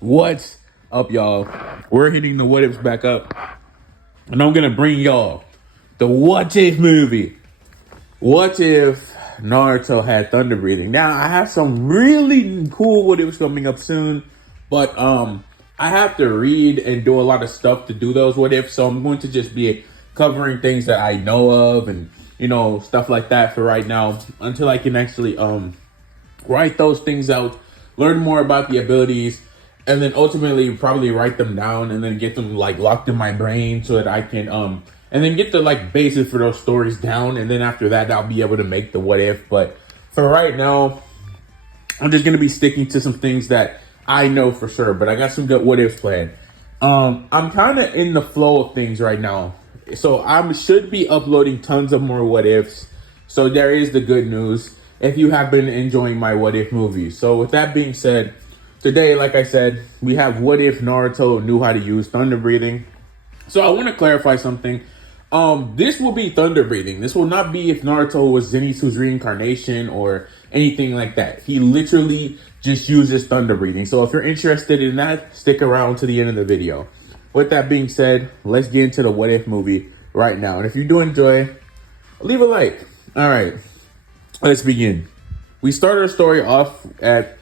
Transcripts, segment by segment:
What's up, y'all? We're hitting the what ifs back up, and I'm gonna bring y'all the what if movie. What if Naruto had thunder breathing? Now, I have some really cool what ifs coming up soon, but I have to read and do a lot of stuff to do those what ifs, so I'm going to just be covering things that I know of and stuff like that for right now until I can actually write those things out, learn more about the abilities, and then ultimately probably write them down and then get them like locked in my brain so that I can and then get the like basis for those stories down, and then after that I'll be able to make the what if. But for right now, I'm just gonna be sticking to some things that I know for sure, but I got some good what ifs planned. I'm kind of in the flow of things right now, so I should be uploading tons of more what ifs. So there is the good news if you have been enjoying my what if movies. So with that being said, today, like I said, we have what if Naruto knew how to use thunder breathing. So I want to clarify something. This will be thunder breathing. This will not be if Naruto was Zenitsu's reincarnation or anything like that. He literally just uses thunder breathing. So if you're interested in that, stick around to the end of the video. With that being said, let's get into the what if movie right now. And if you do enjoy, leave a like. All right, let's begin. We start our story off at,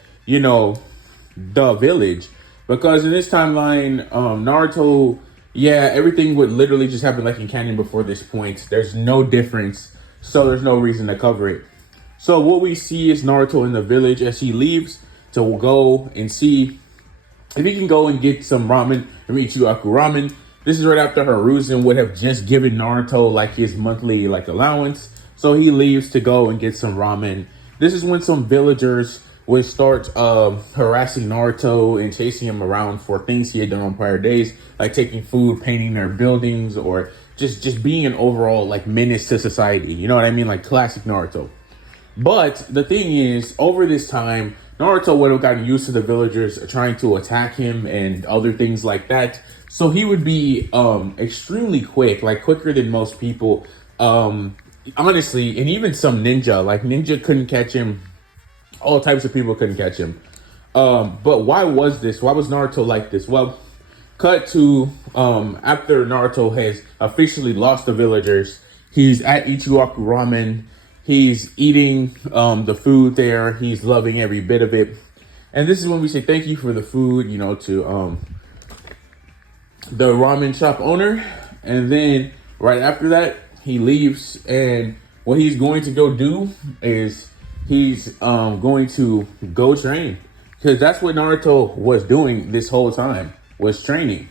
the village, because in this timeline, Naruto, everything would literally just happen like in canon before this point. There's no difference, so there's no reason to cover it. So what we see is Naruto in the village as he leaves to go and see if he can go and get some ramen from Ichiwaku Ramen. This is right after Hiruzen would have just given Naruto like his monthly like allowance. So he leaves to go and get some ramen. This is when some villagers would start harassing Naruto and chasing him around for things he had done on prior days, like taking food, painting their buildings, or just being an overall like menace to society. You know what I mean? Like classic Naruto. But the thing is, over this time, Naruto would have gotten used to the villagers trying to attack him and other things like that. So he would be extremely quick, like quicker than most people. Honestly, and even some ninja, like ninja couldn't catch him. All types of people couldn't catch him. But why was this? Why was Naruto like this? Well, cut to after Naruto has officially lost the villagers, he's at Ichiwaku Ramen. He's eating the food there. He's loving every bit of it. And this is when we say thank you for the food, to the ramen shop owner. And then right after that, he leaves. And what he's going to go do is he's going to go train, because that's what Naruto was doing this whole time, was training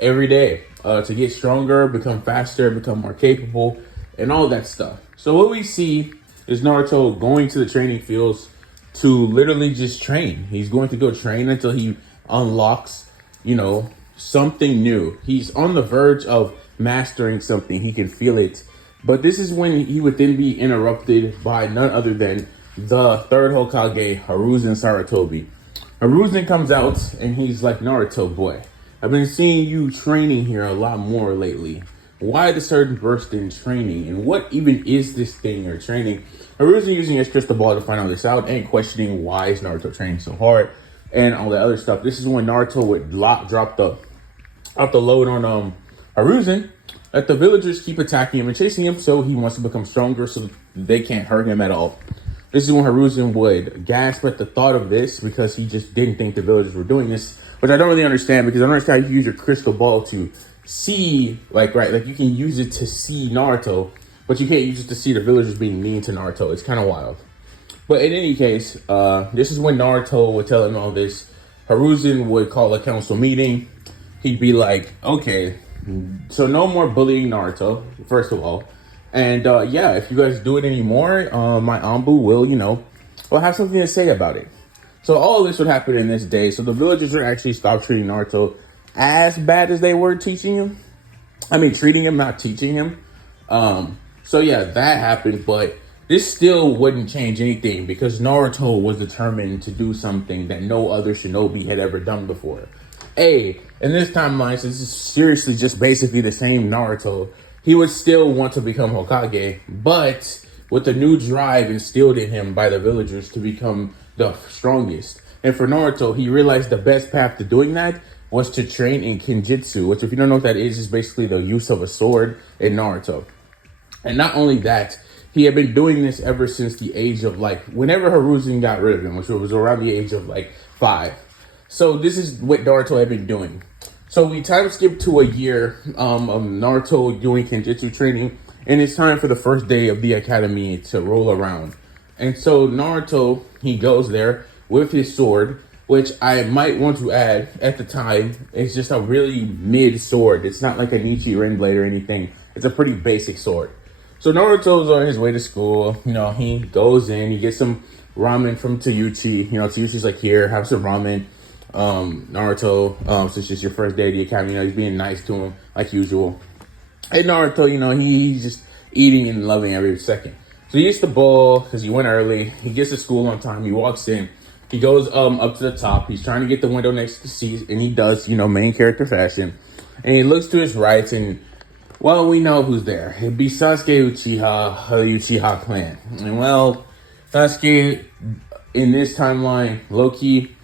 every day to get stronger, become faster, become more capable, and all that stuff. So what we see is Naruto going to the training fields to literally just train. He's going to go train until he unlocks, something new. He's on the verge of mastering something. He can feel it. But this is when he would then be interrupted by none other than the third Hokage, Hiruzen Sarutobi. Hiruzen comes out and he's like, Naruto boy, I've been seeing you training here a lot more lately. Why the sudden burst in training? And what even is this thing you're training? Hiruzen using his crystal ball to find all this out and questioning why is Naruto training so hard and all that other stuff. This is when Naruto would drop the load on Hiruzen. That the villagers keep attacking him and chasing him, so he wants to become stronger so they can't hurt him at all. This is when Hiruzen would gasp at the thought of this, because he just didn't think the villagers were doing this, which I don't really understand, because I don't understand how you use your crystal ball to see, like you can use it to see Naruto, but you can't use it to see the villagers being mean to Naruto. It's kind of wild. But in any case, this is when Naruto would tell him all this. Hiruzen would call a council meeting. He'd be like, okay, so no more bullying Naruto, first of all. And if you guys do it anymore, my Anbu will have something to say about it. So all of this would happen in this day. So the villagers would actually stop treating Naruto as bad as they were treating him, not teaching him. That happened, but this still wouldn't change anything, because Naruto was determined to do something that no other shinobi had ever done before. In this timeline, since it's seriously just basically the same Naruto, he would still want to become Hokage, but with the new drive instilled in him by the villagers to become the strongest. And for Naruto, he realized the best path to doing that was to train in Kenjutsu, which, if you don't know what that is basically the use of a sword in Naruto. And not only that, he had been doing this ever since the age of like whenever Hiruzen got rid of him, which was around the age of like 5. So this is what Naruto had been doing. So we time skip to a year of Naruto doing Kenjutsu training, and it's time for the first day of the academy to roll around. And so Naruto, he goes there with his sword, which I might want to add at the time, it's just a really mid sword. It's not like a Nichiren blade or anything. It's a pretty basic sword. So Naruto's on his way to school. You know, he goes in, he gets some ramen from Tayuchi. You know, Tayuchi's like, here, have some ramen. Naruto, since it's your first day of the academy, you know, he's being nice to him like usual. And Naruto, you know, he's just eating and loving every second. So he gets the bowl because he went early. He gets to school on time. He walks in. He goes up to the top. He's trying to get the window next to the seat, and he does, you know, main character fashion. And he looks to his right, and well, we know who's there. It'd be Sasuke Uchiha, the Uchiha clan. And well, Sasuke in this timeline, low-key,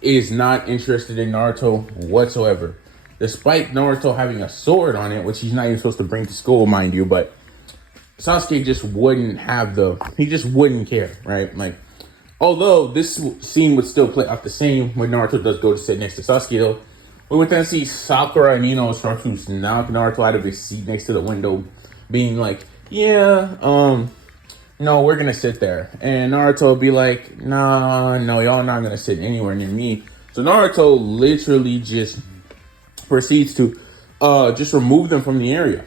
is not interested in Naruto whatsoever. Despite Naruto having a sword on it, which he's not even supposed to bring to school, mind you, but Sasuke just wouldn't he just wouldn't care, right? Like, although this scene would still play out the same when Naruto does go to sit next to Sasuke, though, we would then see Sakura and Ino start to knock Naruto out of his seat next to the window, being like, yeah, no, we're gonna sit there. And Naruto would be like, no, y'all not gonna sit anywhere near me. So Naruto literally just proceeds to just remove them from the area,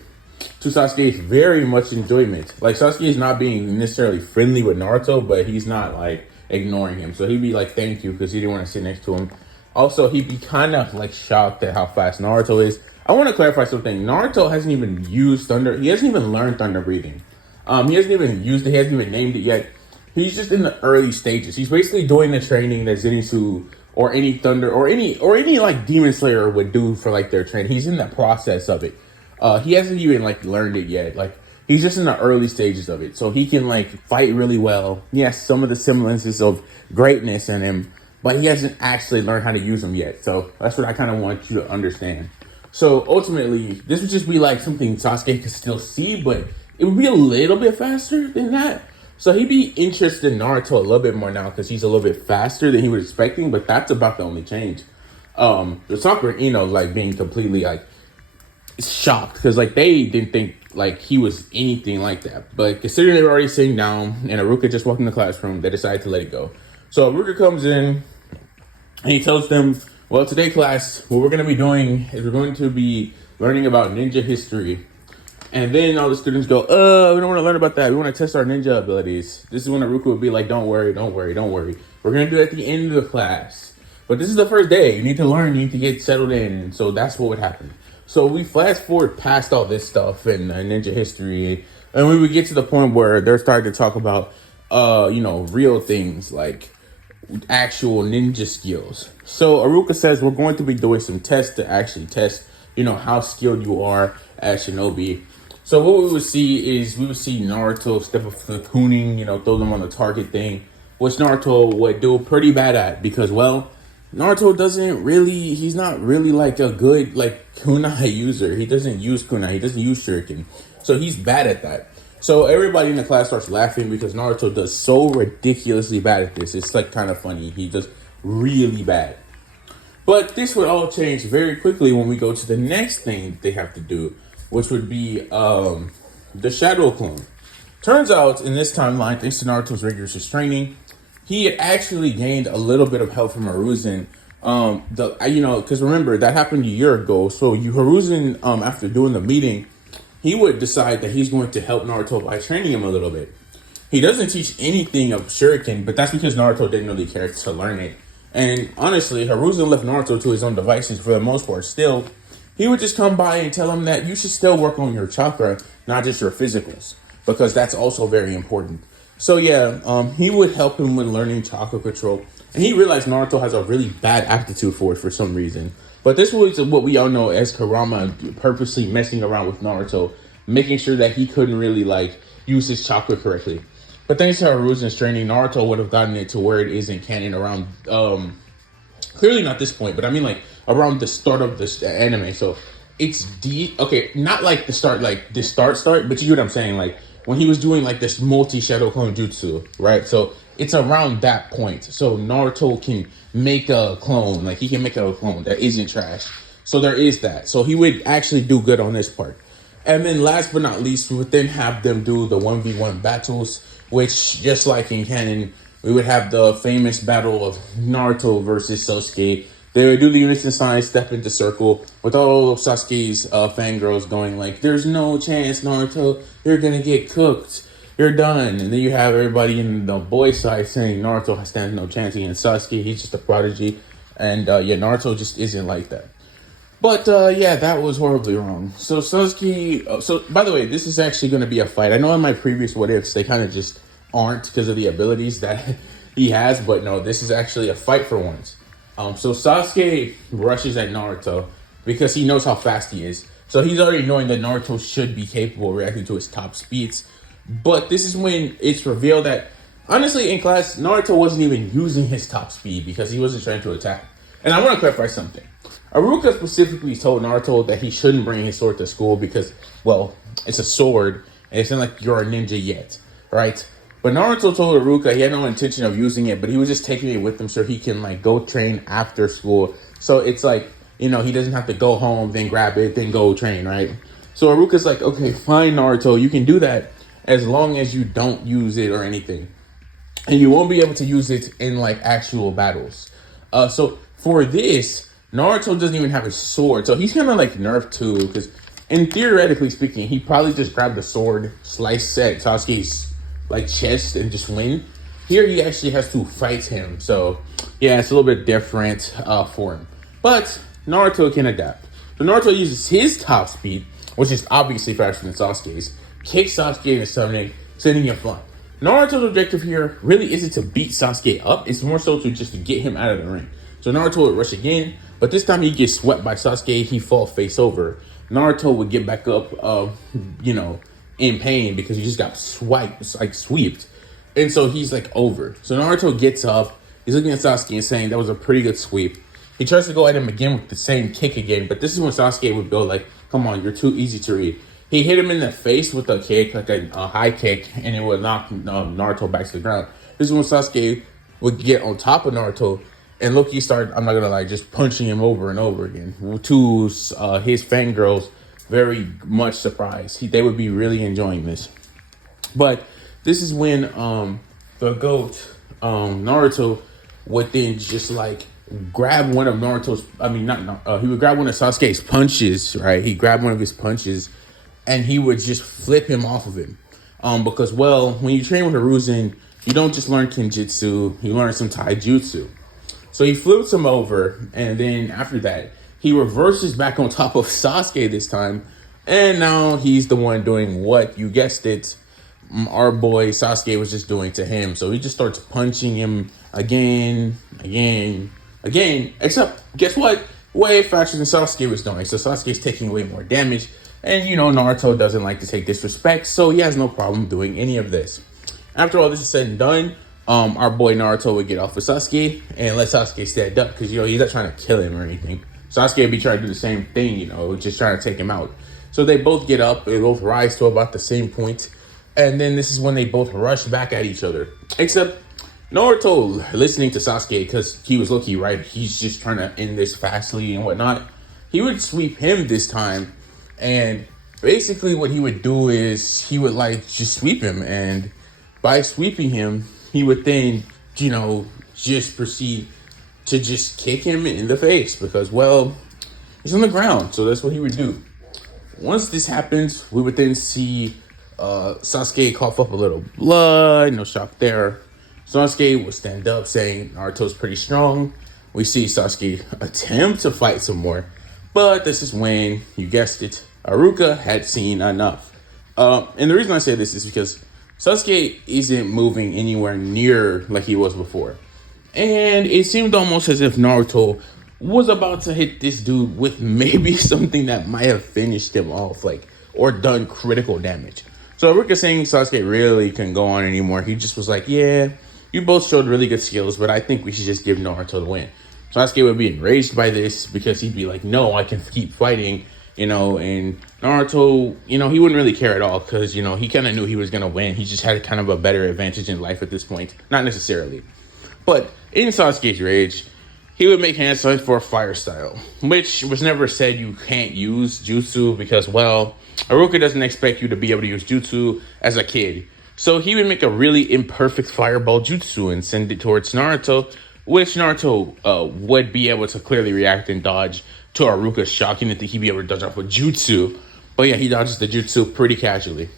to Sasuke's very much enjoyment. Like, Sasuke is not being necessarily friendly with Naruto, but he's not like ignoring him. So he'd be like, thank you, because he didn't want to sit next to him. Also, he'd be kind of like shocked at how fast Naruto is. I want to clarify something. Naruto hasn't even used thunder. He hasn't even learned thunder breathing. He hasn't even used it. He hasn't even named it yet. He's just in the early stages. He's basically doing the training that Zenitsu or any thunder or any like Demon Slayer would do for like their training. He's in the process of it. He hasn't even like learned it yet. Like, he's just in the early stages of it. So he can like fight really well. He has some of the semblances of greatness in him, but he hasn't actually learned how to use them yet. So that's what I kind of want you to understand. So ultimately, this would just be like something Sasuke could still see, but it would be a little bit faster than that. So he'd be interested in Naruto a little bit more now because he's a little bit faster than he was expecting, but that's about the only change. The Sakura and Ino like being completely like shocked because like they didn't think like he was anything like that. But considering they were already sitting down and Aruka just walked in the classroom, they decided to let it go. So Aruka comes in and he tells them, well, today class, what we're going to be doing is we're going to be learning about ninja history. And then all the students go, we don't want to learn about that. We want to test our ninja abilities. This is when Aruka would be like, don't worry. We're going to do it at the end of the class. But this is the first day. You need to learn. You need to get settled in. And so that's what would happen. So we fast forward past all this stuff and ninja history. And we would get to the point where they're starting to talk about, real things like actual ninja skills. So Aruka says we're going to be doing some tests to actually test, how skilled you are as shinobi. So what we would see is Naruto step up to the kuning, throw them on the target thing, which Naruto would do pretty bad at because, well, Naruto he's not really like a good like kunai user. He doesn't use kunai, he doesn't use shuriken. So he's bad at that. So everybody in the class starts laughing because Naruto does so ridiculously bad at this. It's like kind of funny. He does really bad. But this would all change very quickly when we go to the next thing they have to do, which would be the Shadow Clone. Turns out, in this timeline, thanks to Naruto's rigorous training, he had actually gained a little bit of help from Hiruzen. Because remember, that happened a year ago. So Hiruzen, after doing the meeting, he would decide that he's going to help Naruto by training him a little bit. He doesn't teach anything of Shuriken, but that's because Naruto didn't really care to learn it. And honestly, Hiruzen left Naruto to his own devices for the most part. Still, he would just come by and tell him that you should still work on your chakra, not just your physicals, because that's also very important. So yeah, he would help him with learning chakra control. And he realized Naruto has a really bad aptitude for it for some reason. But this was what we all know as Kurama purposely messing around with Naruto, making sure that he couldn't really use his chakra correctly. But thanks to Hiruzen's training, Naruto would have gotten it to where it is in canon around clearly not this point, but I mean like around the start of this anime. So it's okay, not like the start, like the start, but you get what I'm saying. Like when he was doing like this multi shadow clone jutsu, right? So it's around that point. So Naruto can make a clone, like he can make a clone that isn't trash. So there is that. So he would actually do good on this part. And then last but not least, we would then have them do the 1v1 battles, which just like in canon, we would have the famous battle of Naruto versus Sasuke. They would do the unison sign, step into circle, with all of Sasuke's fangirls going like, there's no chance, Naruto, you're gonna get cooked. You're done. And then you have everybody in the boy side saying Naruto stands no chance against Sasuke. He's just a prodigy. And yeah, Naruto just isn't like that. But yeah, that was horribly wrong. So Sasuke. So by the way, this is actually going to be a fight. I know in my previous what ifs they kind of just aren't because of the abilities that he has, but no, this is actually a fight for once. So Sasuke rushes at Naruto because he knows how fast he is. So he's already knowing that Naruto should be capable of reacting to his top speeds. But this is when it's revealed that honestly in class Naruto wasn't even using his top speed because he wasn't trying to attack. And I want to clarify something. Aruka specifically told Naruto that he shouldn't bring his sword to school because, well, it's a sword and it's not like you're a ninja yet, right? But Naruto told Aruka he had no intention of using it, but he was just taking it with him so he can like go train after school. So it's like, you know, he doesn't have to go home, then grab it, then go train, right? So Aruka's like, okay, fine, Naruto, you can do that as long as you don't use it or anything. And you won't be able to use it in like actual battles. So for this, Naruto doesn't even have a sword, so he's kind of like nerfed too. Because, in theoretically speaking, he probably just grabbed the sword, slice at Sasuke's like chest, and just win. Here, he actually has to fight him, so yeah, it's a little bit different for him. But Naruto can adapt. So Naruto uses his top speed, which is obviously faster than Sasuke's, kicks Sasuke in the stomach, sending him flying. Naruto's objective here really isn't to beat Sasuke up; it's more so to just to get him out of the ring. So Naruto would rush again, but this time he gets swept by Sasuke. He falls face over. Naruto would get back up, you know, in pain because he just got swiped, like swept. And so he's like over. So Naruto gets up. He's looking at Sasuke and saying that was a pretty good sweep. He tries to go at him again with the same kick again, but this is when Sasuke would go like, come on, you're too easy to read. He hit him in the face with a kick, like a high kick, and it would knock Naruto back to the ground. This is when Sasuke would get on top of Naruto. And Loki started, I'm not going to lie, just punching him over and over again. To his fangirls, very much surprised. They would be really enjoying this. But this is when the GOAT, Naruto, would then just like grab one of Naruto's, he would grab one of Sasuke's punches, right? He grabbed one of his punches and he would just flip him off of him. Because, well, when you train with Hiruzen, you don't just learn Kenjutsu, you learn some Taijutsu. So he flips him over, and then after that, he reverses back on top of Sasuke this time, and now he's the one doing what, you guessed it, our boy Sasuke was just doing to him. So he just starts punching him again, except, guess what? Way faster than Sasuke was doing. So Sasuke's taking way more damage, and you know Naruto doesn't like to take disrespect, so he has no problem doing any of this. After all this is said and done, our boy Naruto would get off of Sasuke and let Sasuke stand up because, you know, he's not trying to kill him or anything. Sasuke would be trying to do the same thing, you know, just trying to take him out. So they both get up, they both rise to about the same point, and then this is when they both rush back at each other. Except Naruto listening to Sasuke because he was lucky, right? He's just trying to end this fastly and whatnot. He would sweep him this time, and basically what he would do is he would like just sweep him, and by sweeping him, he would then, you know, just proceed to just kick him in the face because, well, he's on the ground. So that's what he would do. Once this happens, we would then see Sasuke cough up a little blood. No shock there. Sasuke would stand up saying Naruto's pretty strong. We see Sasuke attempt to fight some more. But this is when, you guessed it, Aruka had seen enough. And the reason I say this is because Sasuke isn't moving anywhere near like he was before. And it seemed almost as if Naruto was about to hit this dude with maybe something that might have finished him off, like, or done critical damage. So Aruka saying Sasuke really couldn't go on anymore. He just was like, yeah, you both showed really good skills, but I think we should just give Naruto the win. Sasuke would be enraged by this because he'd be like, no, I can keep fighting, and Naruto, he wouldn't really care at all because, he kind of knew he was going to win. He just had kind of a better advantage in life at this point. Not necessarily. But in Sasuke's rage, he would make hand signs for a fire style, which was never said you can't use jutsu because, well, Haruka doesn't expect you to be able to use jutsu as a kid. So he would make a really imperfect fireball jutsu and send it towards Naruto, which Naruto would be able to clearly react and dodge to Haruka's shock. He didn't think he'd be able to dodge off with jutsu. But yeah, he dodges the jutsu pretty casually.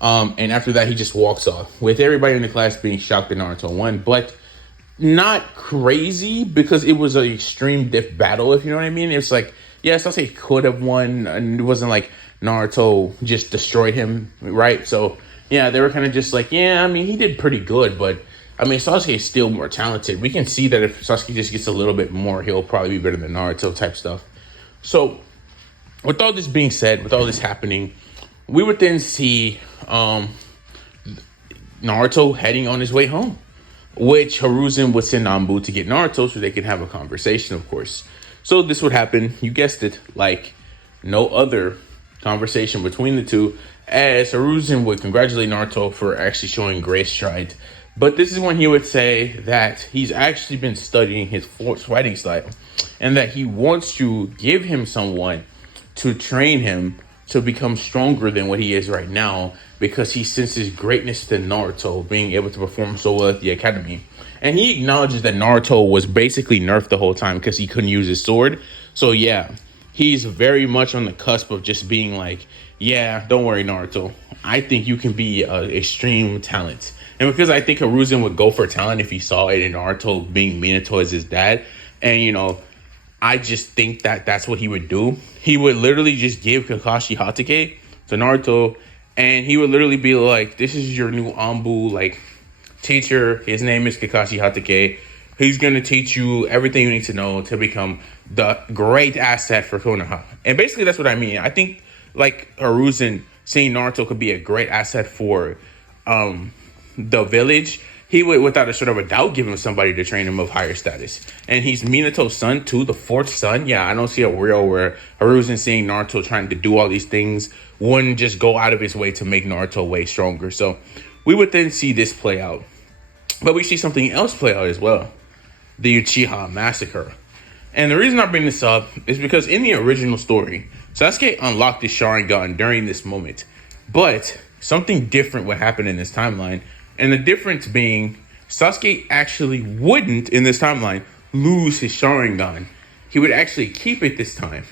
And after that, he just walks off, with everybody in the class being shocked that Naruto won. But not crazy because it was an extreme diff battle, if you know what I mean. It's like, yes, I'll say he could have won, and it wasn't like Naruto just destroyed him, right? So yeah, they were kind of just like, yeah, I mean, he did pretty good, but I mean, Sasuke is still more talented. We can see that if Sasuke just gets a little bit more, he'll probably be better than Naruto type stuff. So with all this being said, with all this happening, we would then see Naruto heading on his way home, which Hiruzen would send Anbu to get Naruto so they could have a conversation, of course. So this would happen, you guessed it, like no other conversation between the two, as Hiruzen would congratulate Naruto for actually showing great strides. But this is when he would say that he's actually been studying his fighting style and that he wants to give him someone to train him to become stronger than what he is right now, because he senses greatness to Naruto being able to perform so well at the academy. And he acknowledges that Naruto was basically nerfed the whole time because he couldn't use his sword. So yeah, he's very much on the cusp of just being like, yeah, don't worry, Naruto. I think you can be an extreme talent. And because I think Hiruzen would go for talent if he saw it in Naruto being Minato as his dad. And, I just think that that's what he would do. He would literally just give Kakashi Hatake to Naruto, and he would literally be like, this is your new Anbu, teacher. His name is Kakashi Hatake. He's going to teach you everything you need to know to become the great asset for Konoha. And basically that's what I mean. I think, Hiruzen seeing Naruto could be a great asset for the village. He would, without a shadow of a doubt, give him somebody to train him of higher status. And he's Minato's son, too, the fourth son. Yeah, I don't see a world where Hiruzen seeing Naruto trying to do all these things wouldn't just go out of his way to make Naruto way stronger. So we would then see this play out. But we see something else play out as well. The Uchiha Massacre. And the reason I bring this up is because in the original story, Sasuke unlocked his Sharingan during this moment. But something different would happen in this timeline. And the difference being, Sasuke actually wouldn't, in this timeline, lose his Sharingan. He would actually keep it this time.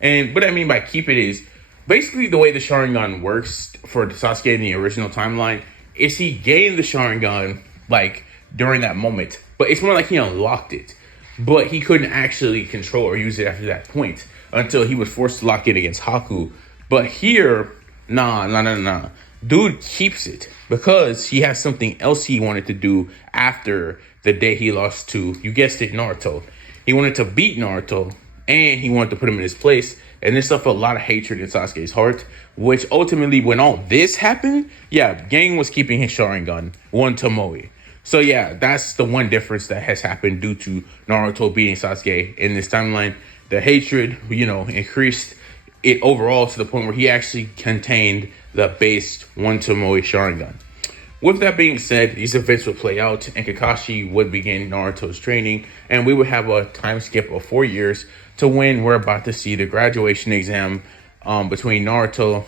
And what I mean by keep it is, basically the way the Sharingan works for Sasuke in the original timeline is he gained the Sharingan, during that moment. But it's more like he unlocked it. But he couldn't actually control or use it after that point until he was forced to lock it against Haku. But here, nah. Dude keeps it because he has something else he wanted to do after the day he lost to, you guessed it, Naruto. He wanted to beat Naruto, and he wanted to put him in his place. And this stuff a lot of hatred in Sasuke's heart, which ultimately, when all this happened, yeah, Gang was keeping his Sharingan, one Tomoe. So yeah, that's the one difference that has happened due to Naruto beating Sasuke in this timeline. The hatred, increased it overall to the point where he actually contained the base one Tomoe Sharingan. With that being said, these events would play out and Kakashi would begin Naruto's training, and we would have a time skip of 4 years to when we're about to see the graduation exam between Naruto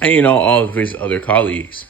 and, all of his other colleagues.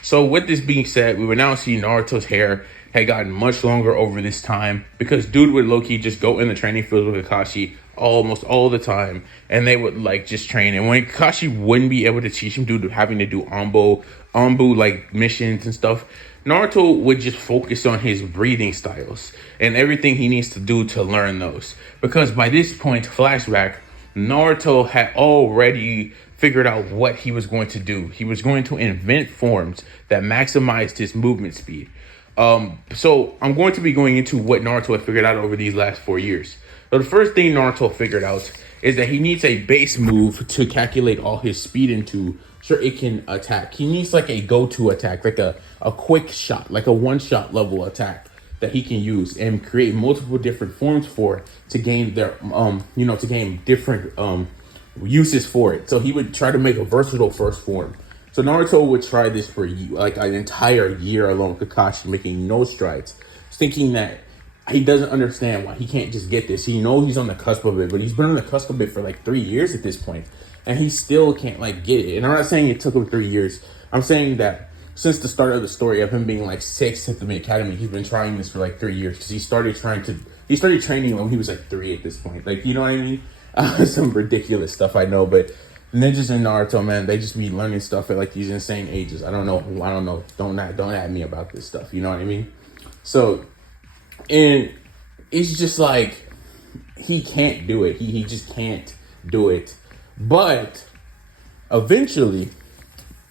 So with this being said, we would now see Naruto's hair had gotten much longer over this time because dude would low-key just go in the training field with Kakashi almost all the time, and they would just train. And when Kakashi wouldn't be able to teach him due to having to do Anbu missions and stuff, Naruto would just focus on his breathing styles and everything he needs to do to learn those. Because by this point, flashback, Naruto had already figured out what he was going to do. He was going to invent forms that maximized his movement speed. So I'm going to be going into what Naruto had figured out over these last 4 years. So the first thing Naruto figured out is that he needs a base move to calculate all his speed into so it can attack. He needs like a go-to attack, like a quick shot, like a one-shot level attack that he can use and create multiple different forms for to gain their to gain different uses for it. So he would try to make a versatile first form. So Naruto would try this for like an entire year alone with Kakashi, making no strides, thinking that he doesn't understand why he can't just get this. He knows he's on the cusp of it, but he's been on the cusp of it for like 3 years at this point, and he still can't like get it. And I'm not saying it took him 3 years. I'm saying that since the start of the story of him being like 6 at the academy, he's been trying this for like 3 years because he started training when he was like 3 at this point. Like, you know what I mean? Some ridiculous stuff, I know, but ninjas in Naruto, man, they just be learning stuff at like these insane ages. I don't know. Don't at me about this stuff. You know what I mean? So, and it's just like he can't do it. He just can't do it. But eventually,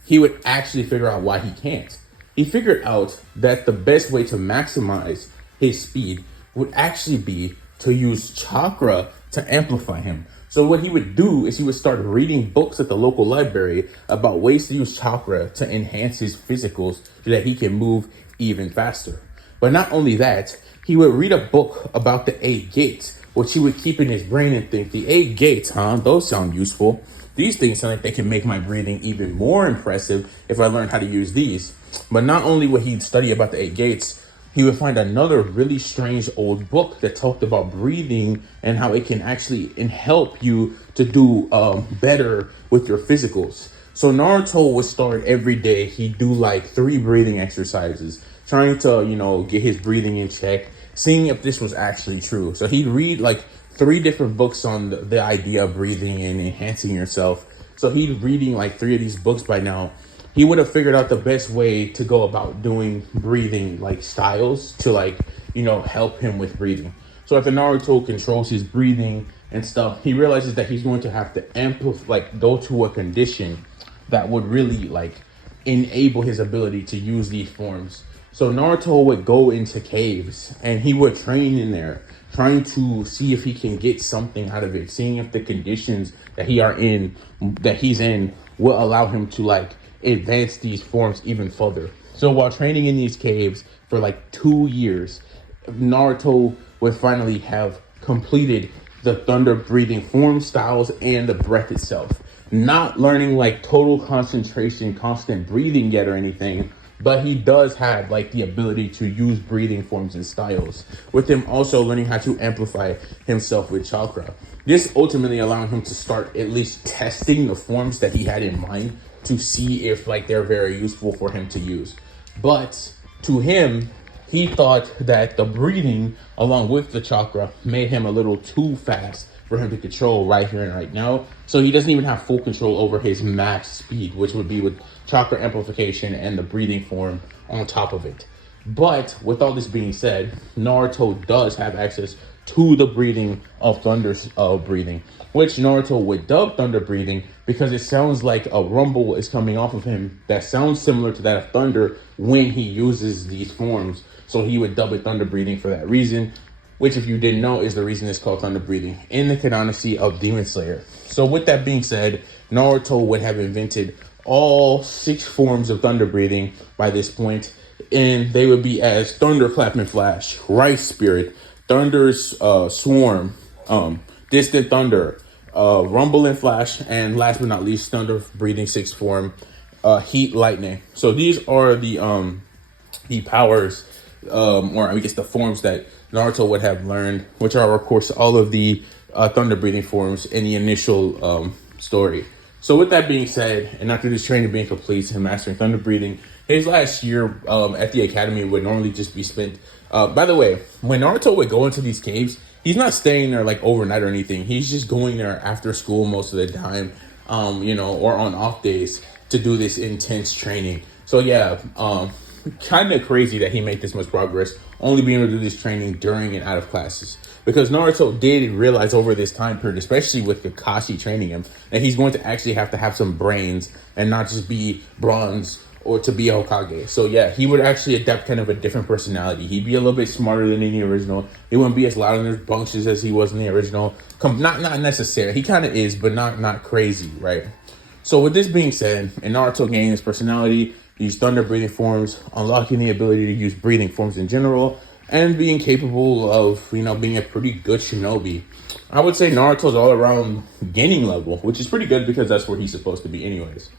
he would actually figure out why he can't. He figured out that the best way to maximize his speed would actually be to use chakra to amplify him. So what he would do is he would start reading books at the local library about ways to use chakra to enhance his physicals so that he can move even faster. But not only that, he would read a book about the 8 gates, which he would keep in his brain and think, the 8 gates, huh? Those sound useful. These things sound like they can make my breathing even more impressive if I learn how to use these. But not only would he study about the 8 gates, he would find another really strange old book that talked about breathing and how it can actually help you to do better with your physicals. So Naruto would start every day. He'd do like 3 breathing exercises, trying to, get his breathing in check, seeing if this was actually true. So he'd read like 3 different books on the idea of breathing and enhancing yourself. So he'd reading like 3 of these books by now. He would have figured out the best way to go about doing breathing like styles to help him with breathing. So if Naruto controls his breathing and stuff, he realizes that he's going to have to go to a condition that would really enable his ability to use these forms. So Naruto would go into caves and he would train in there, trying to see if he can get something out of it, seeing if the conditions that he's in will allow him to advance these forms even further. So while training in these caves for 2 years, Naruto would finally have completed the thunder breathing form styles and the breath itself. Not learning total concentration, constant breathing yet or anything, but he does have the ability to use breathing forms and styles, with him also learning how to amplify himself with chakra. This ultimately allowing him to start at least testing the forms that he had in mind to see if they're very useful for him to use. But to him, he thought that the breathing along with the chakra made him a little too fast for him to control right here and right now. So he doesn't even have full control over his max speed, which would be with chakra amplification and the breathing form on top of it. But with all this being said, Naruto does have access to the breathing of Thunder's breathing, which Naruto would dub Thunder breathing because it sounds like a rumble is coming off of him that sounds similar to that of Thunder when he uses these forms. So he would dub it Thunder breathing for that reason, which if you didn't know is the reason it's called Thunder breathing in the canonicity of Demon Slayer. So with that being said, Naruto would have invented all 6 forms of Thunder breathing by this point, and they would be as Thunder, Clap, and Flash, Rice Spirit, Thunder's Swarm, Distant Thunder, Rumble and Flash, and last but not least, Thunder breathing 6th form, Heat, Lightning. So these are the powers, or I guess the forms that Naruto would have learned, which are of course all of the Thunder breathing forms in the initial story. So with that being said, and after this training being complete and mastering Thunder breathing, his last year at the academy would normally just be spent. By the way, when Naruto would go into these caves, he's not staying there overnight or anything. He's just going there after school most of the time, or on off days to do this intense training. So yeah, kind of crazy that he made this much progress, only being able to do this training during and out of classes. Because Naruto did realize over this time period, especially with Kakashi training him, that he's going to actually have to have some brains and not just be bronze or to be a Hokage. So yeah, he would actually adapt kind of a different personality. He'd be a little bit smarter than in the original. He wouldn't be as loud in his bunctions as he was in the original. Not necessary. He kind of is, but not crazy, right? So with this being said, in Naruto gaining his personality, use thunder breathing forms, unlocking the ability to use breathing forms in general, and being capable of, being a pretty good shinobi. I would say Naruto's all around gaining level, which is pretty good because that's where he's supposed to be anyways.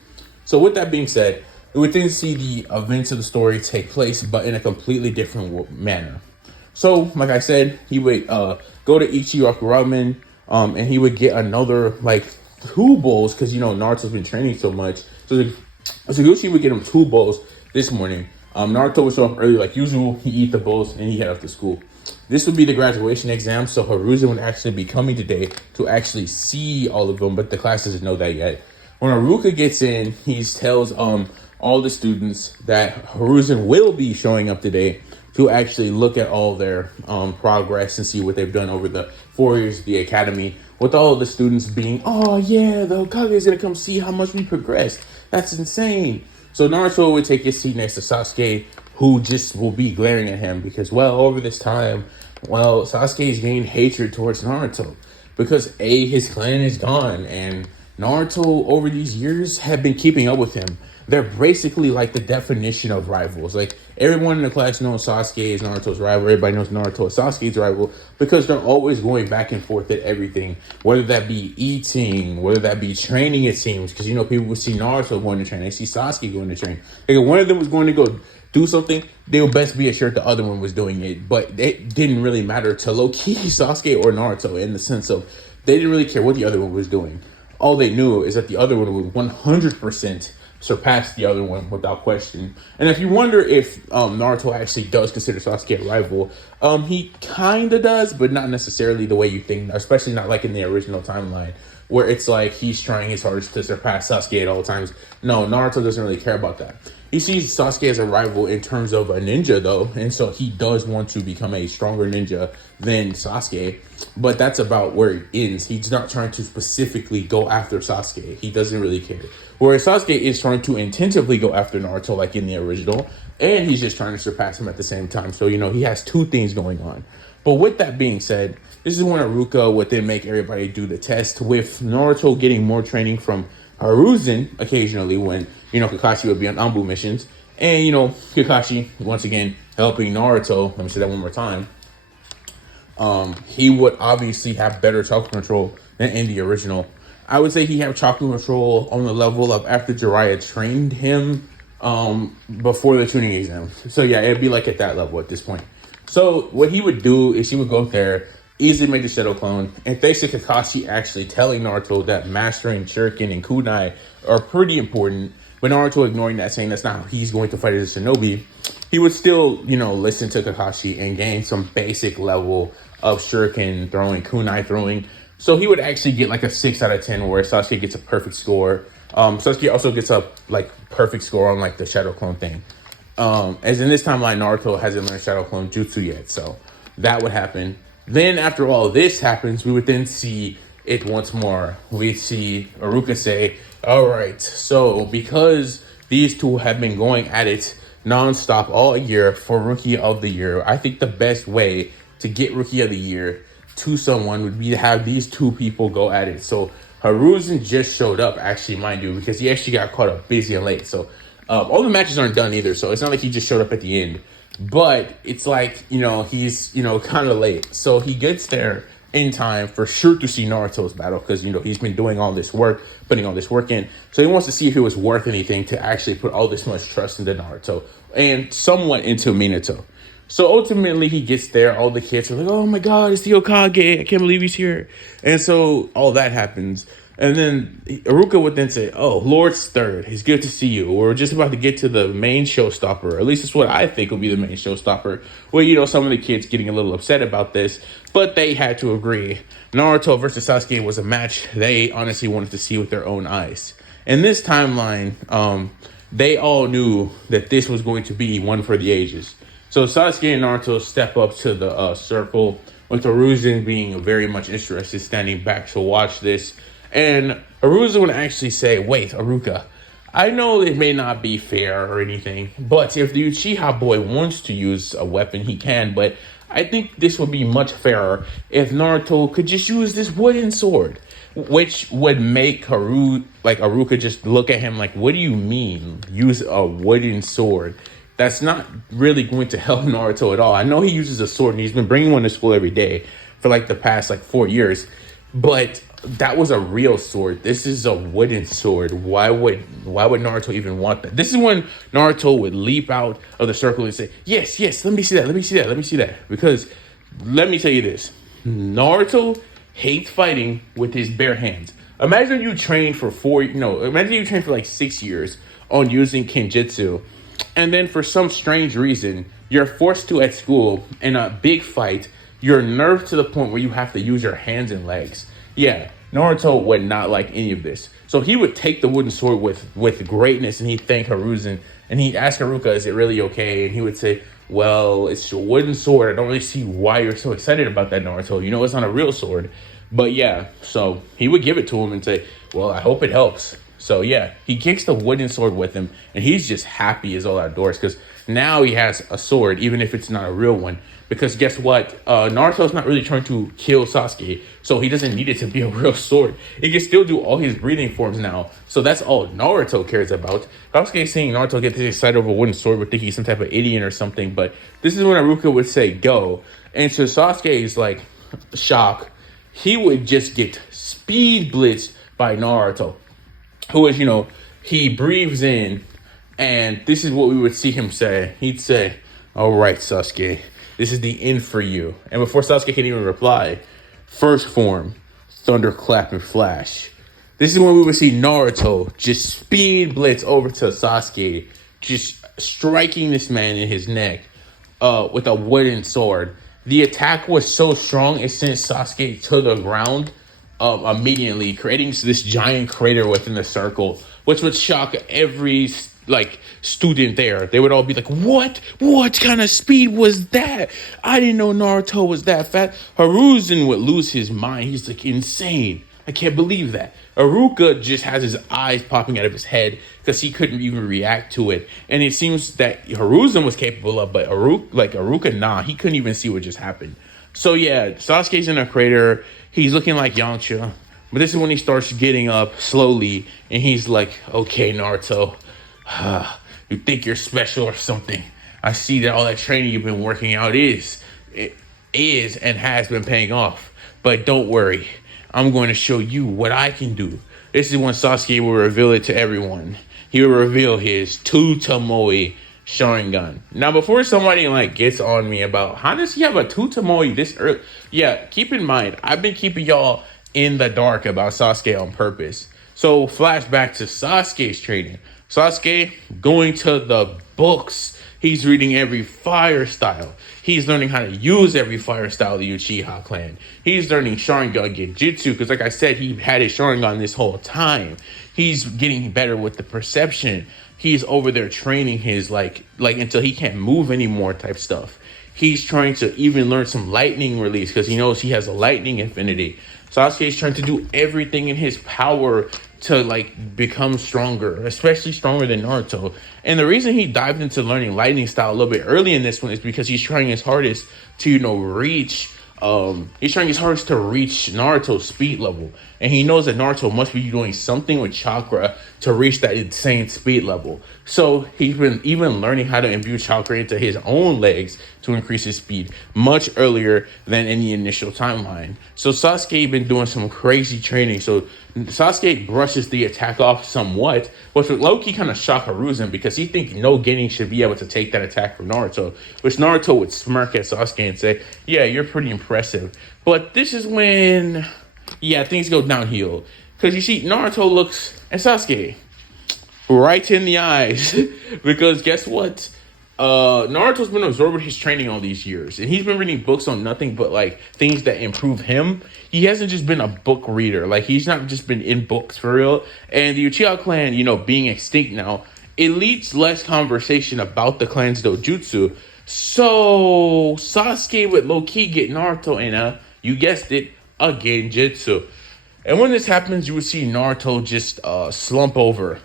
So with that being said, we would then see the events of the story take place, but in a completely different manner. So, like I said, he would go to Ichiraku Ramen, and he would get another, like, 2 bowls, because, Naruto's been training so much. So Saguchi would get him 2 bowls this morning. Naruto would show up early like usual. He eat the bowls, and he head off to school. This would be the graduation exam, so Hiruzen would actually be coming today to actually see all of them, but the class doesn't know that yet. When Haruka gets in, he tells all the students that Hiruzen will be showing up today to actually look at all their progress and see what they've done over the 4 years of the academy, with all of the students being, oh yeah, the Hokage is going to come see how much we progressed. That's insane. So Naruto would take his seat next to Sasuke, who just will be glaring at him because, over this time, Sasuke's gained hatred towards Naruto because his clan is gone, and Naruto over these years have been keeping up with him. They're basically like the definition of rivals. Like, everyone in the class knows Sasuke is Naruto's rival. Everybody knows Naruto is Sasuke's rival because they're always going back and forth at everything, whether that be eating, whether that be training, it seems. Because, people would see Naruto going to train. They see Sasuke going to train. Like, if one of them was going to go do something, they would best be assured the other one was doing it. But it didn't really matter to low-key Sasuke or Naruto in the sense of they didn't really care what the other one was doing. All they knew is that the other one would 100% surpass the other one without question. And if you wonder if Naruto actually does consider Sasuke a rival, he kind of does, but not necessarily the way you think, especially not like in the original timeline, where it's like he's trying his hardest to surpass Sasuke at all times. No, Naruto doesn't really care about that. He sees Sasuke as a rival in terms of a ninja, though, and so he does want to become a stronger ninja than Sasuke, but that's about where it ends. He's not trying to specifically go after Sasuke. He doesn't really care. Whereas Sasuke is trying to intentively go after Naruto, like in the original, and he's just trying to surpass him at the same time. So, he has 2 things going on. But with that being said, this is when Haruka would then make everybody do the test, with Naruto getting more training from Hiruzen occasionally when, Kakashi would be on Anbu missions. And, Kakashi, once again, helping Naruto. Let me say that one more time. He would obviously have better chakra control than in the original. I would say he had chakra control on the level of after Jiraiya trained him before the tuning exam. So yeah, it'd be like at that level at this point. So what he would do is he would go up there, easily make the Shadow Clone, and thanks to Kakashi actually telling Naruto that mastering Shuriken and Kunai are pretty important, but Naruto ignoring that, saying that's not how he's going to fight as a shinobi, he would still, listen to Kakashi and gain some basic level of Shuriken throwing, Kunai throwing. So he would actually get like a 6 out of 10, where Sasuke gets a perfect score. Sasuke also gets a perfect score on like the Shadow Clone thing. As in this timeline, Naruto hasn't learned Shadow Clone Jutsu yet, so that would happen. Then after all this happens, we would then see it once more. We'd see Haruka say, all right, so because these two have been going at it nonstop all year for Rookie of the Year, I think the best way to get Rookie of the Year to someone would be to have these 2 people go at it. So Hiruzen just showed up, actually, mind you, because he actually got caught up busy and late. So all the matches aren't done either, so it's not like he just showed up at the end. But it's like, he's, kind of late. So he gets there in time for sure to see Naruto's battle because, he's been doing all this work, putting all this work in. So he wants to see if it was worth anything to actually put all this much trust into Naruto and somewhat into Minato. So ultimately he gets there. All the kids are like, oh my God, it's the Hokage. I can't believe he's here. And so all that happens. And then Haruka would then say, oh, Lord's third. It's good to see you. We're just about to get to the main showstopper. At least it's what I think will be the main showstopper. Where, some of the kids getting a little upset about this. But they had to agree. Naruto versus Sasuke was a match they honestly wanted to see with their own eyes. In this timeline, they all knew that this was going to be one for the ages. So Sasuke and Naruto step up to the circle, with Hiruzen being very much interested, standing back to watch this. And Hiruzen would actually say, wait, Haruka, I know it may not be fair or anything, but if the Uchiha boy wants to use a weapon, he can. But I think this would be much fairer if Naruto could just use this wooden sword, which would make Haruka just look at him like, "What do you mean use a wooden sword?" That's not really going to help Naruto at all. I know he uses a sword and he's been bringing one to school every day for like the past like 4 years, but that was a real sword. This is a wooden sword. Why would Naruto even want that? This is when Naruto would leap out of the circle and say, "Yes, yes, let me see that, let me see that, let me see that." Because let me tell you this. Naruto hates fighting with his bare hands. Imagine you train for imagine you train for like 6 years on using Kenjutsu, and then for some strange reason, you're forced to at school in a big fight, you're nerfed to the point where you have to use your hands and legs. Yeah, Naruto would not like any of this. So he would take the wooden sword with greatness, and he'd thank Hiruzen, and he'd ask Haruka, "Is it really okay?" And he would say, "Well, it's a wooden sword. I don't really see why you're so excited about that, Naruto. You know it's not a real sword." But yeah, so he would give it to him and say, "Well, I hope it helps." So yeah, he kicks the wooden sword with him, and he's just happy as all outdoors because now he has a sword, even if it's not a real one. Because guess what? Naruto's not really trying to kill Sasuke, so he doesn't need it to be a real sword. He can still do all his breathing forms now, so that's all Naruto cares about. Sasuke seeing Naruto get this excited over a wooden sword would think he's some type of idiot or something, but this is when Haruka would say, "Go." And so Sasuke's like, shock, he would just get speed blitzed by Naruto, who is, he breathes in, and this is what we would see him say. He'd say, "All right, Sasuke, this is the end for you." And before Sasuke can even reply, first form, thunderclap and flash. This is when we would see Naruto just speed blitz over to Sasuke, just striking this man in his neck with a wooden sword. The attack was so strong, it sent Sasuke to the ground immediately, creating this giant crater within the circle, which would shock every student there. They would all be like, what kind of speed was that? I didn't know Naruto was that fast." Hiruzen would lose his mind. He's like, "Insane. I can't believe that." Haruka just has his eyes popping out of his head because he couldn't even react to it. And it seems that Hiruzen was capable of, but Haruka, nah, he couldn't even see what just happened. So yeah, Sasuke's in a crater. He's looking like Yamcha. But this is when he starts getting up slowly, and he's like, "Okay, Naruto, you think you're special or something. I see that all that training you've been working out is and has been paying off. But don't worry, I'm going to show you what I can do." This is when Sasuke will reveal it to everyone. He will reveal his Tutamoi Sharingan. Now, before somebody gets on me about how does he have a Tutamoi this early, yeah, keep in mind, I've been keeping y'all in the dark about Sasuke on purpose. So flashback to Sasuke's training. Sasuke going to the books. He's reading every fire style. He's learning how to use every fire style of the Uchiha clan. He's learning Sharingan Genjutsu because, like I said, he had his Sharingan this whole time. He's getting better with the perception. He's over there training his until he can't move anymore type stuff. He's trying to even learn some lightning release because he knows he has a lightning infinity. Sasuke's trying to do everything in his power to become stronger, especially stronger than Naruto. And the reason he dived into learning lightning style a little bit early in this one is because he's trying his hardest to reach Naruto's speed level. And he knows that Naruto must be doing something with chakra to reach that insane speed level. So he's been even learning how to imbue chakra into his own legs to increase his speed much earlier than in the initial timeline. So Sasuke been doing some crazy training. So Sasuke brushes the attack off somewhat, which would low-key kind of shock Hiruzen because he thinks no Genin should be able to take that attack from Naruto, which Naruto would smirk at Sasuke and say, "Yeah, you're pretty impressive." But this is when, things go downhill. Because you see, Naruto looks at Sasuke right in the eyes. Because guess what? Naruto's been absorbing his training all these years, and he's been reading books on nothing but things that improve him. He hasn't just been a book reader. He's not just been in books for real. And the Uchiha clan, being extinct now, it leads less conversation about the clan's dojutsu. So Sasuke would low-key get Naruto in you guessed it, a genjutsu. And when this happens, you would see Naruto just slump over.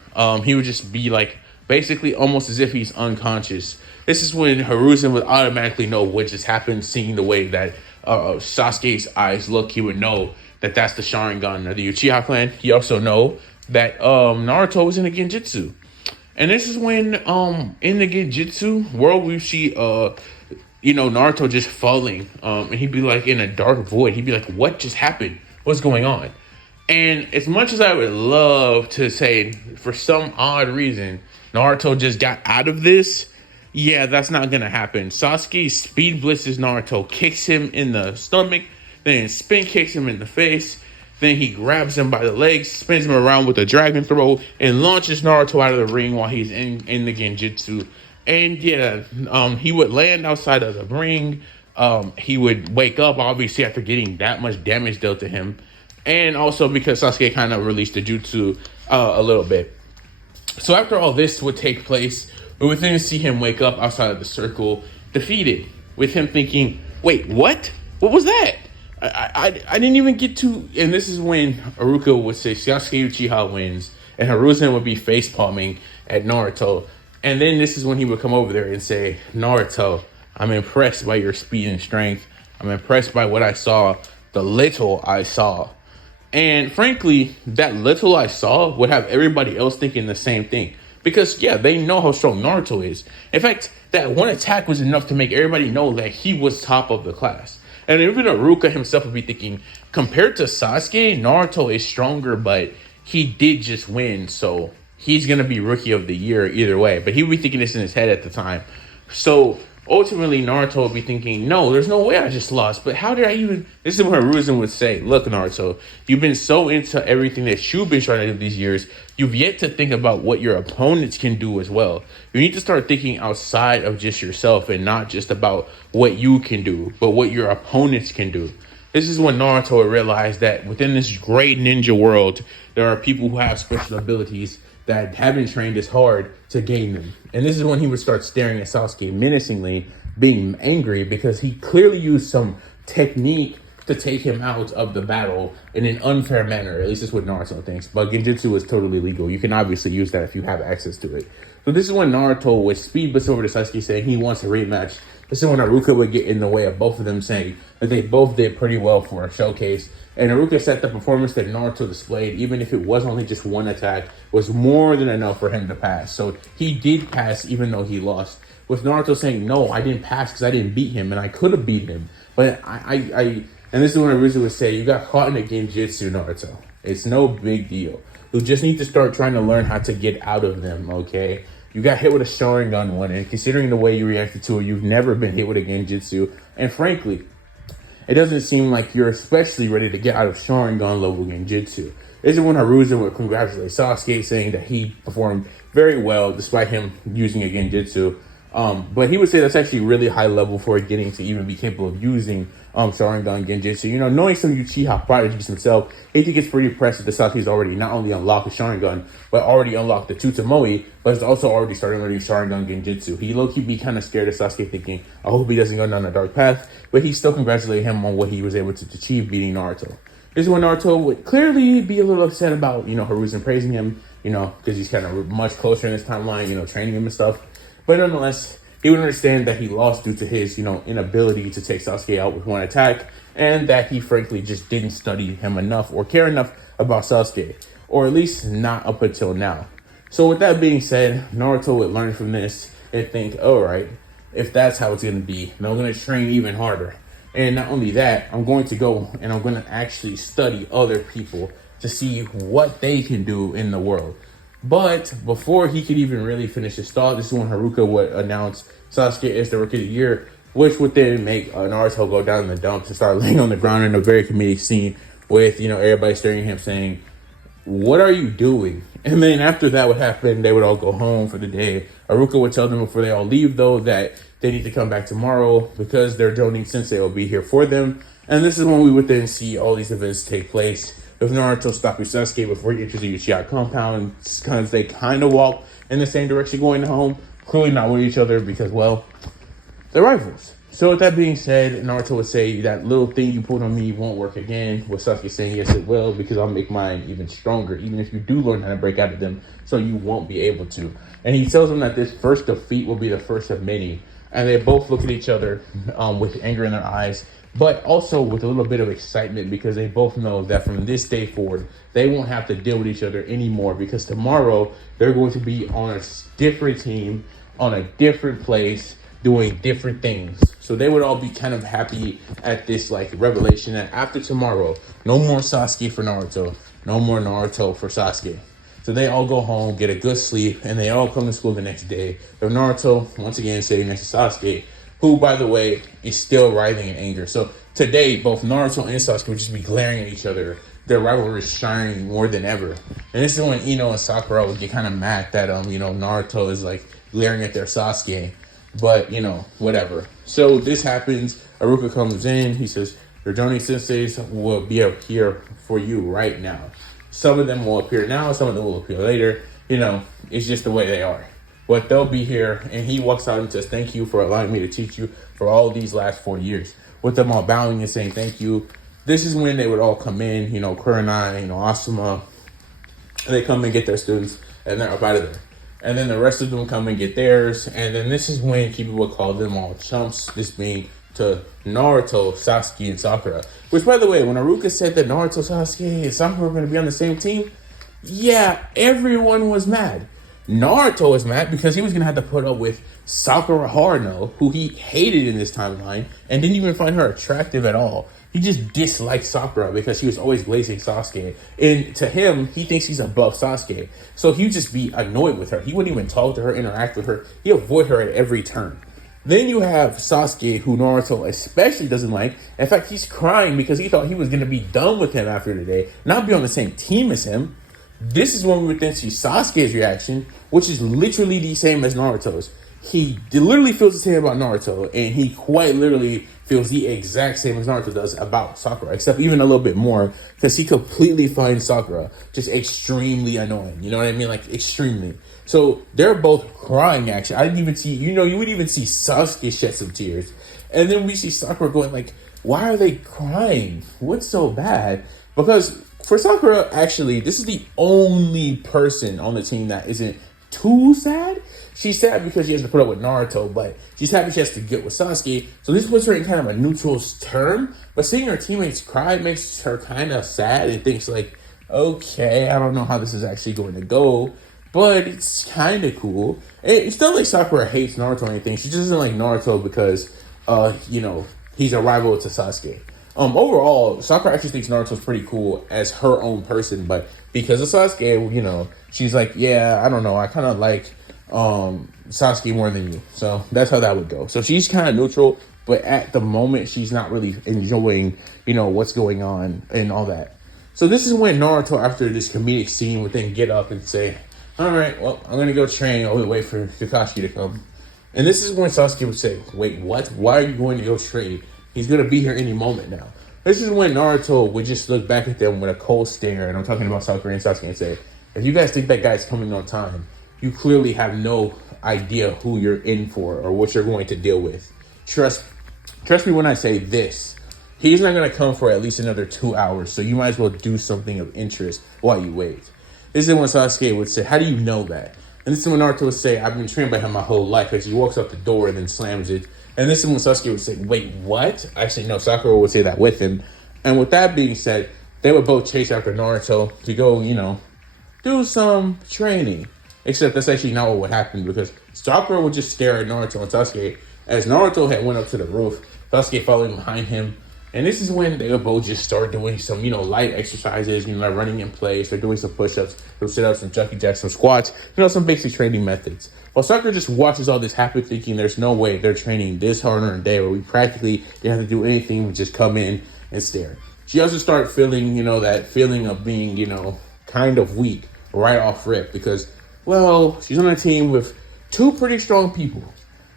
He would just be like basically almost as if he's unconscious. This is when Hiruzen would automatically know what just happened, seeing the way that Sasuke's eyes look. He would know that that's the Sharingan of the Uchiha clan. He also know that Naruto was in a Genjutsu. And this is when in the Genjutsu world we see Naruto just falling. And he'd be like in a dark void. He'd be like, what just happened? What's going on? And as much as I would love to say, for some odd reason, Naruto just got out of this, yeah, that's not going to happen. Sasuke speed blitzes Naruto, kicks him in the stomach, then spin kicks him in the face. Then he grabs him by the legs, spins him around with a dragon throw, and launches Naruto out of the ring while he's in the Genjutsu. And yeah, he would land outside of the ring. He would wake up, obviously, after getting that much damage dealt to him. And also because Sasuke kind of released the jutsu a little bit. So after all this would take place, we would then see him wake up outside of the circle, defeated, with him thinking, wait, what? What was that? I didn't even get to... And this is when Haruka would say Sasuke Uchiha wins, and Hiruzen would be face-palming at Naruto. And then this is when he would come over there and say, Naruto, I'm impressed by your speed and strength. I'm impressed by what I saw, the little I saw. And frankly, that little I saw would have everybody else thinking the same thing. Because, yeah, they know how strong Naruto is. In fact, that one attack was enough to make everybody know that he was top of the class. And even Haruka himself would be thinking, compared to Sasuke, Naruto is stronger, but he did just win. So he's going to be Rookie of the Year either way. But he would be thinking this in his head at the time. So ultimately, Naruto would be thinking, no, there's no way I just lost. But how did I even... This is what Hiruzen would say. Look, Naruto, you've been so into everything that you've been trying to do these years. You've yet to think about what your opponents can do as well. You need to start thinking outside of just yourself and not just about what you can do, but what your opponents can do. This is when Naruto would realize that within this great ninja world, there are people who have special abilities that haven't trained as hard to gain them. And this is when he would start staring at Sasuke menacingly, being angry because he clearly used some technique to take him out of the battle in an unfair manner. At least that's what Naruto thinks. But Genjutsu is totally legal. You can obviously use that if you have access to it. So this is when Naruto would speed blitz over to Sasuke saying he wants a rematch. This is when Haruka would get in the way of both of them, saying that they both did pretty well for a showcase. And Haruka said the performance that Naruto displayed, even if it was only just one attack, was more than enough for him to pass. So he did pass even though he lost. With Naruto saying, no, I didn't pass because I didn't beat him, and I could have beat him. But and this is when Haruka would say, you got caught in a Genjutsu, Naruto. It's no big deal. You just need to start trying to learn how to get out of them, okay? You got hit with a Sharingan one, and considering the way you reacted to it, you've never been hit with a Genjutsu. And frankly, it doesn't seem like you're especially ready to get out of Sharingan level Genjutsu. This is when Hiruzen would congratulate Sasuke, saying that he performed very well despite him using a Genjutsu. But he would say that's actually really high level for getting to even be capable of using Sharingan Genjutsu. You know, knowing some Uchiha prodigies himself, he think it's pretty impressive that Sasuke's already not only unlocked the Sharingan, but already unlocked the Tsutomoe, but has also already started learning Sharingan Genjutsu. He low-key be kind of scared of Sasuke, thinking, I hope he doesn't go down a dark path, but he still congratulated him on what he was able to achieve beating Naruto. This is when Naruto would clearly be a little upset about, Hiruzen praising him, because he's kind of much closer in this timeline, training him and stuff. But nonetheless, he would understand that he lost due to his, inability to take Sasuke out with one attack, and that he frankly just didn't study him enough or care enough about Sasuke, or at least not up until now. So with that being said, Naruto would learn from this and think, all right, if that's how it's going to be, then I'm going to train even harder. And not only that, I'm going to go and I'm going to actually study other people to see what they can do in the world. But before he could even really finish his thought, this is when Haruka would announce Sasuke is the Rookie of the Year, which would then make Naruto go down in the dumps and start laying on the ground in a very comedic scene with, everybody staring at him saying, what are you doing? And then after that would happen, they would all go home for the day. Haruka would tell them before they all leave, though, that they need to come back tomorrow because their Jonin Sensei will be here for them. And this is when we would then see all these events take place. With Naruto stopping Sasuke before he enters the Uchiha compound, because they kind of walk in the same direction going home, clearly not with each other because, well, they're rivals. So with that being said, Naruto would say that little thing you pulled on me won't work again. With Sasuke saying yes it will, because I'll make mine even stronger, even if you do learn how to break out of them, so you won't be able to. And he tells them that this first defeat will be the first of many. And they both look at each other with anger in their eyes, but also with a little bit of excitement, because they both know that from this day forward, they won't have to deal with each other anymore, because tomorrow they're going to be on a different team, on a different place, doing different things. So they would all be kind of happy at this like revelation that after tomorrow, no more Sasuke for Naruto, no more Naruto for Sasuke. So they all go home, get a good sleep, and they all come to school the next day. But Naruto, once again, sitting next to Sasuke, who, by the way, is still writhing in anger. So today, both Naruto and Sasuke would just be glaring at each other. Their rivalry is shining more than ever. And this is when Ino and Sakura would get kind of mad that, Naruto is, like, glaring at their Sasuke. But, whatever. So this happens. Aruka comes in. He says, your Jonin senseis will be up here for you right now. Some of them will appear now, some of them will appear later. It's just the way they are. But they'll be here, and he walks out and says, thank you for allowing me to teach you for all these last 4 years. With them all bowing and saying thank you. This is when they would all come in, Kurenai, Asuma. They come and get their students, and they're up out of there. And then the rest of them come and get theirs. And then this is when people would call them all chumps, this being to Naruto, Sasuke, and Sakura. Which, by the way, when Aruka said that Naruto, Sasuke, and Sakura were going to be on the same team, yeah, everyone was mad. Naruto was mad because he was going to have to put up with Sakura Haruno, who he hated in this timeline, and didn't even find her attractive at all. He just disliked Sakura because she was always blazing Sasuke. And to him, he thinks he's above Sasuke. So he would just be annoyed with her. He wouldn't even talk to her, interact with her. He'd avoid her at every turn. Then you have Sasuke, who Naruto especially doesn't like. In fact, he's crying because he thought he was going to be done with him after today, not be on the same team as him. This is when we would then see Sasuke's reaction, which is literally the same as Naruto's. He literally feels the same about Naruto, and he quite literally feels the exact same as Naruto does about Sakura, except even a little bit more, because he completely finds Sakura just extremely annoying. You know what I mean? Like, extremely. So they're both crying, actually. I didn't even see, you would even see Sasuke shed some tears. And then we see Sakura going like, why are they crying? What's so bad? Because for Sakura, actually, this is the only person on the team that isn't too sad. She's sad because she has to put up with Naruto, but she's happy she has to get with Sasuke. So this puts her in kind of a neutral term. But seeing her teammates cry makes her kind of sad and thinks like, okay, I don't know how this is actually going to go, but it's kind of cool. It's not like Sakura hates Naruto or anything. She just doesn't like Naruto because, he's a rival to Sasuke. Overall, Sakura actually thinks Naruto's pretty cool as her own person, but because of Sasuke, she's like, yeah, I don't know, I kind of like Sasuke more than you. So that's how that would go. So she's kind of neutral, but at the moment, she's not really enjoying, what's going on and all that. So this is when Naruto, after this comedic scene, would then get up and say, all right, well, I'm going to go train. I'll wait for Kakashi to come. And this is when Sasuke would say, wait, what? Why are you going to go train? He's going to be here any moment now. This is when Naruto would just look back at them with a cold stare, and I'm talking about Sakura and Sasuke, and say, if you guys think that guy's coming on time, you clearly have no idea who you're in for or what you're going to deal with. Trust me when I say this. He's not going to come for at least another 2 hours, so you might as well do something of interest while you wait. This is when Sasuke would say, how do you know that? And this is when Naruto would say, I've been trained by him my whole life, as he walks out the door and then slams it. And this is when Sasuke would say, wait, what? Actually, no, Sakura would say that with him. And with that being said, they would both chase after Naruto to go, do some training. Except that's actually not what would happen, because Sakura would just stare at Naruto and Sasuke as Naruto had went up to the roof, Sasuke following behind him. And this is when they would both just start doing some, light exercises, like running in place. They're doing some push-ups, some sit-ups, some jumping jacks, some squats, some basic training methods. While Sakura just watches all this happen, thinking there's no way they're training this hard on a day where we practically didn't have to do anything, we just come in and stare. She also started feeling, that feeling of being, kind of weak right off rip, because, well, she's on a team with two pretty strong people.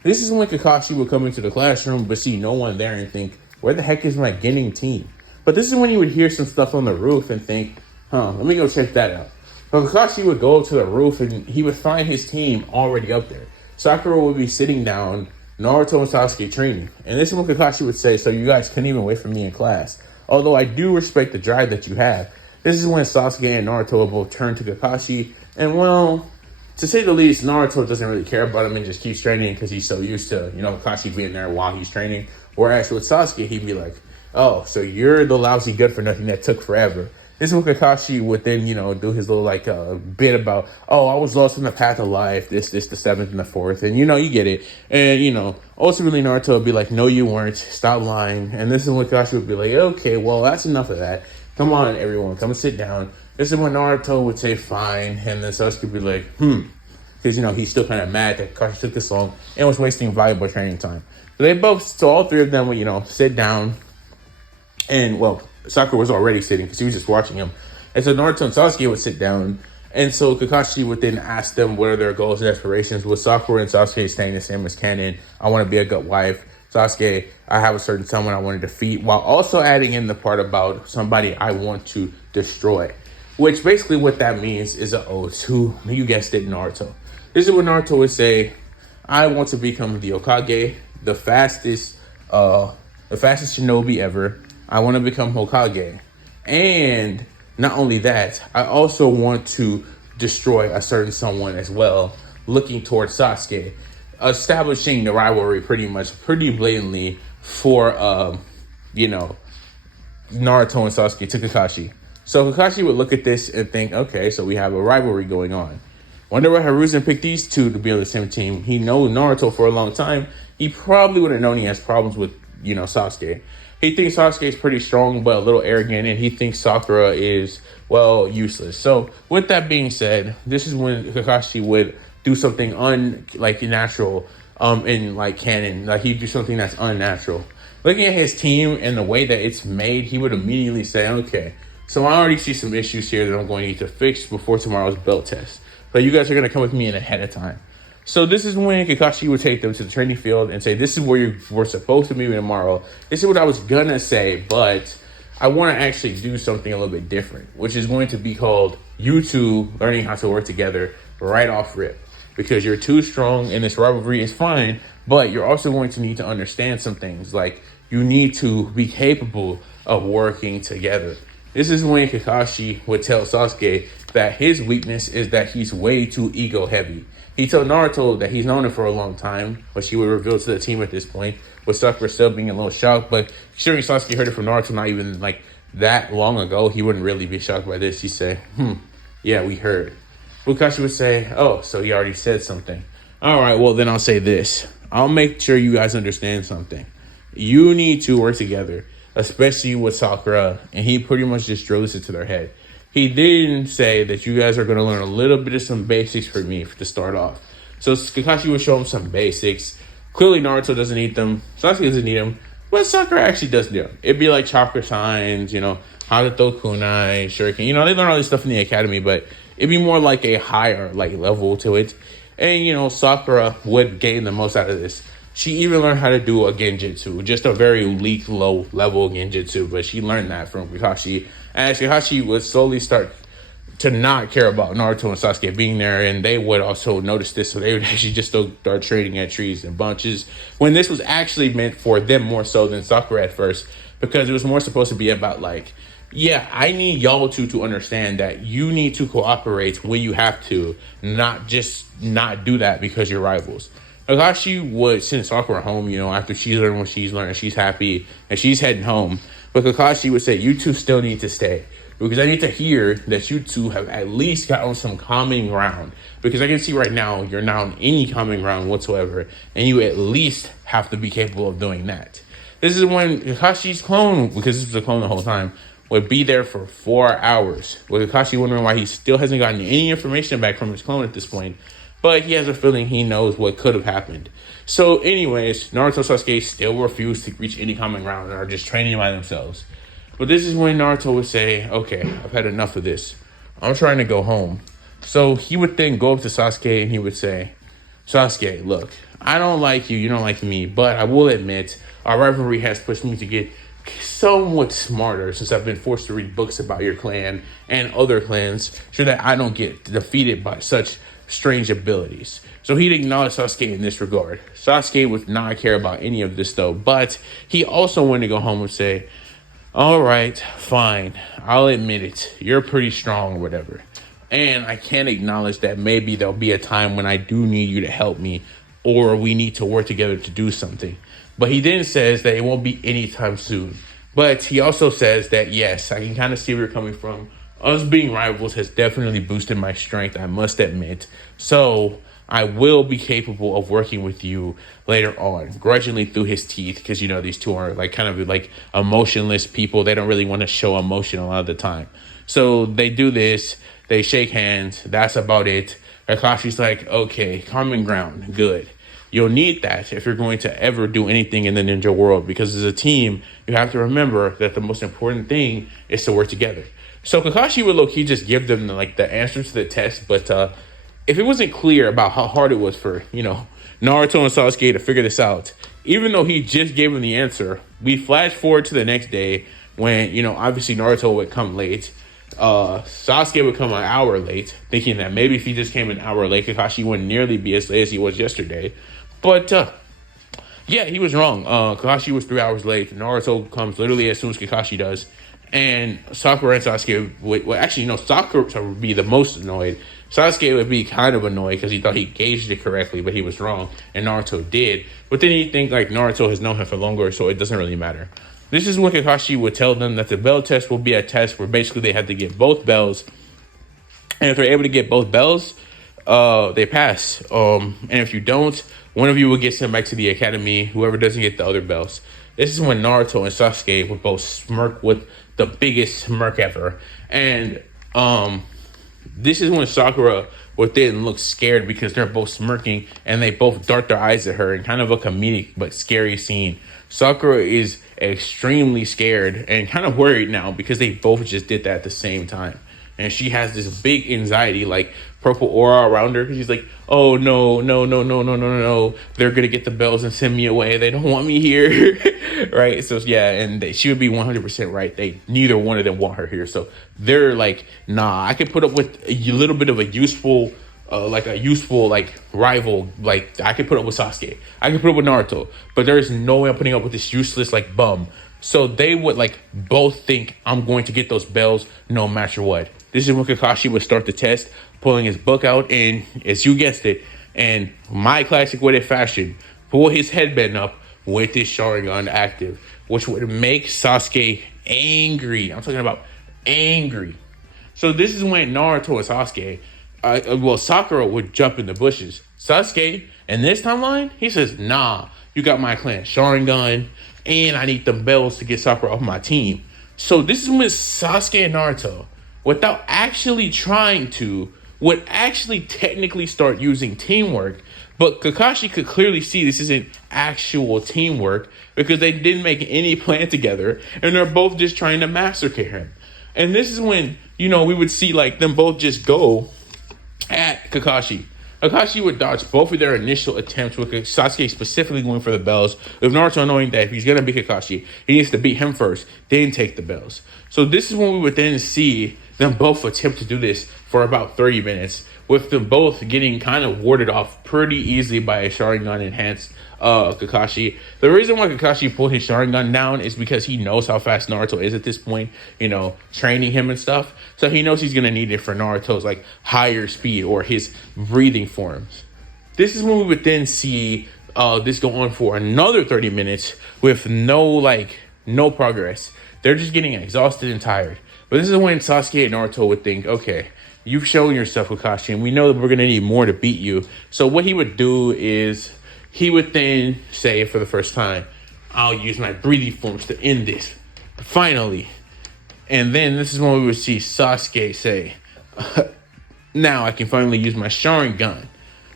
This is when Kakashi would come into the classroom but see no one there and think, where the heck is my Genin team? But this is when you would hear some stuff on the roof and think, let me go check that out. But Kakashi would go to the roof and he would find his team already up there. Sakura would be sitting down, Naruto and Sasuke training. And this is what Kakashi would say, so you guys couldn't even wait for me in class. Although I do respect the drive that you have. This is when Sasuke and Naruto will both turn to Kakashi. And well, to say the least, Naruto doesn't really care about him and just keeps training because he's so used to, Kakashi being there while he's training. Whereas with Sasuke, he'd be like, oh, so you're the lousy good for nothing that took forever. This is when Kakashi would then, do his little bit about, oh, I was lost in the path of life, this, the seventh and the fourth. And, you get it. And, ultimately Naruto would be like, no, you weren't. Stop lying. And this is when Kakashi would be like, okay, well, that's enough of that. Come on, everyone, come sit down. This is when Naruto would say, fine. And then Sasuke would be like, because, he's still kind of mad that Kakashi took this long and was wasting valuable training time. So all three of them would, sit down. And, well, Sakura was already sitting because he was just watching him. And so Naruto and Sasuke would sit down. And so Kakashi would then ask them what are their goals and aspirations. With Sakura and Sasuke staying the same as canon, I want to be a good wife. Sasuke, I have a certain someone I want to defeat, while also adding in the part about somebody I want to destroy. Which basically what that means is an ode to, you guessed it, Naruto. This is what Naruto would say, I want to become the Hokage, the fastest shinobi ever. I want to become Hokage. And not only that, I also want to destroy a certain someone as well, looking towards Sasuke, establishing the rivalry pretty blatantly for, Naruto and Sasuke to Kakashi. So Kakashi would look at this and think, okay, so we have a rivalry going on. Wonder why Hiruzen picked these two to be on the same team. He knows Naruto for a long time. He probably would have known he has problems with, Sasuke. He thinks Sasuke is pretty strong, but a little arrogant, and he thinks Sakura is, well, useless. So, with that being said, this is when Kakashi would do something natural, in canon. He'd do something that's unnatural. Looking at his team and the way that it's made, he would immediately say, okay, so I already see some issues here that I'm going to need to fix before tomorrow's belt test. But you guys are going to come with me in ahead of time. So this is when Kakashi would take them to the training field and say, this is where you were supposed to be tomorrow. This is what I was going to say, but I want to actually do something a little bit different, which is going to be called you two learning how to work together right off rip. Because you're too strong and this rivalry is fine, but you're also going to need to understand some things. Like, you need to be capable of working together. This is when Kakashi would tell Sasuke that his weakness is that he's way too ego heavy. He told Naruto that he's known him for a long time, which he would reveal to the team at this point, with Sakura still being a little shocked. But considering Sasuke heard it from Naruto not even that long ago, he wouldn't really be shocked by this. He'd say, yeah, we heard. Kakashi would say, oh, so he already said something. All right, well, then I'll say this. I'll make sure you guys understand something. You need to work together, especially with Sakura. And he pretty much just drills it to their head. He did say that you guys are going to learn a little bit of some basics for me to start off. So Kakashi would show him some basics. Clearly, Naruto doesn't need them. Sasuke doesn't need them. But Sakura actually does need them. It'd be like chakra signs, how to throw kunai, shuriken. They learn all this stuff in the academy, but it'd be more like a higher level to it. And, Sakura would gain the most out of this. She even learned how to do a genjutsu, just a very weak, low-level genjutsu, but she learned that from Kakashi. And Kakashi would slowly start to not care about Naruto and Sasuke being there, and they would also notice this, so they would actually just start trading at trees and bunches, when this was actually meant for them more so than Sakura at first, because it was more supposed to be about, yeah, I need y'all two to understand that you need to cooperate when you have to, not just not do that because you're rivals. Kakashi would send Sakura home, after she's learned what she's learned, she's happy, and she's heading home. But Kakashi would say, you two still need to stay. Because I need to hear that you two have at least gotten some common ground. Because I can see right now, you're not on any common ground whatsoever. And you at least have to be capable of doing that. This is when Kakashi's clone, because this was a clone the whole time, would be there for 4 hours. With Kakashi wondering why he still hasn't gotten any information back from his clone at this point. But he has a feeling he knows what could have happened. So anyways, Naruto and Sasuke still refuse to reach any common ground and are just training by themselves. But this is when Naruto would say, okay, I've had enough of this. I'm trying to go home. So he would then go up to Sasuke and he would say, Sasuke, look, I don't like you, you don't like me, but I will admit our rivalry has pushed me to get somewhat smarter since I've been forced to read books about your clan and other clans so that I don't get defeated by such strange abilities. So he'd acknowledge Sasuke in this regard. Sasuke would not care about any of this though, but he also wanted to go home and say, all right, fine, I'll admit it. You're pretty strong or whatever. And I can acknowledge that maybe there'll be a time when I do need you to help me or we need to work together to do something. But he then says that it won't be anytime soon. But he also says that, yes, I can kind of see where you're coming from. Us being rivals has definitely boosted my strength, I must admit. So I will be capable of working with you later on, grudgingly through his teeth, because, you know, these two are like kind of like emotionless people. They don't really want to show emotion a lot of the time. So they do this, they shake hands, that's about it. Kakashi's like, okay, common ground, good. You'll need that if you're going to ever do anything in the ninja world, because as a team, you have to remember that the most important thing is to work together. So Kakashi would low-key just give them like the answers to the test, but if it wasn't clear about how hard it was for, you know, Naruto and Sasuke to figure this out, even though he just gave him the answer, we flash forward to the next day when, you know, obviously Naruto would come late. Sasuke would come an hour late, thinking that maybe if he just came an hour late, Kakashi wouldn't nearly be as late as he was yesterday. But yeah, he was wrong. Kakashi was 3 hours late. Naruto comes literally as soon as Kakashi does. And Sakura and Sasuke would, well, actually, no, Sakura would be the most annoyed. Sasuke would be kind of annoyed because he thought he gauged it correctly, but he was wrong, and Naruto did. But then you think, like, Naruto has known him for longer, so it doesn't really matter. This is when Kakashi would tell them that the bell test will be a test where basically they have to get both bells. And if they're able to get both bells, they pass. And if you don't, one of you will get sent back to the academy, whoever doesn't get the other bells. This is when Naruto and Sasuke would both smirk with the biggest smirk ever. And this is when Sakura would then look scared because they're both smirking and they both dart their eyes at her in kind of a comedic but scary scene. Sakura is extremely scared and kind of worried now because they both just did that at the same time. And she has this big anxiety, like purple aura around her. She's like, oh, no. They're going to get the bells and send me away. They don't want me here. Right? So, yeah, and she would be 100% right. Neither one of them want her here. So they're like, nah, I can put up with a little bit of a useful rival. Like, I can put up with Sasuke. I can put up with Naruto. But there's no way I'm putting up with this useless, like, bum. So they would, like, both think I'm going to get those bells no matter what. This is when Kakashi would start the test, pulling his book out, and as you guessed it, and my classic way of fashion, pull his headband up with his Sharingan active, which would make Sasuke angry. I'm talking about angry. So this is when Naruto and Sasuke, Sakura would jump in the bushes. Sasuke, in this timeline, he says, nah, you got my clan Sharingan, and I need the bells to get Sakura off my team. So this is when Sasuke and Naruto, without actually trying to, would actually technically start using teamwork. But Kakashi could clearly see this isn't actual teamwork because they didn't make any plan together and they're both just trying to massacre him. And this is when, you know, we would see like them both just go at Kakashi. Kakashi would dodge both of their initial attempts with Sasuke specifically going for the bells, with Naruto knowing that if he's going to beat Kakashi, he needs to beat him first, then take the bells. So this is when we would then see them both attempt to do this for about 30 minutes, with them both getting kind of warded off pretty easily by a Sharingan enhanced Kakashi. The reason why Kakashi pulled his Sharingan down is because he knows how fast Naruto is at this point, you know, training him and stuff. So he knows he's going to need it for Naruto's like higher speed or his breathing forms. This is when we would then see this go on for another 30 minutes with no progress. They're just getting exhausted and tired. But this is when Sasuke and Naruto would think, okay, you've shown yourself, Kakashi, and we know that we're going to need more to beat you. So what he would do is he would then say for the first time, I'll use my breathing forms to end this. Finally. And then this is when we would see Sasuke say, now I can finally use my Sharingan.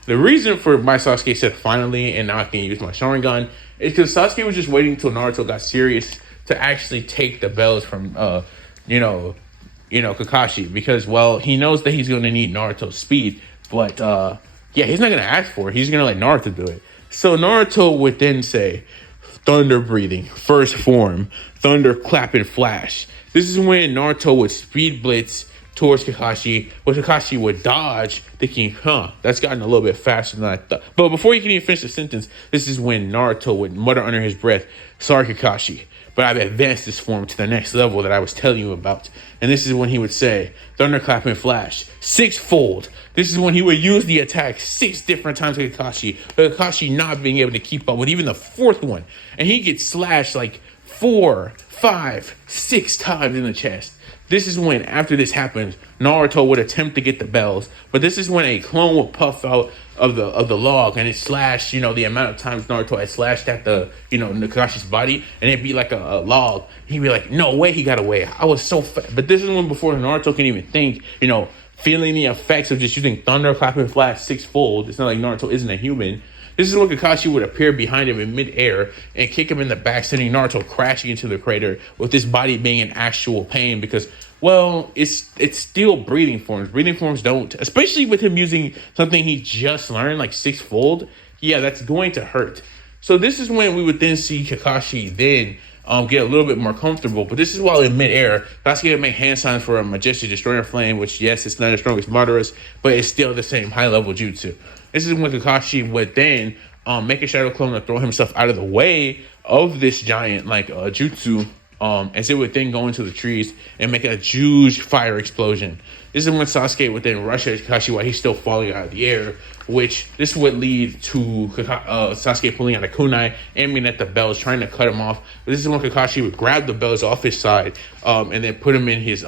The reason for my Sasuke said finally and now I can use my Sharingan is because Sasuke was just waiting until Naruto got serious to actually take the bells from Kakashi, because, well, he knows that he's going to need Naruto's speed, but he's not going to ask for it. He's going to let Naruto do it. So Naruto would then say, thunder breathing, first form, thunder clap and flash. This is when Naruto would speed blitz towards Kakashi, but Kakashi would dodge, thinking, that's gotten a little bit faster than I thought. But before he can even finish the sentence, this is when Naruto would mutter under his breath, "Sorry, Kakashi, but I've advanced this form to the next level that I was telling you about." And this is when he would say, "Thunderclap and Flash, sixfold." This is when he would use the attack 6 different times with Kakashi, but Kakashi not being able to keep up with even the 4th one. And he gets slashed like 4, 5, 6 times in the chest. This is when, after this happens, Naruto would attempt to get the bells, but this is when a clone would puff out of the log and it slashed, the amount of times Naruto had slashed at Kakashi's body, and it'd be like a log. He'd be like, "No way, he got away. I was so fast." But this is when, before Naruto can even think, feeling the effects of just using Thunder, Clap, and Flash sixfold. It's not like Naruto isn't a human. This is when Kakashi would appear behind him in midair and kick him in the back, sending Naruto crashing into the crater with his body being in actual pain because, well, it's still breathing forms. Breathing forms don't, especially with him using something he just learned, like sixfold. Yeah, that's going to hurt. So this is when we would then see Kakashi then get a little bit more comfortable. But this is while in midair, Sasuke would make hand signs for a Majestic Destroyer Flame, which, yes, it's not as strong as Madara's, but it's still the same high-level jutsu. This is when Kakashi would then make a shadow clone to throw himself out of the way of this giant, jutsu, as it would then go into the trees and make a huge fire explosion. This is when Sasuke would then rush at Kakashi while he's still falling out of the air, which this would lead to Sasuke pulling out a kunai, aiming at the bells, trying to cut him off. But this is when Kakashi would grab the bells off his side and then put him in his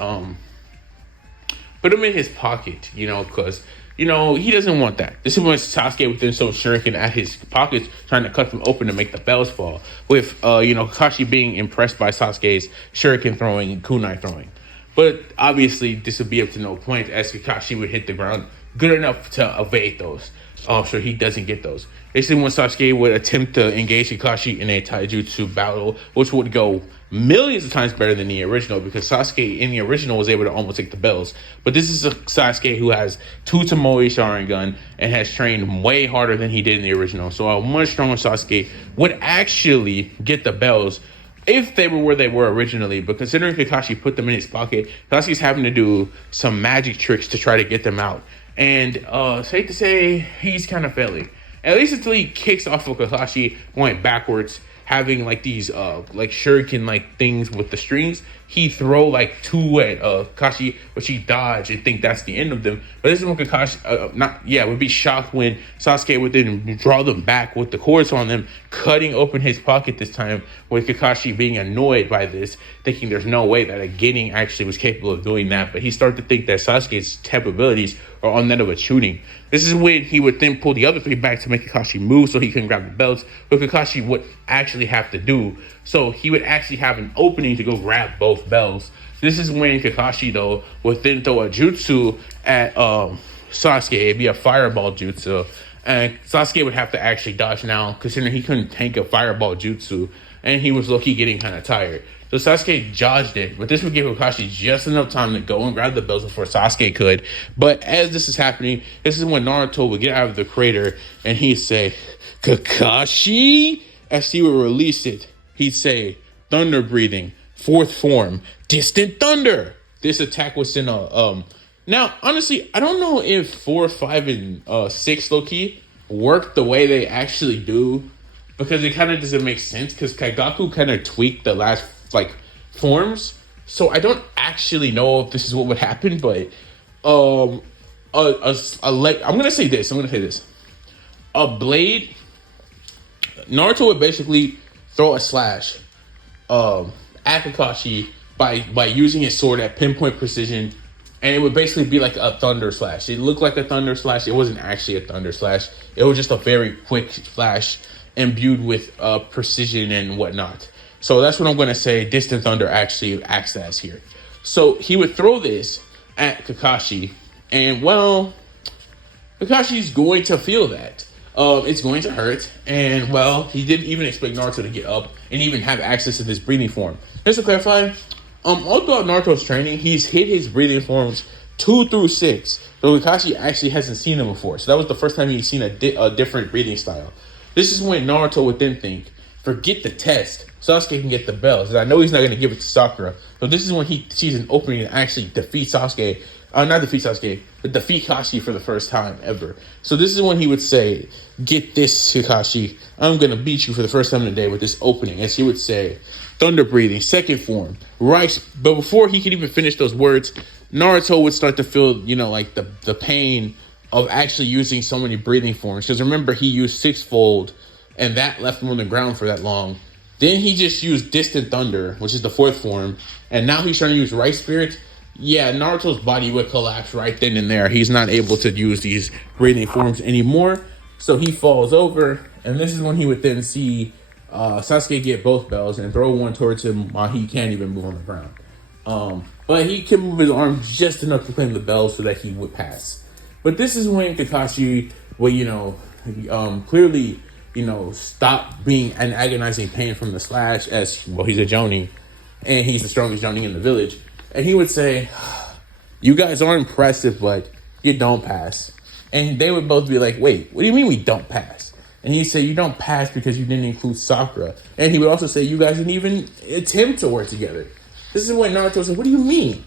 pocket, because he doesn't want that. This is when Sasuke would then throw shuriken at his pockets, trying to cut them open to make the bells fall. With, Kakashi being impressed by Sasuke's shuriken throwing and kunai throwing. But obviously, this would be up to no point as Kakashi would hit the ground good enough to evade those. So he doesn't get those. This is when Sasuke would attempt to engage Kakashi in a taijutsu battle, which would go millions of times better than the original, because Sasuke in the original was able to almost take the bells. But this is a Sasuke who has 2 Tomoe Sharingan and has trained way harder than he did in the original. So a much stronger Sasuke would actually get the bells if they were where they were originally. But considering Kakashi put them in his pocket, Sasuke's having to do some magic tricks to try to get them out. And safe to say, he's kind of failing. At least until he kicks off of Kakashi going backwards, having these shuriken things with the strings. He throw 2 at Kakashi, which he dodge and think that's the end of them. But this is when Kakashi would be shocked when Sasuke would then draw them back with the cords on them, cutting open his pocket this time, with Kakashi being annoyed by this, thinking there's no way that a Genin actually was capable of doing that. But he started to think that Sasuke's type abilities are on that of a shooting. This is when he would then pull the other 3 back to make Kakashi move so he can grab the belts, but Kakashi would actually have to do. So he would actually have an opening to go grab both bells. This is when Kakashi, though, would then throw a jutsu at Sasuke. It'd be a fireball jutsu. And Sasuke would have to actually dodge now, considering he couldn't tank a fireball jutsu. And he was low-key getting kind of tired. So Sasuke dodged it, but this would give Kakashi just enough time to go and grab the bells before Sasuke could. But as this is happening, this is when Naruto would get out of the crater and he'd say, "Kakashi?" As he would release it, he'd say, "Thunder breathing, 4th form, distant thunder." This attack was in a now, honestly, I don't know if 4, 5, and 6 low-key work the way they actually do, because it kind of doesn't make sense, because Kaigaku kind of tweaked the last forms. So I don't actually know if this is what would happen, but I'm gonna say this. A blade, Naruto would basically throw a slash at Kakashi by using his sword at pinpoint precision, and it would basically be like a thunder slash. It looked like a thunder slash. It wasn't actually a thunder slash. It was just a very quick flash imbued with precision and whatnot. So that's what I'm going to say distant thunder actually acts as here. So he would throw this at Kakashi, and well, Kakashi's going to feel that. It's going to hurt, and well, he didn't even expect Naruto to get up and even have access to this breathing form. Just to clarify, all throughout Naruto's training, he's hit his breathing forms 2 through 6. So Kakashi actually hasn't seen them before. So that was the first time he's seen a different breathing style. This is when Naruto would then think, forget the test, Sasuke can get the bells. And I know he's not going to give it to Sakura. So this is when he sees an opening to actually defeat Sasuke not defeat Sasuke, but defeat Kakashi for the first time ever. So this is when he would say, "Get this, Kakashi. I'm gonna beat you for the first time today with this opening." As he would say, "Thunder breathing, second form, rice." But before he could even finish those words, Naruto would start to feel, like the pain of actually using so many breathing forms. Because remember, he used sixfold, and that left him on the ground for that long. Then he just used Distant Thunder, which is the fourth form, and now he's trying to use Rice Spirit. Yeah, Naruto's body would collapse right then and there. He's not able to use these breathing forms anymore, so he falls over, and this is when he would then see Sasuke get both bells and throw one towards him while he can't even move on the ground. But he can move his arm just enough to claim the bell so that he would pass. But this is when Kakashi will, clearly, stop being an agonizing pain from the slash, as, well, he's a Jonin, and he's the strongest Jonin in the village. And he would say, "You guys are impressive, but you don't pass." And they would both be like, "Wait, what do you mean we don't pass?" And he'd say, "You don't pass because you didn't include Sakura." And he would also say, "You guys didn't even attempt to work together." This is when Naruto said, "What do you mean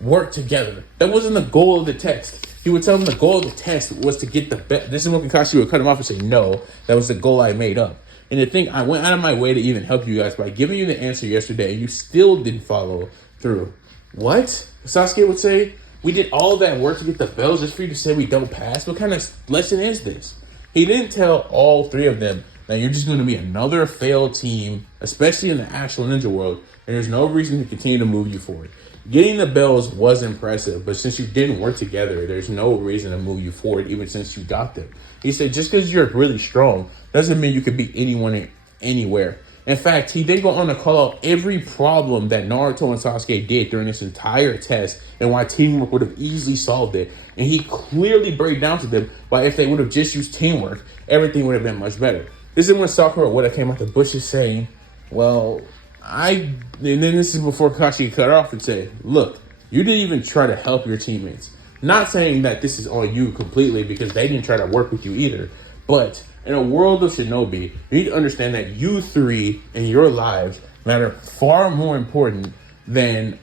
work together? That wasn't the goal of the test." He would tell him the goal of the test was to get the best. This is when Kakashi would cut him off and say, "No, that was the goal I made up." And the thing, I went out of my way to even help you guys by giving you the answer yesterday, and you still didn't follow through. What? Sasuke would say, "We did all that work to get the bells just for you to say we don't pass? What kind of lesson is this?" He didn't tell all three of them that you're just going to be another failed team, especially in the actual ninja world, and there's no reason to continue to move you forward. Getting the bells was impressive, but since you didn't work together, there's no reason to move you forward, even since you got them. He said, just because you're really strong doesn't mean you could beat anyone anywhere. In fact, he did go on to call out every problem that Naruto and Sasuke did during this entire test and why teamwork would have easily solved it. And he clearly broke down to them why if they would have just used teamwork, everything would have been much better. This is when Sakura would have came out the bushes saying, "Well, and then this is before Kakashi cut off and said, look, you didn't even try to help your teammates. Not saying that this is on you completely because they didn't try to work with you either. But in a world of shinobi, you need to understand that you three and your lives matter far more important than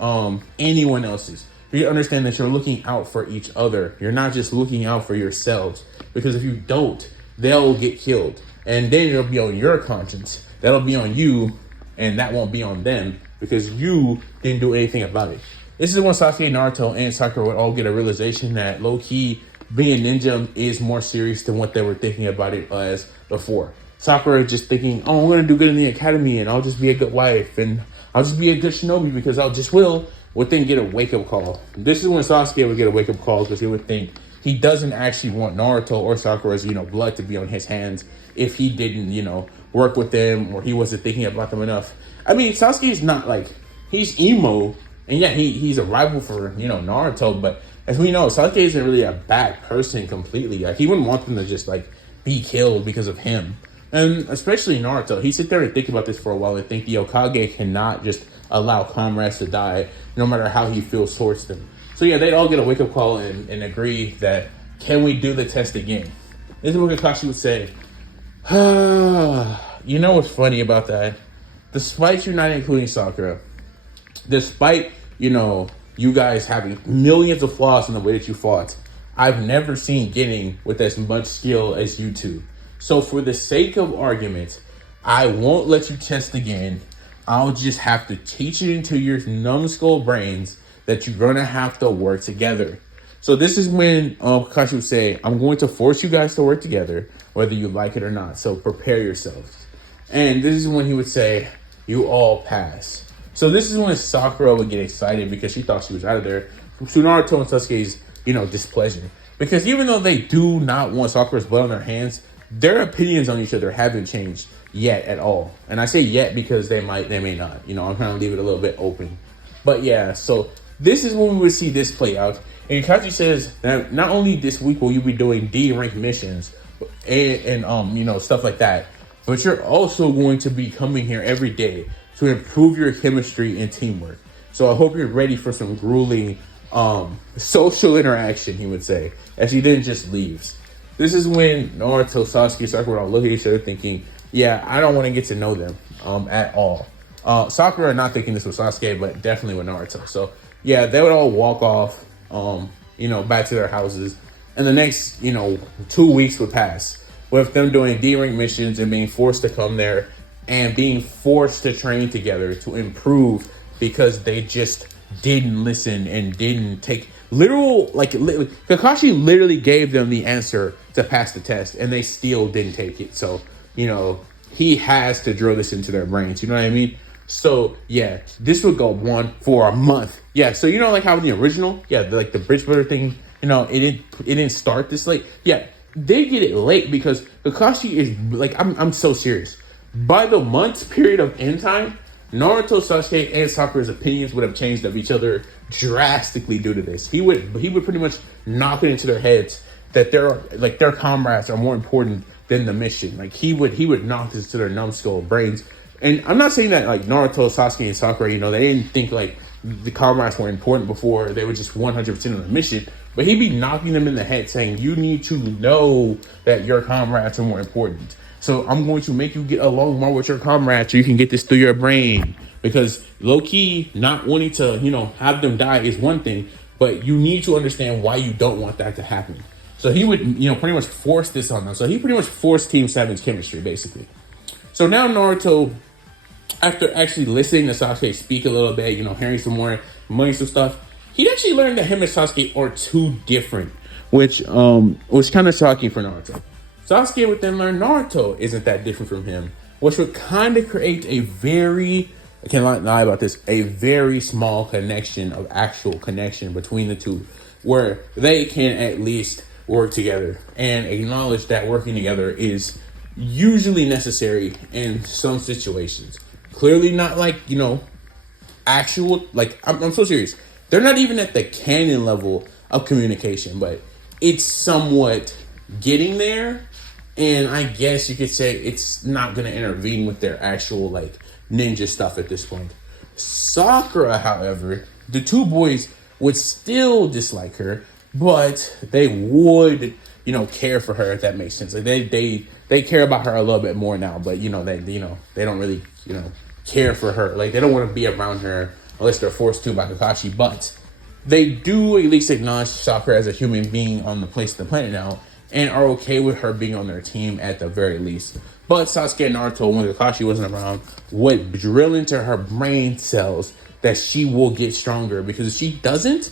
anyone else's. You need to understand that you're looking out for each other. You're not just looking out for yourselves. Because if you don't, they'll get killed. And then it'll be on your conscience. That'll be on you. And that won't be on them because you didn't do anything about it." This is when Sasuke, Naruto, and Sakura would all get a realization that low-key being ninja is more serious than what they were thinking about it as before. Sakura just thinking, "Oh, I'm going to do good in the academy and I'll just be a good wife and I'll just be a good shinobi because I'll just would then get a wake-up call." This is when Sasuke would get a wake-up call because he would think he doesn't actually want Naruto or Sakura's, blood to be on his hands if he didn't, work with them or he wasn't thinking about them enough. I mean, Sasuke's not he's emo, and yeah, he's a rival for, Naruto, but as we know, Sasuke isn't really a bad person completely. He wouldn't want them to just, be killed because of him. And especially Naruto, he sit there and think about this for a while and think the Hokage cannot just allow comrades to die no matter how he feels towards them. So yeah, they'd all get a wake-up call and agree that, can we do the test again? This is what Kakashi would say, "You know what's funny about that? Despite you not including Sakura, despite, you guys having millions of flaws in the way that you fought, I've never seen Genin with as much skill as you two. So for the sake of argument, I won't let you test again. I'll just have to teach it into your numbskull brains that you're going to have to work together." So this is when Kakashi would say, "I'm going to force you guys to work together, whether you like it or not. So prepare yourselves." And this is when he would say, "You all pass." So this is when Sakura would get excited because she thought she was out of there. To Naruto and Sasuke's, displeasure. Because even though they do not want Sakura's blood on their hands, their opinions on each other haven't changed yet at all. And I say yet because they may not. I'm trying to leave it a little bit open. But yeah, so this is when we would see this play out. And Kaji says that not only this week will you be doing D-rank missions and stuff like that, but you're also going to be coming here every day to improve your chemistry and teamwork. So I hope you're ready for some grueling social interaction," he would say, as he then just leaves. This is when Naruto, Sasuke, Sakura all look at each other thinking, yeah, I don't want to get to know them at all. Sakura not thinking this with Sasuke, but definitely with Naruto. So yeah, they would all walk off back to their houses. And the next, 2 weeks would pass with them doing D-rank missions and being forced to come there and being forced to train together to improve because they just didn't listen and didn't take Kakashi literally gave them the answer to pass the test and they still didn't take it. So, he has to drill this into their brains. You know what I mean? So yeah, this would go on for a month. Yeah. So like how in the original, the bridge builder thing, it didn't start this late. Yeah. They get it late because Kakashi is I'm so serious. By the months period of end time, Naruto, Sasuke, and Sakura's opinions would have changed of each other drastically due to this. He would pretty much knock it into their heads that their comrades are more important than the mission. Like he would knock this to their numbskull brains. And I'm not saying that Naruto, Sasuke, and Sakura, they didn't think the comrades were important before they were just 100% on the mission. But he'd be knocking them in the head saying, you need to know that your comrades are more important. So I'm going to make you get along more with your comrades so you can get this through your brain. Because low-key, not wanting to, have them die is one thing. But you need to understand why you don't want that to happen. So he would, pretty much force this on them. So he pretty much forced Team 7's chemistry, basically. So now Naruto, after actually listening to Sasuke speak a little bit, hearing some more money, some stuff, he actually learned that him and Sasuke are too different, which was kind of shocking for Naruto. Sasuke would then learn Naruto isn't that different from him, which would kind of create a very, I can't lie about this, a very small actual connection between the two, where they can at least work together and acknowledge that working together is usually necessary in some situations. Clearly not actual, I'm so serious. They're not even at the canon level of communication, but it's somewhat getting there. And I guess you could say it's not going to intervene with their actual ninja stuff at this point. Sakura, however, the two boys would still dislike her, but they would, care for her, if that makes sense. They care about her a little bit more now, but they don't really, care for her. They don't want to be around her unless they're forced to by Kakashi, but they do at least acknowledge Sakura as a human being on the place of the planet now and are okay with her being on their team at the very least. But Sasuke and Naruto, when Kakashi wasn't around, would drill into her brain cells that she will get stronger, because if she doesn't,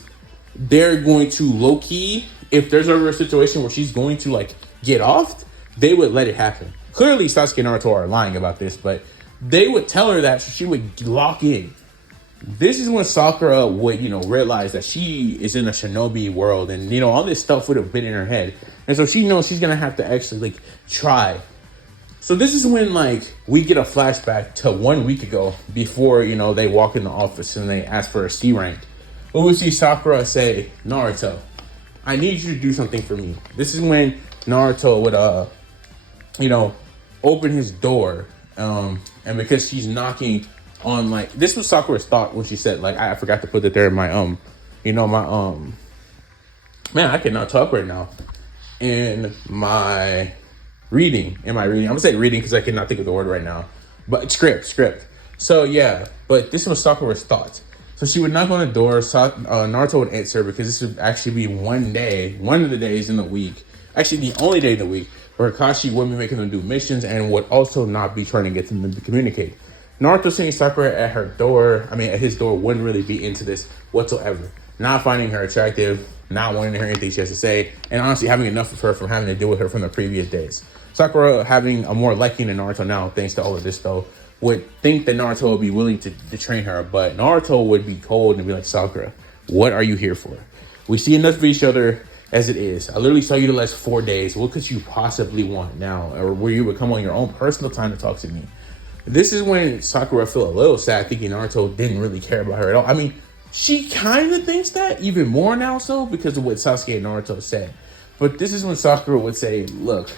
they're going to low-key, if there's ever a situation where she's going to get off, they would let it happen. Clearly Sasuke and Naruto are lying about this, but they would tell her that so she would lock in. This is when Sakura would, realize that she is in a shinobi world and, all this stuff would have been in her head. And so she knows she's going to have to actually, try. So this is when, we get a flashback to 1 week ago before, they walk in the office and they ask for a C rank. But we see Sakura say, Naruto, I need you to do something for me. This is when Naruto would, open his door. And because she's knocking on this was Sakura's thought when she said I forgot to put that there in my man, I cannot talk right now. In my reading, I'm gonna say reading because I cannot think of the word right now, but script. So yeah, but this was Sakura's thoughts. So she would knock on the door. Naruto would answer because this would actually be one of the days in the week, actually the only day in the week where Kakashi wouldn't be making them do missions and would also not be trying to get them to communicate. Naruto seeing Sakura at his door, wouldn't really be into this whatsoever. Not finding her attractive, not wanting to hear anything she has to say, and honestly having enough of her from having to deal with her from the previous days. Sakura having a more liking to Naruto now, thanks to all of this though, would think that Naruto would be willing to train her, but Naruto would be cold and be like, Sakura, what are you here for? We see enough of each other as it is. I literally saw you the last 4 days. What could you possibly want now? Or where you would come on your own personal time to talk to me? This is when Sakura feel a little sad, thinking Naruto didn't really care about her at all. She kind of thinks that even more now so because of what Sasuke and Naruto said. But this is when Sakura would say, look,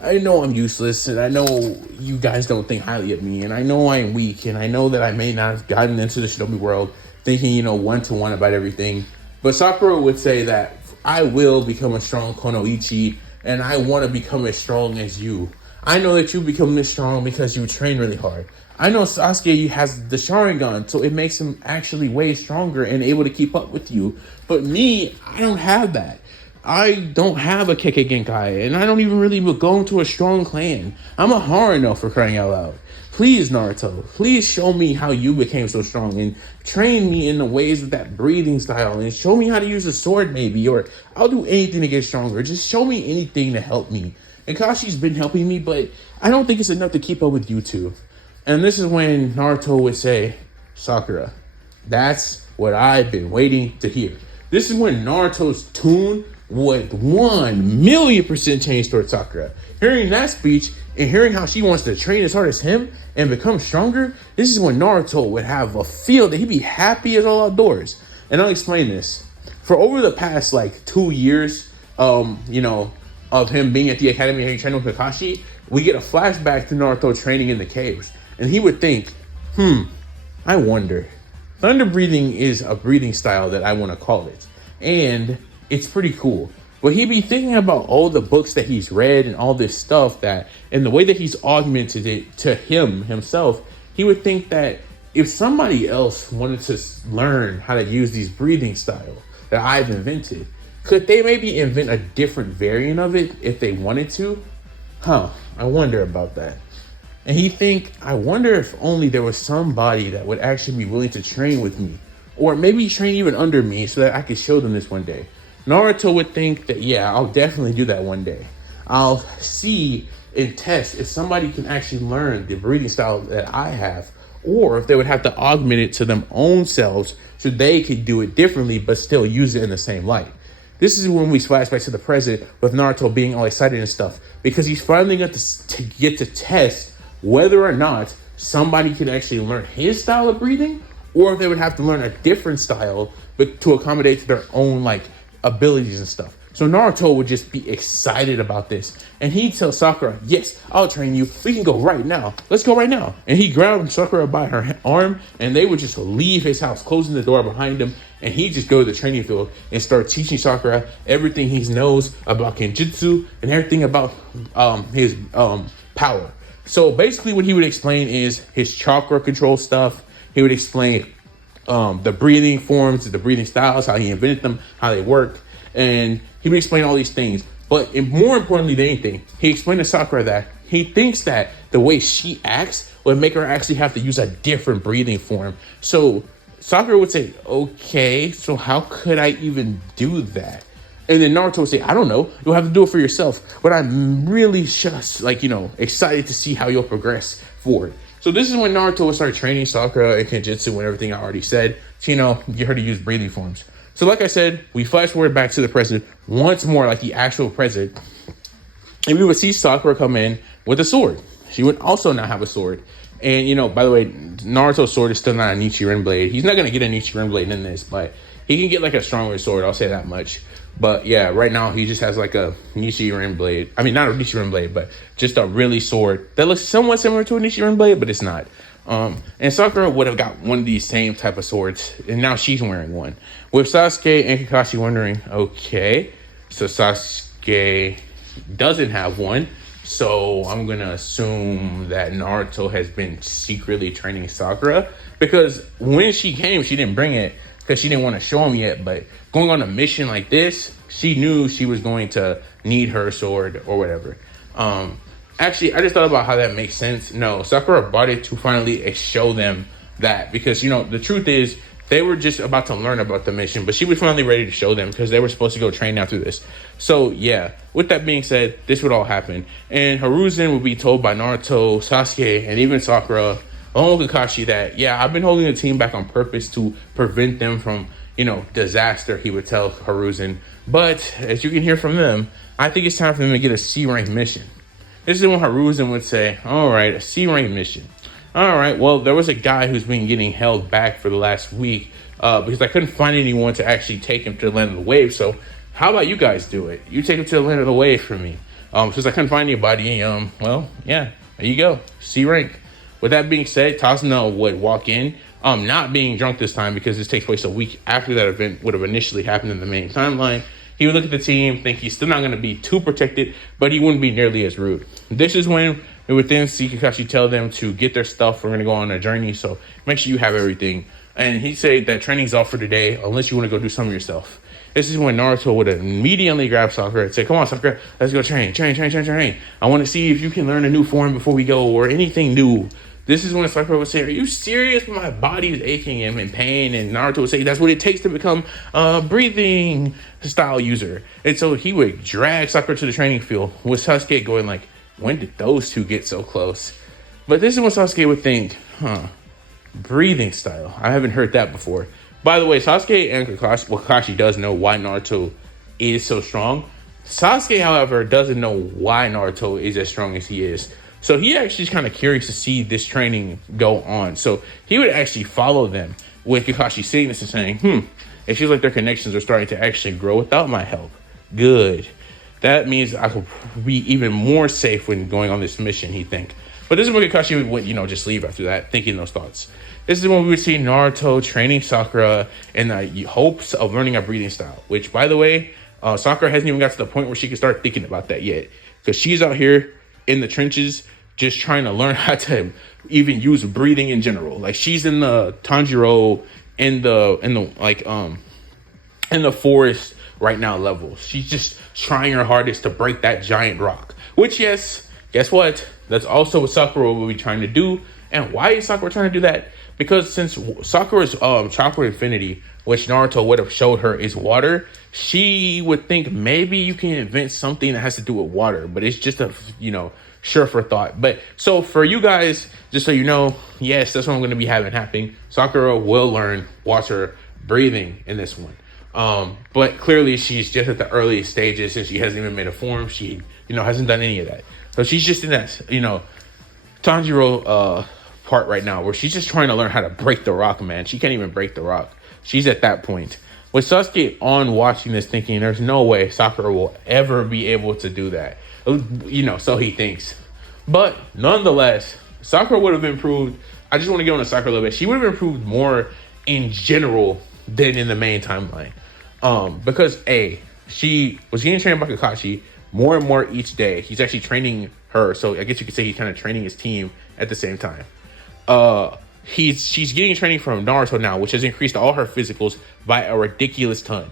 I know I'm useless, and I know you guys don't think highly of me, and I know I'm weak, and I know that I may not have gotten into the shinobi world thinking, one-to-one about everything. But Sakura would say that I will become a strong Konoichi, and I want to become as strong as you. I know that you become this strong because you train really hard. I know Sasuke has the Sharingan, so it makes him actually way stronger and able to keep up with you. But me, I don't have that. I don't have a Kekkei Genkai, and I don't even really go into a strong clan. I'm a Haruno, for crying out loud. Please, Naruto, please show me how you became so strong and train me in the ways of that breathing style and show me how to use a sword maybe, or I'll do anything to get stronger. Just show me anything to help me. And Kashi's been helping me, but I don't think it's enough to keep up with you two. And this is when Naruto would say, Sakura, that's what I've been waiting to hear. This is when Naruto's tune would 1,000,000% change towards Sakura. Hearing that speech and hearing how she wants to train as hard as him and become stronger, this is when Naruto would have a feel that he'd be happy as all outdoors. And I'll explain this. For over the past 2 years, of him being at the academy and training with Kakashi, we get a flashback to Naruto training in the caves. And he would think, I wonder. Thunder breathing is a breathing style that I want to call it. And it's pretty cool. But he'd be thinking about all the books that he's read and all this stuff and the way that he's augmented it to himself, he would think that if somebody else wanted to learn how to use these breathing styles that I've invented, could they maybe invent a different variant of it if they wanted to? I wonder about that. And I wonder if only there was somebody that would actually be willing to train with me, or maybe train even under me so that I could show them this one day. Naruto would think that, yeah, I'll definitely do that one day. I'll see and test if somebody can actually learn the breathing style that I have, or if they would have to augment it to their own selves so they could do it differently but still use it in the same light. This is when we flash back to the present with Naruto being all excited and stuff, because he's finally got to get to test whether or not somebody can actually learn his style of breathing, or if they would have to learn a different style but to accommodate to their own abilities and stuff. So Naruto would just be excited about this, and he'd tell Sakura, yes, I'll train you. We can go right now. Let's go right now. And he grabbed Sakura by her arm, and they would just leave his house, closing the door behind him, and he'd just go to the training field and start teaching Sakura everything he knows about Kenjutsu and everything about his power. So basically what he would explain is his chakra control stuff. He would explain the breathing forms, the breathing styles, how he invented them, how they work. And he would explain all these things. But more importantly than anything, he explained to Sakura that he thinks that the way she acts would make her actually have to use a different breathing form. So Sakura would say, okay, so how could I even do that? And then Naruto would say, I don't know. You'll have to do it for yourself. But I'm really just excited to see how you'll progress forward. So this is when Naruto would start training Sakura and Kenjutsu and everything I already said to, get her to use breathing forms. So like I said, we flash forward back to the present once more, like the actual present. And we would see Sakura come in with a sword. She would also now have a sword. And, by the way, Naruto's sword is still not a Nichiren blade. He's not going to get a Nichiren blade in this, but he can get a stronger sword. I'll say that much. But yeah, right now he just has a Nichiren blade. I mean, not a Nichiren blade, but just a really sword that looks somewhat similar to a Nichiren blade, but it's not. And Sakura would have got one of these same type of swords, and now she's wearing one. With Sasuke and Kakashi wondering, okay, so Sasuke doesn't have one, so I'm gonna assume that Naruto has been secretly training Sakura, because when she came, she didn't bring it because she didn't want to show him yet, but going on a mission like this, she knew she was going to need her sword or whatever. Actually, I just thought about how that makes sense. No, Sakura bought it to finally show them that, because, the truth is, they were just about to learn about the mission, but she was finally ready to show them because they were supposed to go train after this. So, yeah, with that being said, this would all happen. And Hiruzen would be told by Naruto, Sasuke, and even Sakura, along with Kakashi, that, yeah, I've been holding the team back on purpose to prevent them from, disaster, he would tell Hiruzen. But, as you can hear from them, I think it's time for them to get a C-rank mission. This is when Hiruzen would say, all right, a C-rank mission. All right, well, there was a guy who's been getting held back for the last week because I couldn't find anyone to actually take him to the land of the waves. So how about you guys do it? You take him to the land of the waves for me. Since I couldn't find anybody, well, yeah, there you go, C-rank. With that being said, Tasuno would walk in, not being drunk this time because this takes place a week after that event would have initially happened in the main timeline. He would look at the team, think he's still not going to be too protected, but he wouldn't be nearly as rude. This is when And would then see Kakashi tell them to get their stuff. We're going to go on a journey, so make sure you have everything. And he said that training's off for today unless you want to go do something yourself. This is when Naruto would immediately grab Sakura and say, come on, Sakura, let's go train. I want to see if you can learn a new form before we go or anything new. This is when Sakura would say, are you serious? My body is aching and in pain. And Naruto would say, that's what it takes to become a breathing style user. And so he would drag Sakura to the training field with Sasuke going like, when did those two get so close? But this is when Sasuke would think, breathing style. I haven't heard that before. By the way, Sasuke and Kakashi does know why Naruto is so strong. Sasuke, however, doesn't know why Naruto is as strong as he is. So he actually is kind of curious to see this training go on. So he would actually follow them with Kakashi seeing this and saying, it feels like their connections are starting to actually grow without my help. Good. That means I could be even more safe when going on this mission, he think. But this is when Kakashi would, just leave after that, thinking those thoughts. This is when we would see Naruto training Sakura in the hopes of learning a breathing style. Which, by the way, Sakura hasn't even got to the point where she can start thinking about that yet. Because she's out here in the trenches just trying to learn how to even use breathing in general. Like, she's in the Tanjiro in the forest right now level. She's just trying her hardest to break that giant rock. Which, yes, guess what? That's also what Sakura will be trying to do. And why is Sakura trying to do that? Because since Sakura's chakra infinity, which Naruto would have showed her, is water, she would think maybe you can invent something that has to do with water. But it's just a, sure for thought. But so for you guys, just so you know, yes, that's what I'm going to be having happening. Sakura will learn water breathing in this one. But clearly she's just at the early stages and she hasn't even made a form. She, hasn't done any of that. So she's just in that, Tanjiro part right now where she's just trying to learn how to break the rock, man. She can't even break the rock. She's at that point. With Sasuke on watching this thinking, there's no way Sakura will ever be able to do that. So he thinks. But nonetheless, Sakura would have improved. I just want to get on to Sakura a little bit. She would have improved more in general than in the main timeline. Because she was getting trained by Kakashi more and more each day. He's actually training her. So I guess you could say he's kind of training his team at the same time. She's getting training from Naruto now, which has increased all her physicals by a ridiculous ton.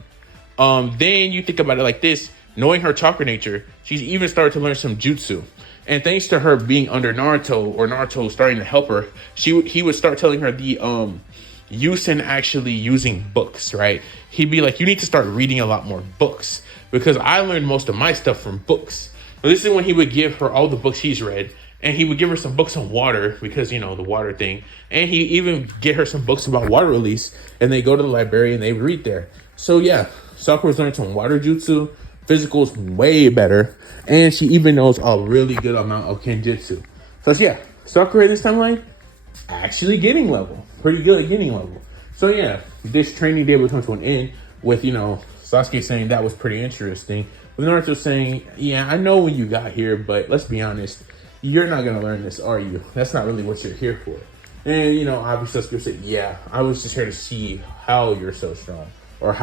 Then you think about it like this, knowing her chakra nature, she's even started to learn some jutsu. And thanks to her being under Naruto, or Naruto starting to help her, he would start telling her the use in actually using books, right? He'd be like, you need to start reading a lot more books because I learned most of my stuff from books. But this is when he would give her all the books he's read. And he would give her some books on water because, the water thing. And he even get her some books about water release. And they go to the library and they read there. So, yeah, Sakura's learned some water jutsu. Physical's way better. And she even knows a really good amount of kenjutsu. So, yeah, Sakura this timeline, actually getting level. Pretty good at getting level. So, yeah, this training day would come to an end with, Sasuke saying that was pretty interesting. With Naruto saying, yeah, I know when you got here, but let's be honest. You're not going to learn this, are you? That's not really what you're here for. And, obviously Sasuke said, yeah, I was just here to see how you're so strong or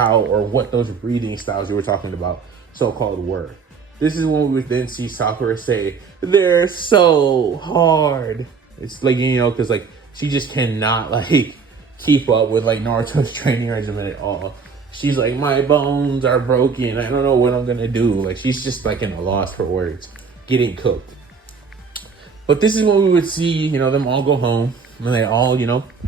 what those breathing styles you were talking about so-called were. This is when we would then see Sakura say, they're so hard. It's like, because like she just cannot like keep up with like Naruto's training regimen at all. She's like, my bones are broken. I don't know what I'm going to do. Like she's just like in a loss for words, getting cooked. But this is when we would see, them all go home. And they all,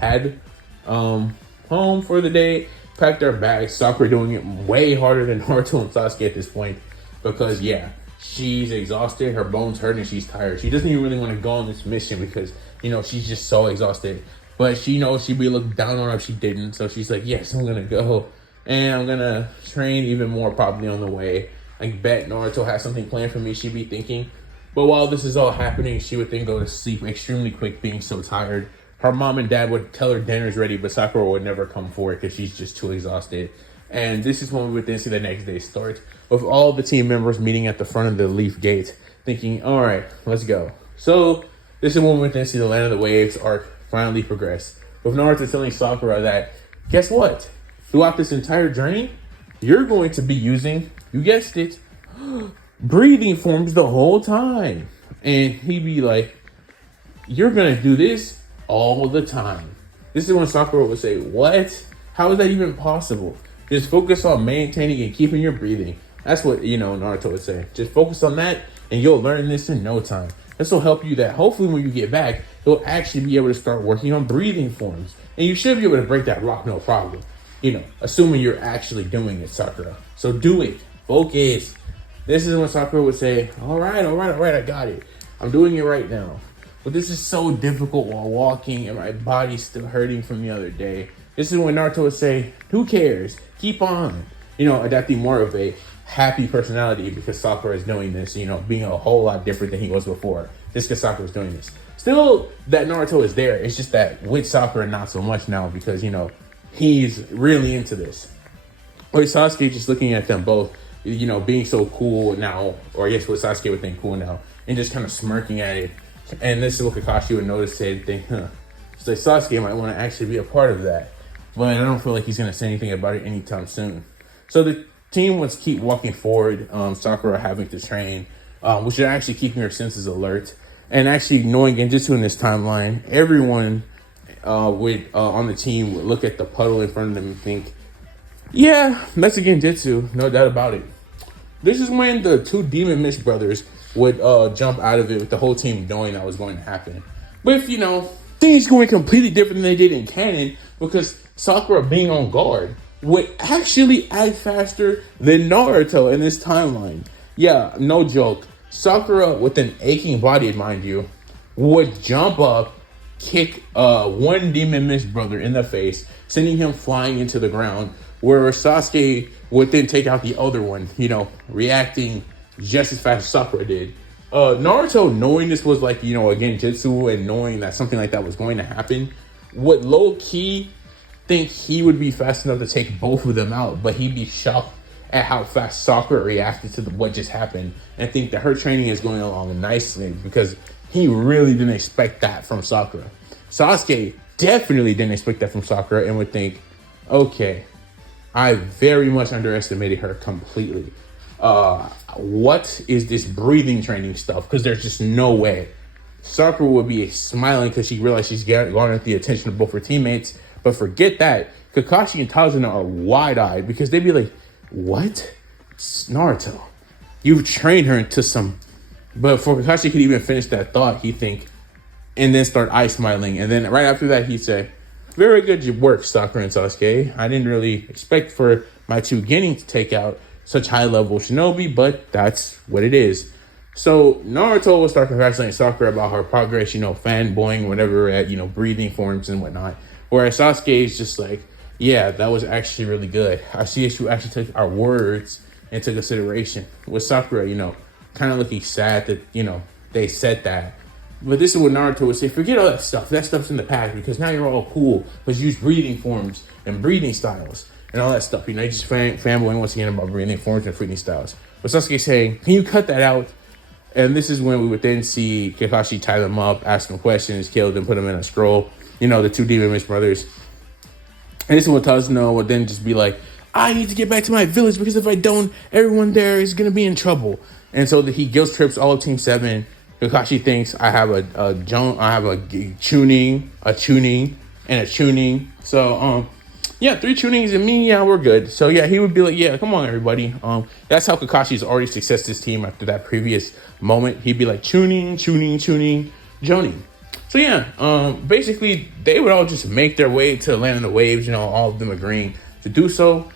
had home for the day, packed their bags. Sakura doing it way harder than Naruto and Sasuke at this point. Because, yeah, she's exhausted. Her bones hurt and she's tired. She doesn't even really want to go on this mission because, she's just so exhausted. But she knows she'd be looked down on her if she didn't. So she's like, yes, I'm going to go. And I'm going to train even more probably on the way. I bet Naruto has something planned for me, she'd be thinking. But while this is all happening, she would then go to sleep extremely quick, being so tired. Her mom and dad would tell her dinner's ready, but Sakura would never come for it because she's just too exhausted. And this is when we would then see the next day start, with all the team members meeting at the front of the Leaf Gate, thinking, all right, let's go. So this is when we would then see the Land of the Waves arc finally progress, with Naruto telling Sakura that, guess what? Throughout this entire journey, you're going to be using, you guessed it, breathing forms the whole time. And he'd be like, you're going to do this all the time. This is when Sakura would say, what? How is that even possible? Just focus on maintaining and keeping your breathing. That's what, Naruto would say. Just focus on that and you'll learn this in no time. This will help you that hopefully when you get back, you'll actually be able to start working on breathing forms. And you should be able to break that rock, no problem. Assuming you're actually doing it, Sakura. So do it. Focus. This is when Sakura would say, all right, I got it. I'm doing it right now. But this is so difficult while walking and my body's still hurting from the other day. This is when Naruto would say, who cares? Keep on. Adapting more of a happy personality because Sakura is doing this, being a whole lot different than he was before. Just because Sakura is doing this. Still, that Naruto is there. It's just that with Sakura, not so much now because, he's really into this. With Sasuke just looking at them both, being so cool now, or I guess what Sasuke would think cool now, and just kind of smirking at it. And this is what Kakashi would notice and think, So Sasuke might want to actually be a part of that. But I don't feel like he's going to say anything about it anytime soon. So the team wants to keep walking forward, Sakura having to train, which is actually keeping her senses alert. And actually knowing Genjutsu in this timeline, everyone on the team would look at the puddle in front of them and think, yeah, that's a Genjutsu, no doubt about it. This is when the two Demon Mist brothers would jump out of it with the whole team knowing that was going to happen. But if, things going completely different than they did in canon, because Sakura being on guard would actually act faster than Naruto in this timeline. Yeah, no joke. Sakura, with an aching body, mind you, would jump up, kick one Demon Mist brother in the face, sending him flying into the ground, where Sasuke would then take out the other one, reacting just as fast as Sakura did. Naruto, knowing this was like, a Genjutsu and knowing that something like that was going to happen, would low-key think he would be fast enough to take both of them out, but he'd be shocked at how fast Sakura reacted to what just happened and think that her training is going along nicely because he really didn't expect that from Sakura. Sasuke definitely didn't expect that from Sakura and would think, okay, I very much underestimated her completely. What is this breathing training stuff? Because there's just no way. Sakura would be smiling because she realized she's garnered the attention of both her teammates. But forget that. Kakashi and Tazuna are wide-eyed because they'd be like, what? It's Naruto. You've trained her into some... But before Kakashi could even finish that thought, he'd think, and then start eye-smiling. And then right after that, he'd say, very good work, Sakura and Sasuke. I didn't really expect for my two Genin to take out such high-level shinobi, but that's what it is. So Naruto will start congratulating Sakura about her progress, fanboying, whatever, at, breathing forms and whatnot. Whereas Sasuke is just like, yeah, that was actually really good. I see that you actually took our words into consideration. With Sakura, kind of looking sad that, they said that. But this is what Naruto would say, forget all that stuff. That stuff's in the past because now you're all cool. But use breathing forms and breathing styles and all that stuff. You just fanboying once again about breathing forms and breathing styles. But Sasuke saying, can you cut that out? And this is when we would then see Kakashi tie them up, ask them questions, kill them, put them in a scroll. The two Demon Mist brothers. And this is what Tazuna would then just be like, I need to get back to my village because if I don't, everyone there is going to be in trouble. And so he guilt trips all of Team 7. Kakashi thinks I have a tuning, and a tuning. So, 3 tunings and me, we're good. So, he would be like, yeah, come on, everybody. That's how Kakashi's already successed his team after that previous moment. He'd be like, tuning, Jonin. So, basically, they would all just make their way to the land of the waves, all of them agreeing to do so.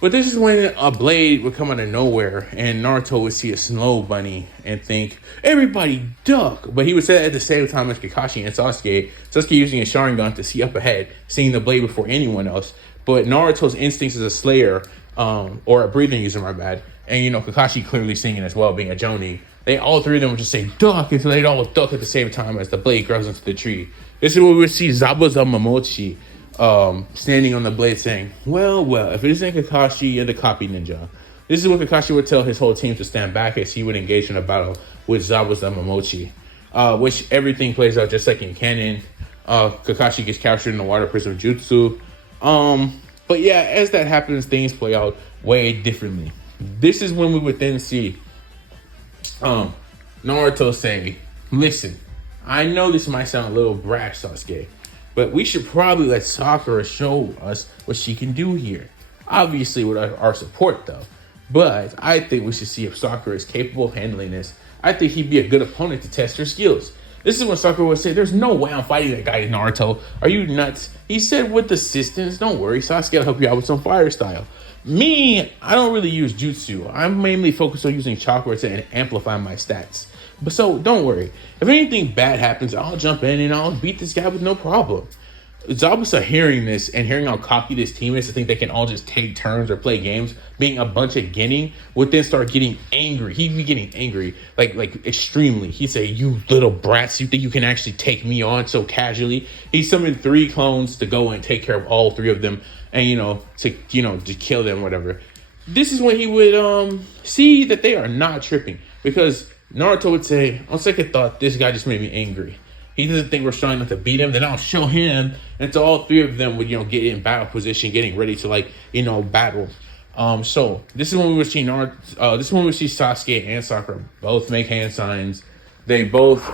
But this is when a blade would come out of nowhere and Naruto would see a snow bunny and think, everybody duck. But he would say that at the same time as Kakashi and Sasuke. Sasuke using his Sharingan to see up ahead, seeing the blade before anyone else. But Naruto's instincts as a slayer, or a breathing user, my bad. And, Kakashi clearly singing as well, being a Jonin. All three of them would just say duck until they'd all duck at the same time as the blade grows into the tree. This is where we would see Zabuza Momochi standing on the blade saying, well, if it isn't Kakashi, you're the copy ninja. This is what Kakashi would tell his whole team to stand back as he would engage in a battle with Zabuza Momochi, which everything plays out just like in canon. Kakashi gets captured in the water prism jutsu. But as that happens, things play out way differently. This is when we would then see Naruto say, listen, I know this might sound a little brash, Sasuke, but we should probably let Sakura show us what she can do here. Obviously, with our support, though. But I think we should see if Sakura is capable of handling this. I think he'd be a good opponent to test her skills. This is when Sakura would say, there's no way I'm fighting that guy, Naruto. Are you nuts? He said, with assistance, don't worry, Sasuke will help you out with some fire style. Me, I don't really use jutsu. I'm mainly focused on using chakra to amplify my stats. But so, don't worry. If anything bad happens, I'll jump in and I'll beat this guy with no problem. Zabuza hearing this and hearing how cocky this team is to think they can all just take turns or play games, being a bunch of Genin, would then start getting angry. He'd be getting angry, like extremely. He'd say, you little brats, you think you can actually take me on so casually? He summoned 3 clones to go and take care of all 3 of them and, to kill them, whatever. This is when he would see that they are not tripping, because Naruto would say, on second thought, this guy just made me angry. He doesn't think we're strong enough to beat him. Then I'll show him. And so all 3 of them would, get in battle position, getting ready to battle. So this is when we would see this is when we see Sasuke and Sakura both make hand signs. They both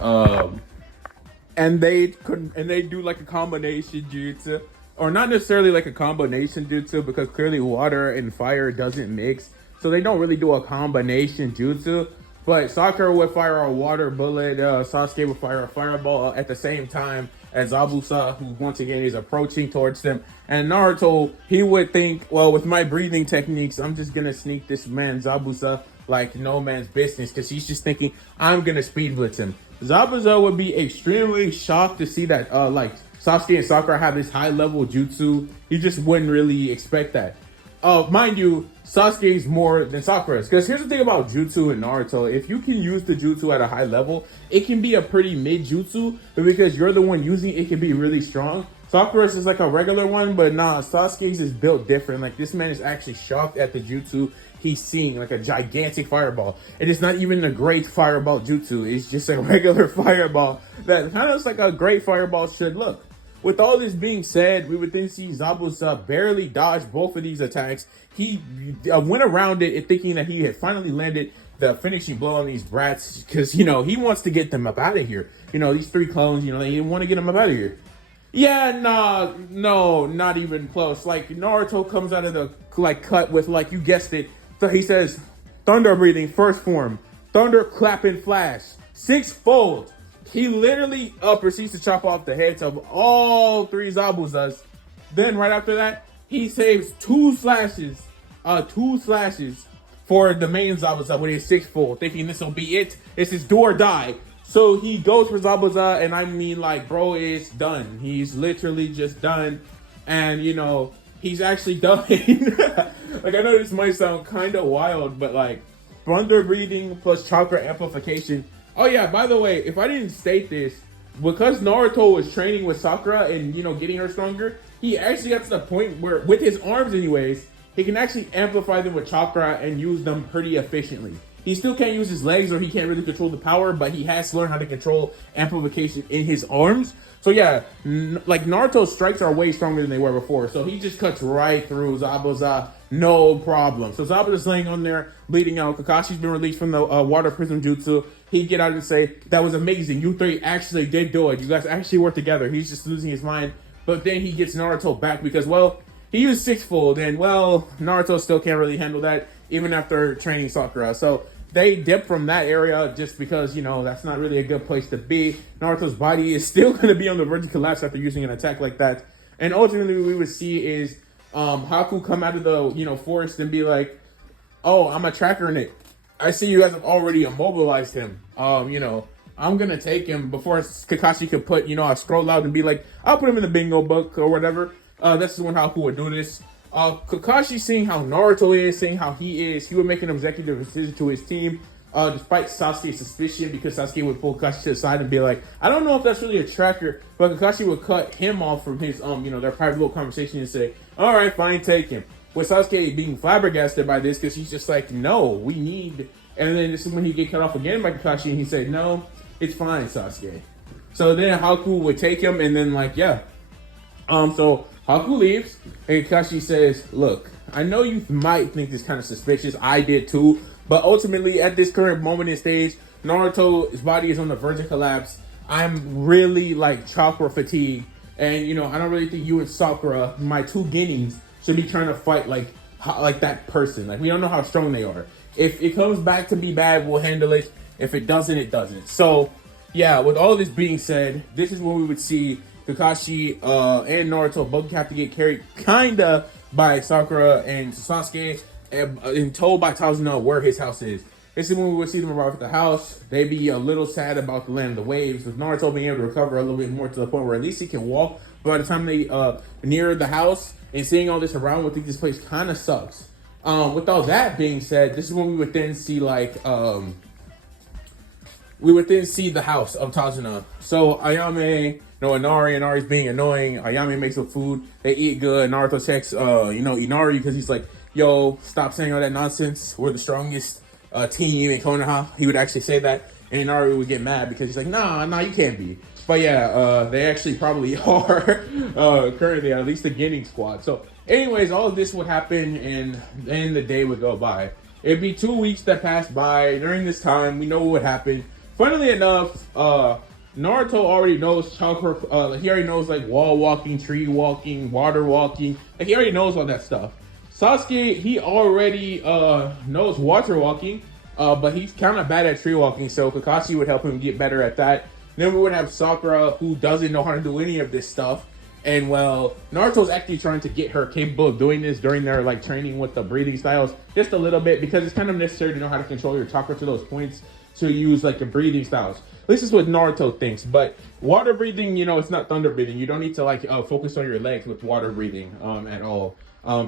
and they do like a combination jutsu, or not necessarily like a combination jutsu, because clearly water and fire doesn't mix. So they don't really do a combination jutsu. But Sakura would fire a water bullet, Sasuke would fire a fireball at the same time as Zabuza, who once again is approaching towards them. And Naruto, he would think, well, with my breathing techniques, I'm just going to sneak this man Zabuza like no man's business, because he's just thinking, I'm going to speed blitz him. Zabuza would be extremely shocked to see that, Sasuke and Sakura have this high level jutsu. He just wouldn't really expect that. Mind you, Sasuke's more than Sakura's. Because here's the thing about jutsu and Naruto. If you can use the jutsu at a high level, it can be a pretty mid jutsu. But because you're the one using it, it can be really strong. Sakura's is like a regular one, but nah, Sasuke's is built different. Like, this man is actually shocked at the jutsu he's seeing, like a gigantic fireball. It is not even a great fireball jutsu. It's just a regular fireball that kind of looks like a great fireball should look. With all this being said, we would then see Zabuza barely dodge both of these attacks. He went around it thinking that he had finally landed the finishing blow on these brats, because, he wants to get them up out of here. These 3 clones, they want to get them up out of here. Yeah, no, not even close. Like, Naruto comes out of the, cut with, you guessed it. So he says, thunder breathing, first form, thunder clapping flash, 6-fold. He literally proceeds to chop off the heads of all 3 Zabuzas. Then right after that, he saves 2 slashes for the main Zabuza with his 6-fold, thinking this will be it. It's his do or die. So he goes for Zabuza, and I mean, bro is done. He's literally just done. And, he's actually done. I know this might sound kind of wild, but, thunder breathing plus chakra amplification. Oh yeah, by the way, if I didn't state this, because Naruto was training with Sakura and, getting her stronger, he actually got to the point where, with his arms anyways, he can actually amplify them with chakra and use them pretty efficiently. He still can't use his legs, or he can't really control the power, but he has to learn how to control amplification in his arms. So yeah, Naruto's strikes are way stronger than they were before. So he just cuts right through Zabuza, no problem. So Zabuza's laying on there, bleeding out. Kakashi's been released from the water prism jutsu. He'd get out and say, that was amazing. You 3 actually did do it. You guys actually worked together. He's just losing his mind. But then he gets Naruto back because, well, he used 6-fold. And, well, Naruto still can't really handle that even after training Sakura. So they dip from that area just because, that's not really a good place to be. Naruto's body is still going to be on the verge of collapse after using an attack like that. And ultimately, what we would see is Haku come out of the, forest and be like, oh, I'm a tracker in it. I see you guys have already immobilized him. I'm going to take him before Kakashi could put, a scroll out and be like, I'll put him in the bingo book or whatever. This is when Haku would do this. Kakashi, seeing how Naruto is, seeing how he is, he would make an executive decision to his team, despite Sasuke's suspicion, because Sasuke would pull Kakashi to the side and be like, I don't know if that's really a tracker, but Kakashi would cut him off from his, their private little conversation and say, all right, fine, take him. With Sasuke being flabbergasted by this, because he's just like, no, we need. And then this is when he get cut off again by Kakashi, and he said, no, it's fine, Sasuke. So then Haku would take him, and then so Haku leaves, and Kakashi says, look, I know you might think this kind of suspicious. I did too. But ultimately, at this current moment in stage, Naruto's body is on the verge of collapse. I'm really like chakra fatigued, and I don't really think you and Sakura, my two guineas, should be trying to fight like that person. Like we don't know how strong they are. If it comes back to be bad, we'll handle it. If it doesn't, it doesn't. So yeah, with all this being said, this is when we would see Kakashi and Naruto both have to get carried kinda by Sakura and Sasuke and told by Tazuna where his house is. This is when we would see them arrive at the house. They'd be a little sad about the land of the waves, with Naruto being able to recover a little bit more to the point where at least he can walk. But by the time they near the house and seeing all this around, we think this place kind of sucks. With all that being said, this is when we would then see the house of Tazuna. So Ayame, Inari's being annoying. Ayame makes some food. They eat good. Naruto texts, Inari because he's like, yo, stop saying all that nonsense. We're the strongest team in Konoha. He would actually say that. And Inari would get mad because he's like, nah, you can't be. But yeah, they actually probably are currently, at least the Ginning squad. So anyways, all of this would happen and then the day would go by. It'd be 2 weeks that passed by. During this time, we know what would happen. Funnily enough, Naruto already knows chakra. He already knows like wall walking, tree walking, water walking. Like he already knows all that stuff. Sasuke, he already knows water walking, but he's kind of bad at tree walking. So Kakashi would help him get better at that. Then we would have Sakura, who doesn't know how to do any of this stuff. And well, Naruto's actually trying to get her capable of doing this during their like training with the breathing styles, just a little bit, because it's kind of necessary to know how to control your chakra to those points to use like the breathing styles. This is what Naruto thinks, but water breathing, it's not thunder breathing. You don't need to like focus on your legs with water breathing at all.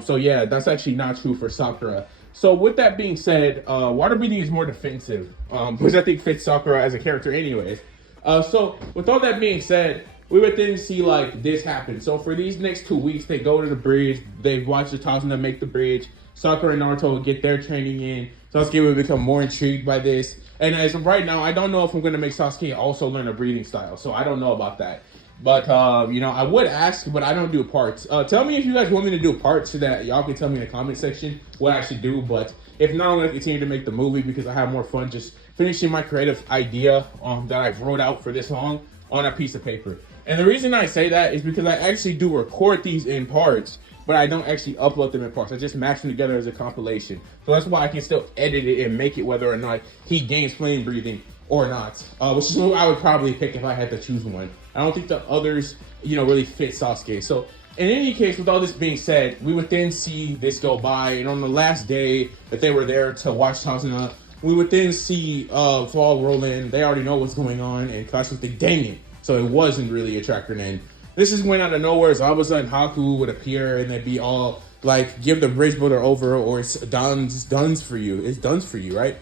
So yeah, that's actually not true for Sakura. So with that being said, water breathing is more defensive, which I think fits Sakura as a character anyways. So with all that being said, we would then see like this happen. So for these next 2 weeks, they go to the bridge, they watch the Tazuna make the bridge, Sakura and Naruto will get their training in, Sasuke will become more intrigued by this. And as of right now, I don't know if I'm going to make Sasuke also learn a breathing style. So I don't know about that. But, I would ask, but I don't do parts. Tell me if you guys want me to do parts so that y'all can tell me in the comment section what I should do. But if not, I'm going to continue to make the movie because I have more fun just finishing my creative idea that I've wrote out for this long on a piece of paper. And the reason I say that is because I actually do record these in parts, but I don't actually upload them in parts. I just mash them together as a compilation. So that's why I can still edit it and make it whether or not he gains flame breathing or not, which is what I would probably pick if I had to choose one. I don't think the others, really fit Sasuke. So in any case, with all this being said, we would then see this go by, and on the last day that they were there to watch Tazuna, we would then see fall roll in. They already know what's going on, and Kakashi would think, dang it. So it wasn't really a tracker then. This is when out of nowhere, Zabuza and Haku would appear, and they'd be all like, give the bridge builder over, or it's done for you. It's done for you, right?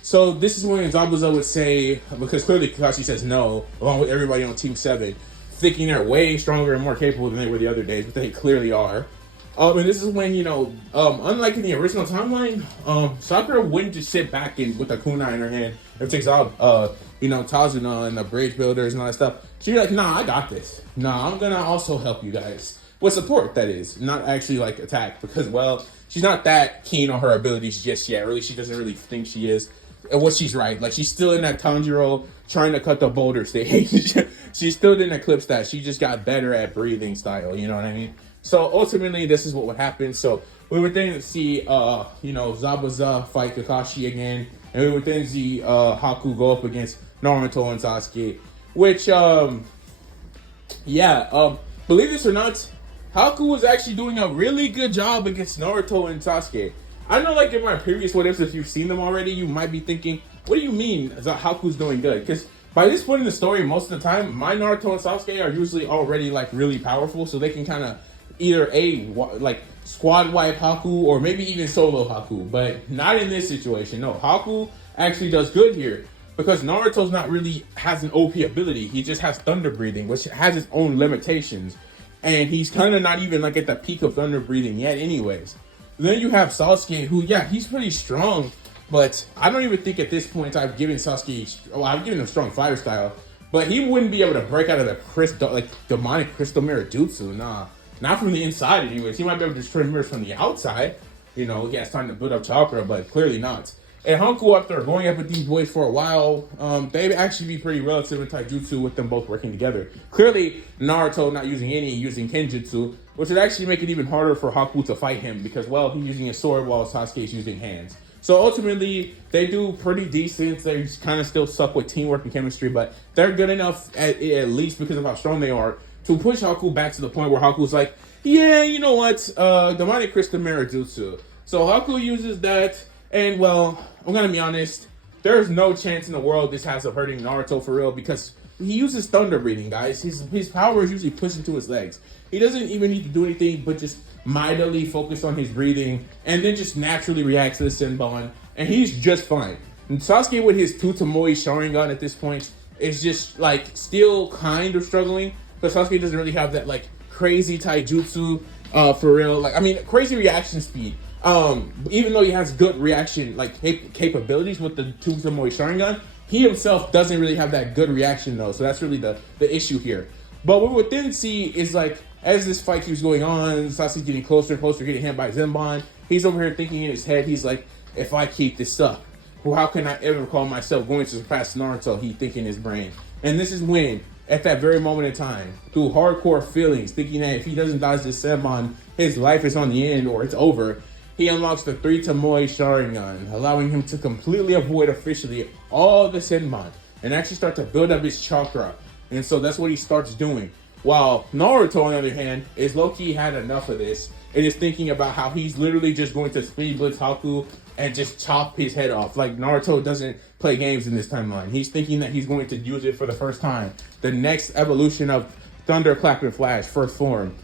So this is when Zabuza would say, because clearly Kakashi says no, along with everybody on Team 7, thinking they're way stronger and more capable than they were the other days, but they clearly are. And this is when, unlike in the original timeline, Sakura wouldn't just sit back with a kunai in her hand and takes out, Tazuna and the bridge builders and all that stuff. She'd be like, nah, I got this. Nah, I'm gonna also help you guys. With support, that is. Not actually, like, attack. Because, well, she's not that keen on her abilities just yet. Really, she doesn't really think she is. And what she's right. Like, she's still in that Tanjiro trying to cut the boulder stage. She still didn't eclipse that. She just got better at breathing style. You know what I mean? So, ultimately, this is what would happen. So, we would then see, Zabuza fight Kakashi again. And we would then see Haku go up against Naruto and Sasuke. Which, believe this or not, Haku was actually doing a really good job against Naruto and Sasuke. I know, like, in my previous what-ifs, if you've seen them already, you might be thinking, what do you mean Haku's doing good? Because by this point in the story, most of the time, my Naruto and Sasuke are usually already, like, really powerful, so they can kind of either, squad wipe Haku, or maybe even solo Haku, but not in this situation. No, Haku actually does good here, because Naruto's not really has an OP ability. He just has thunder breathing, which has its own limitations, and he's kind of not even, like, at the peak of thunder breathing yet anyways. Then you have Sasuke, who, yeah, he's pretty strong, but I don't even think at this point I've given him strong fire style, but he wouldn't be able to break out of the demonic crystal mirror jutsu. Nah, not from the inside anyways. He might be able to destroy mirrors from the outside. It's time to build up chakra, but clearly not. And Hanku, after going up with these boys for a while, they'd actually be pretty relative in taijutsu with them both working together. Clearly, Naruto not using any, using kenjutsu, which would actually make it even harder for Haku to fight him because, well, he's using a sword while Sasuke's using hands. So ultimately, they do pretty decent. They kind of still suck with teamwork and chemistry, but they're good enough, at least because of how strong they are, to push Haku back to the point where Haku's like, yeah, you know what, demonic crystal mirror jutsu. So Haku uses that, and well, I'm gonna be honest, there's no chance in the world this has of hurting Naruto for real because he uses thunder breathing, guys. His power is usually pushed into his legs. He doesn't even need to do anything but just mightily focus on his breathing and then just naturally reacts to the Senbon, and he's just fine. And Sasuke with his two Tomoe Sharingan at this point is just like still kind of struggling, but Sasuke doesn't really have that like crazy taijutsu for real. Like, I mean, crazy reaction speed. Even though he has good reaction like capabilities with the two Tomoe Sharingan, he himself doesn't really have that good reaction though. So that's really the issue here. But what we would then see is like as this fight keeps going on, Sasuke's getting closer and closer, getting hit by Zenbon. He's over here thinking in his head, he's like, if I keep this up, how can I ever call myself going to surpass Naruto? He thinking in his brain. And this is when, at that very moment in time, through hardcore feelings, thinking that if he doesn't dodge this Senbon, his life is on the end or it's over, he unlocks the 3 Tomoe Sharingan, allowing him to completely avoid officially all the Senbon and actually start to build up his chakra. And so that's what he starts doing. While Naruto, on the other hand, is low-key had enough of this and is thinking about how he's literally just going to speed blitz Haku and just chop his head off. Like, Naruto doesn't play games in this timeline. He's thinking that he's going to use it for the first time. The next evolution of Thunder, Clap, and Flash, first form.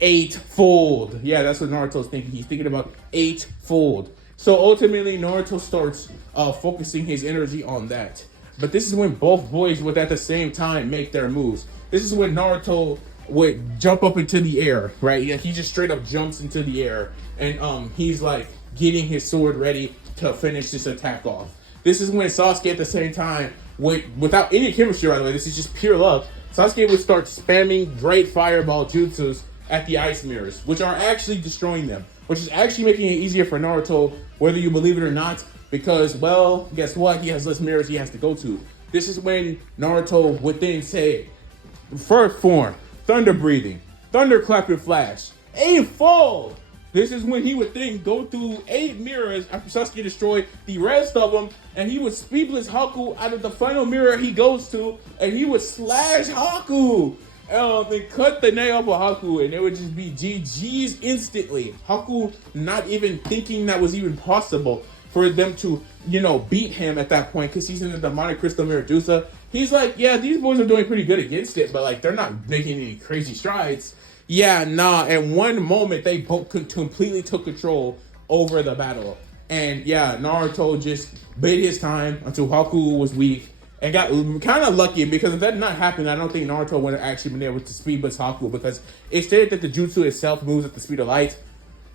8-fold. Yeah, that's what Naruto's thinking. He's thinking about 8-fold. So ultimately, Naruto starts focusing his energy on that. But this is when both boys would at the same time make their moves. This is when Naruto would jump up into the air, right? Yeah, he just straight up jumps into the air. And he's like getting his sword ready to finish this attack off. This is when Sasuke at the same time, without any chemistry, by the way, this is just pure luck, Sasuke would start spamming great fireball jutsus at the ice mirrors, which are actually destroying them, which is actually making it easier for Naruto, whether you believe it or not, because, well, guess what? He has less mirrors he has to go to. This is when Naruto would then say, first form, thunder breathing, thunder clap and flash, 8-fold. This is when he would then go through 8 mirrors after Sasuke destroyed the rest of them, and he would speed blitz Haku out of the final mirror he goes to, and he would slash Haku. They cut the nail off of Haku, and it would just be GG's instantly. Haku not even thinking that was even possible for them to, beat him at that point, because he's in the demonic crystal mirror Jusa. He's like, yeah, these boys are doing pretty good against it, but like they're not making any crazy strides. Yeah, nah. At one moment, they both completely took control over the battle, and yeah, Naruto just bid his time until Haku was weak. And got kind of lucky, because if that had not happened, I don't think Naruto would have actually been able to speed blitz Haku, because it stated that the jutsu itself moves at the speed of light.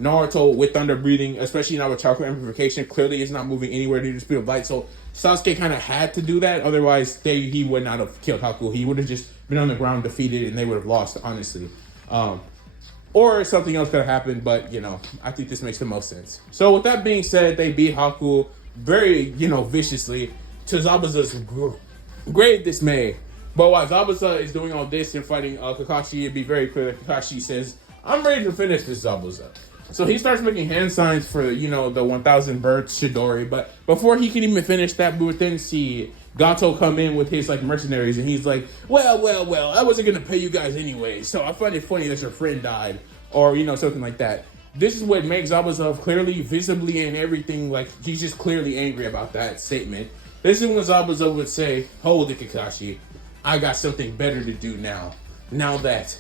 Naruto, with thunder breathing, especially now with chakra amplification, clearly is not moving anywhere near the speed of light. So Sasuke kind of had to do that. Otherwise, he would not have killed Haku. He would have just been on the ground defeated, and they would have lost, honestly. Or something else could have happened, but, I think this makes the most sense. So with that being said, they beat Haku very, viciously, to Zabuza's great dismay. But while Zabuza is doing all this and fighting Kakashi, it'd be very clear that Kakashi says, I'm ready to finish this Zabuza. So he starts making hand signs for, the 1000 birds Chidori. But before he can even finish that, we would then see Gato come in with his, mercenaries. And he's like, well, I wasn't going to pay you guys anyway. So I find it funny that your friend died. Or, something like that. This is what makes Zabuza clearly, visibly, and everything, he's just clearly angry about that statement. This is when Zabuza would say, hold it, Kakashi. I got something better to do now. Now that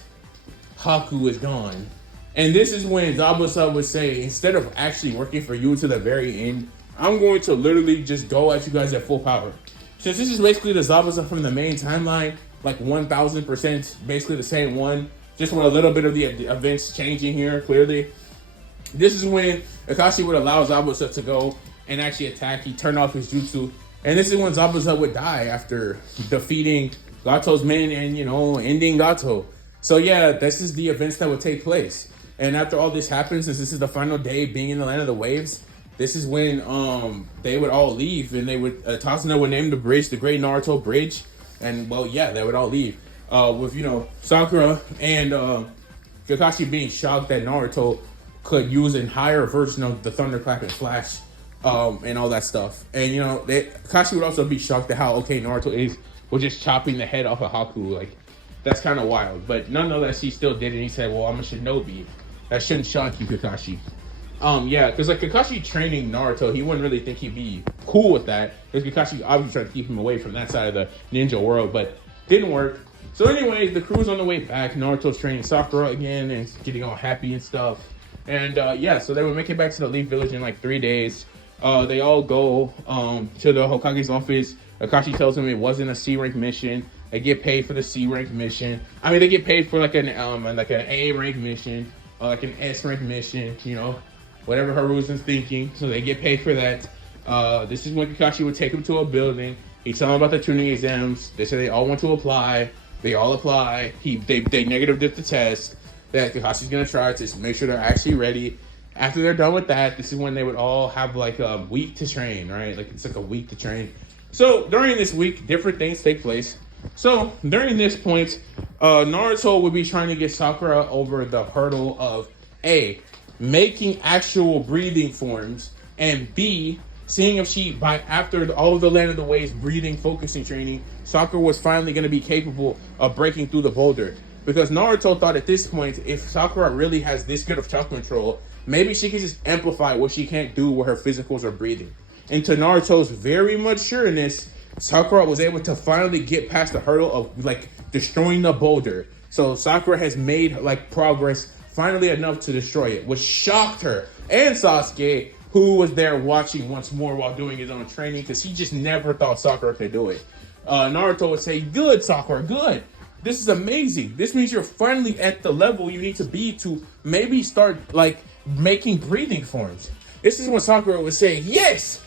Haku is gone. And this is when Zabuza would say, instead of actually working for you to the very end, I'm going to literally just go at you guys at full power. Since this is basically the Zabuza from the main timeline, 1000%, basically the same one, just with a little bit of the events changing here, clearly. This is when Kakashi would allow Zabuza to go and actually attack. He turned off his jutsu. And this is when Zabuza would die after defeating Gato's men and, ending Gato. So yeah, this is the events that would take place. And after all this happens, since this is the final day being in the land of the waves, this is when they would all leave, and they would Tasuna would name the bridge the Great Naruto Bridge, and well, yeah, they would all leave with Sakura and Kakashi being shocked that Naruto could use a higher version of the Thunderclap and Flash and all that stuff. And Kakashi would also be shocked at how okay Naruto was just chopping the head off of Haku. Like, that's kind of wild. But nonetheless, he still did it. He said, well, I'm a shinobi. That shouldn't shock you, Kakashi. Yeah, because like Kakashi training Naruto, he wouldn't really think he'd be cool with that. Because Kakashi obviously tried to keep him away from that side of the ninja world, but didn't work. So anyways, the crew's on the way back. Naruto's training Sakura again and getting all happy and stuff. And yeah, so they would make it back to the Leaf Village in like 3 days. They all go to the Hokage's office. Kakashi tells them it wasn't a C rank mission. They get paid for the C rank mission. I mean, they get paid for like an A rank mission, or like an S rank mission. Whatever Haruzen's thinking. So they get paid for that. This is when Kakashi would take them to a building. He tell them about the tuning exams. They say they all want to apply. They all apply. They negative did the test that Kakashi's gonna try to make sure they're actually ready. After they're done with that, this is when they would all have like a week to train, right? Like it's like a week to train. So during this week, different things take place. So during this point, Naruto would be trying to get Sakura over the hurdle of A, making actual breathing forms, and B, seeing if after all of the Land of the Waves breathing, focusing training, Sakura was finally going to be capable of breaking through the boulder. Because Naruto thought at this point, if Sakura really has this good of chakra control, maybe she can just amplify what she can't do with her physicals or breathing. And to Naruto's very much sureness, Sakura was able to finally get past the hurdle of like destroying the boulder. So Sakura has made like progress finally enough to destroy it, which shocked her and Sasuke, who was there watching once more while doing his own training, because he just never thought Sakura could do it. Naruto would say, good, Sakura, good. This is amazing. This means you're finally at the level you need to be to maybe start like making breathing forms. This is when Sakura would say, yes,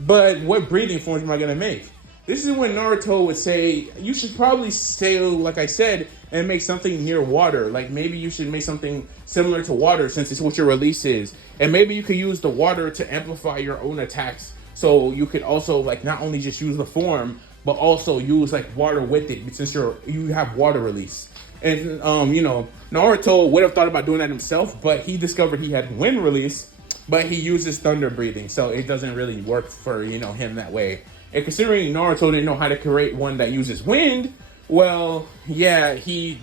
but what breathing forms am I going to make? This is when Naruto would say, you should probably sail, like I said, and make something near water. Like maybe you should make something similar to water since it's what your release is. And maybe you could use the water to amplify your own attacks. So you could also like not only just use the form, but also use like water with it since you have water release. And Naruto would have thought about doing that himself, but he discovered he had wind release, but he uses thunder breathing, so it doesn't really work for him that way. And considering Naruto didn't know how to create one that uses wind, well, yeah, he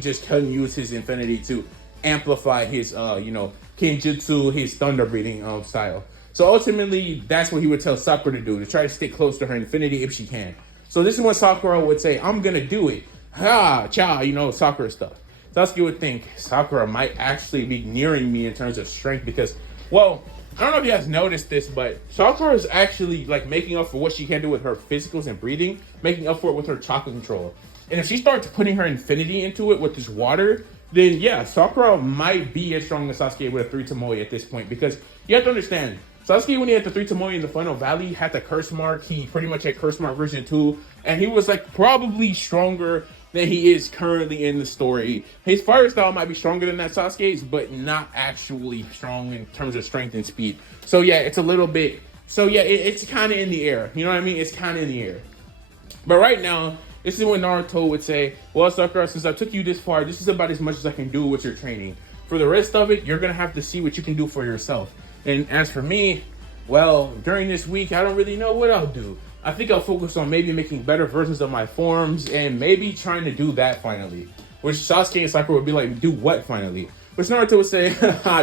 just couldn't use his infinity to amplify his Kenjutsu, his thunder breathing style. So ultimately, that's what he would tell Sakura to do, to try to stick close to her infinity if she can. So this is when Sakura would say, I'm gonna do it. Sakura stuff. Sasuke would think Sakura might actually be nearing me in terms of strength because, well, I don't know if you guys noticed this, but Sakura is actually like making up for what she can do with her physicals and breathing, making up for it with her chakra control. And if she starts putting her infinity into it with this water, then yeah, Sakura might be as strong as Sasuke with a 3 Tomoe at this point, because you have to understand, Sasuke, when he had the 3 Tomoe in the final valley, had the curse mark. He pretty much had curse mark version 2, and he was like probably stronger than he is currently in the story. His fire style might be stronger than that Sasuke's, but not actually strong in terms of strength and speed. So yeah, it's a little bit. So yeah, it's kind of in the air. You know what I mean? It's kind of in the air. But right now, this is when Naruto would say, well, Sakura, since I took you this far, this is about as much as I can do with your training. For the rest of it, you're going to have to see what you can do for yourself. And as for me, well, during this week, I don't really know what I'll do. I think I'll focus on maybe making better versions of my forms and maybe trying to do that finally. Which Sasuke and Sakura would be like, do what finally? Which Naruto would say,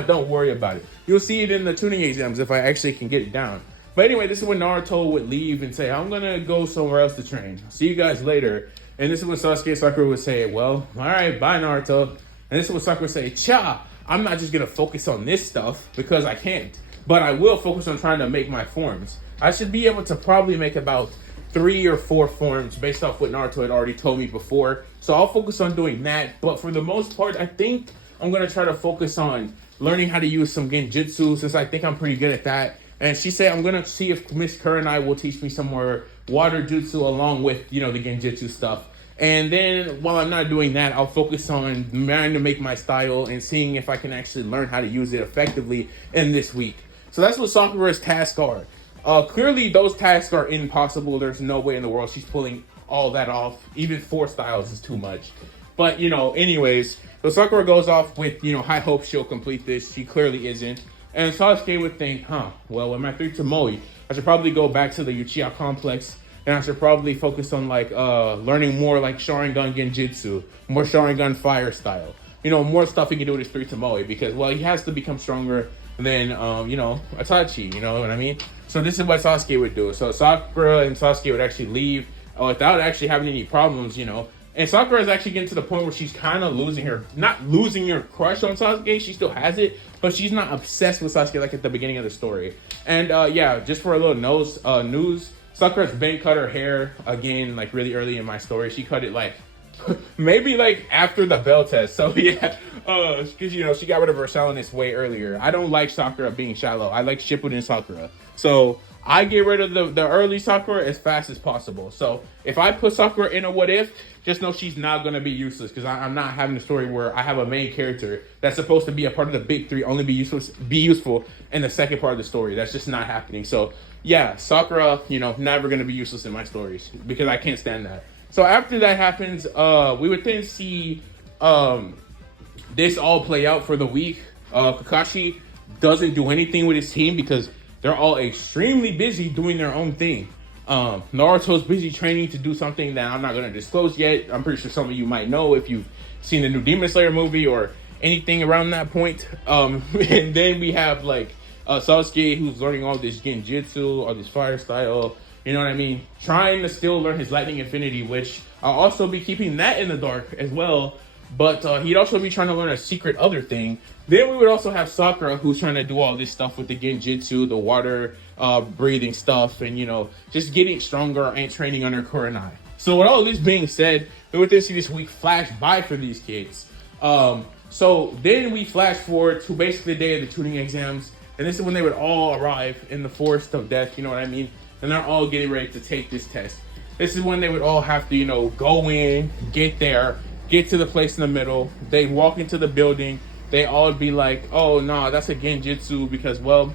don't worry about it. You'll see it in the tuning exams if I actually can get it down. But anyway, this is when Naruto would leave and say, I'm going to go somewhere else to train. See you guys later. And this is when Sasuke and Sakura would say, well, all right, bye, Naruto. And this is when Sakura would say, cha, I'm not just going to focus on this stuff because I can't. But I will focus on trying to make my forms. I should be able to probably make about 3 or 4 forms based off what Naruto had already told me before. So I'll focus on doing that. But for the most part, I think I'm going to try to focus on learning how to use some genjutsu, since I think I'm pretty good at that. And she said, I'm going to see if Miss Kurenai will teach me some more water jutsu along with, the genjutsu stuff. And then while I'm not doing that, I'll focus on trying to make my style and seeing if I can actually learn how to use it effectively in this week. So that's what Sakura's tasks are. Clearly, those tasks are impossible. There's no way in the world she's pulling all that off. Even 4 styles is too much. But, anyways, so Sakura goes off with, high hopes she'll complete this. She clearly isn't. And Sasuke would think, well, with my 3 Tomoe, I should probably go back to the Uchiha complex. And I should probably focus on, learning more, Sharingan Genjutsu. More Sharingan fire style. More stuff he can do with his 3 Tomoe. Because, well, he has to become stronger than, Itachi. You know what I mean? So this is what Sasuke would do. So Sakura and Sasuke would actually leave without actually having any problems, And Sakura is actually getting to the point where she's kind of not losing her crush on Sasuke. She still has it, but she's not obsessed with Sasuke like at the beginning of the story. And just for a little news, Sakura's been cut her hair again, really early in my story. She cut it maybe after the bell test. So yeah, because she got rid of her shallowness way earlier. I don't like Sakura being shallow. I like Shippuden Sakura. So I get rid of the early Sakura as fast as possible. So if I put Sakura in a what if, just know she's not going to be useless, because I'm not having a story where I have a main character that's supposed to be a part of the big 3 only be useful in the second part of the story. That's just not happening. So yeah, Sakura, never going to be useless in my stories, because I can't stand that. So after that happens, we would then see this all play out for the week. Kakashi doesn't do anything with his team because they're all extremely busy doing their own thing. Naruto's busy training to do something that I'm not going to disclose yet. I'm pretty sure some of you might know if you've seen the new Demon Slayer movie or anything around that point. And then we have Sasuke, who's learning all this Genjutsu, all this fire style, you know what I mean? Trying to still learn his Lightning Infinity, which I'll also be keeping that in the dark as well. But he'd also be trying to learn a secret other thing. Then we would also have Sakura, who's trying to do all this stuff with the Genjutsu, the water breathing stuff, and, just getting stronger and training under Kurenai. So with all this being said, we would then see this week flash by for these kids. So then we flash forward to basically the day of the tuning exams. And this is when they would all arrive in the forest of death, you know what I mean? And they're all getting ready to take this test. This is when they would all have to, go in, get there, get to the place in the middle. They walk into the building. They all be like, oh, no, that's a Genjutsu because, they're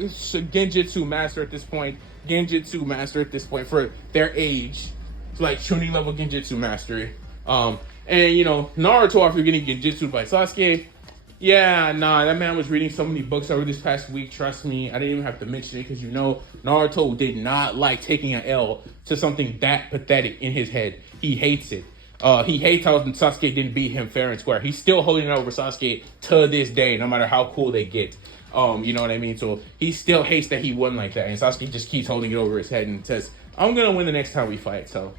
Genjutsu master at this point. Genjutsu master at this point for their age. It's like tuning level Genjutsu mastery. And, Naruto, after getting Genjutsu by Sasuke, yeah, that man was reading so many books over this past week. Trust me, I didn't even have to mention it because Naruto did not like taking an L to something that pathetic in his head. He hates it. He hates how Sasuke didn't beat him fair and square. He's still holding it over Sasuke to this day, no matter how cool they get. You know what I mean? So he still hates that he won like that. And Sasuke just keeps holding it over his head and says, I'm going to win the next time we fight. So,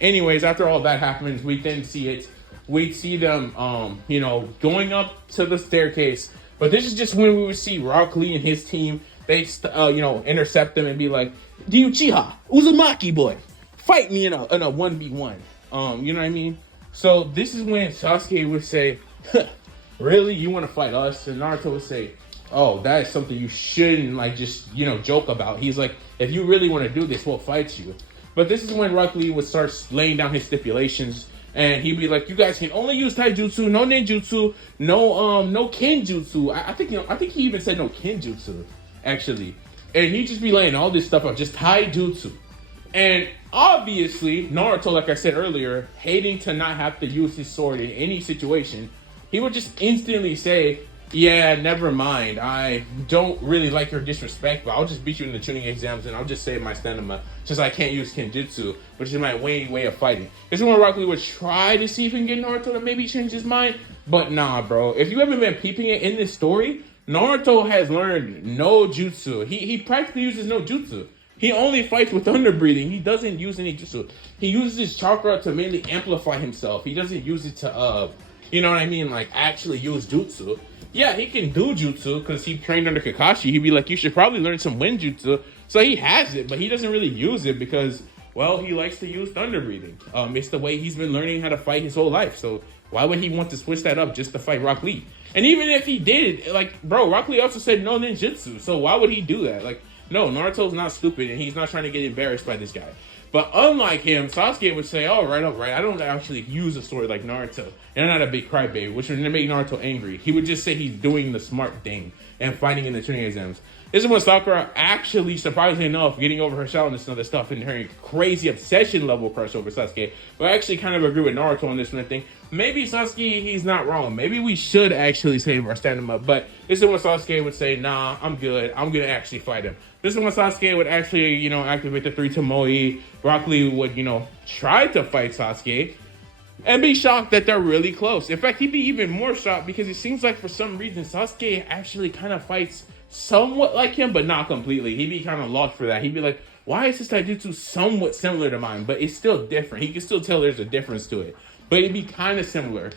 anyways, after all that happens, we then see it. We see them, going up to the staircase. But this is just when we would see Rock Lee and his team. They, intercept them and be like, the Uchiha, Uzumaki boy, fight me in a 1v1. You know what I mean? So this is when Sasuke would say, really? You want to fight us? And Naruto would say, oh, that is something you shouldn't, joke about. He's like, if you really want to do this, we'll fight you. But this is when Rock Lee would start laying down his stipulations. And he'd be like, you guys can only use taijutsu, no ninjutsu, no kenjutsu. I think he even said no kenjutsu, actually. And he'd just be laying all this stuff out, just taijutsu. And obviously, Naruto, like I said earlier, hating to not have to use his sword in any situation, he would just instantly say, yeah, never mind. I don't really like your disrespect, but I'll just beat you in the tuning exams and I'll just save my stamina since I can't use Kenjutsu, which is my way of fighting. This is when Rock Lee would try to see if he can get Naruto to maybe change his mind, but nah, bro. If you haven't been peeping it in this story, Naruto has learned no jutsu. He practically uses no jutsu. He only fights with thunder breathing. He doesn't use any jutsu. He uses his chakra to mainly amplify himself. He doesn't use it to, actually use jutsu. Yeah, he can do jutsu because he trained under Kakashi. He'd be like, you should probably learn some wind jutsu. So he has it, but he doesn't really use it because, he likes to use thunder breathing. It's the way he's been learning how to fight his whole life. So why would he want to switch that up just to fight Rock Lee? And even if he did, Rock Lee also said no ninjutsu. So why would he do that? No, Naruto's not stupid and he's not trying to get embarrassed by this guy. But unlike him, Sasuke would say, all right, I don't actually use a sword like Naruto. And I'm not a big crybaby, which would make Naruto angry. He would just say he's doing the smart thing and fighting in the training exams. This is when Sakura actually, surprisingly enough, getting over her shallowness and other stuff and her crazy obsession level crush over Sasuke. But I actually kind of agree with Naruto on this one thing. Maybe Sasuke, he's not wrong. Maybe we should actually save or stand him up. But this is when Sasuke would say, nah, I'm good. I'm going to actually fight him. This is when Sasuke would actually, activate the 3 Tomoe. Rock Lee would, try to fight Sasuke and be shocked that they're really close. In fact, he'd be even more shocked because it seems like for some reason Sasuke actually kind of fights somewhat like him, but not completely. He'd be kind of lost for that. He'd be like, why is this taijutsu somewhat similar to mine? But it's still different. He can still tell there's a difference to it. But it'd be kind of similar.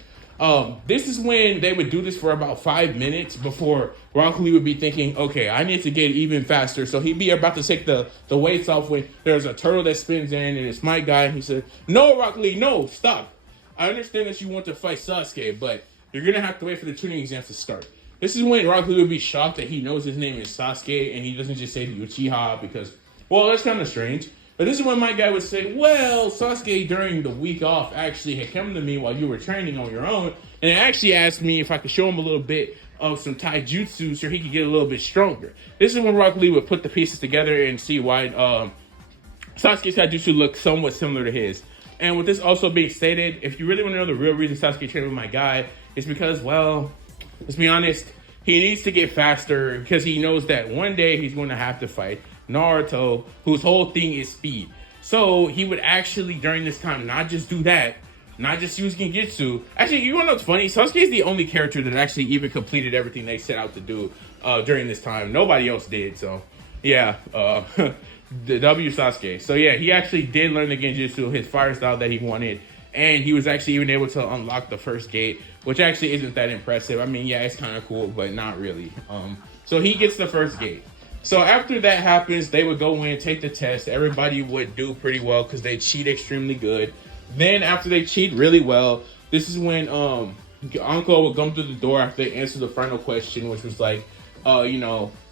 This is when they would do this for about 5 minutes before Rock Lee would be thinking, okay, I need to get even faster. So he'd be about to take the weights off when there's a turtle that spins in and it's my guy. And he said, no, Rock Lee, no, stop. I understand that you want to fight Sasuke, but you're going to have to wait for the tuning exams to start. This is when Rock Lee would be shocked that he knows his name is Sasuke and he doesn't just say the Uchiha because, well, that's kind of strange. But this is when my guy would say, well, Sasuke during the week off actually had come to me while you were training on your own and actually asked me if I could show him a little bit of some taijutsu so he could get a little bit stronger. This is when Rock Lee would put the pieces together and see why Sasuke's taijutsu looked somewhat similar to his. And with this also being stated, if you really want to know the real reason Sasuke trained with my guy, it's because, well, let's be honest, he needs to get faster because he knows that one day he's going to have to fight Naruto, whose whole thing is speed. So he would actually, during this time, not just do that, not just use Genjutsu. Actually, you want to know what's funny? Sasuke is the only character that actually even completed everything they set out to do during this time. Nobody else did, so yeah. The W Sasuke. So yeah, he actually did learn the Genjutsu, his fire style that he wanted. And he was actually even able to unlock the first gate, which actually isn't that impressive. I mean, yeah, it's kind of cool, but not really. So he gets the first gate. So after that happens, they would go in, take the test. Everybody would do pretty well because they cheat extremely good. Then after they cheat really well, this is when Uncle would come through the door after they answer the final question, which was like,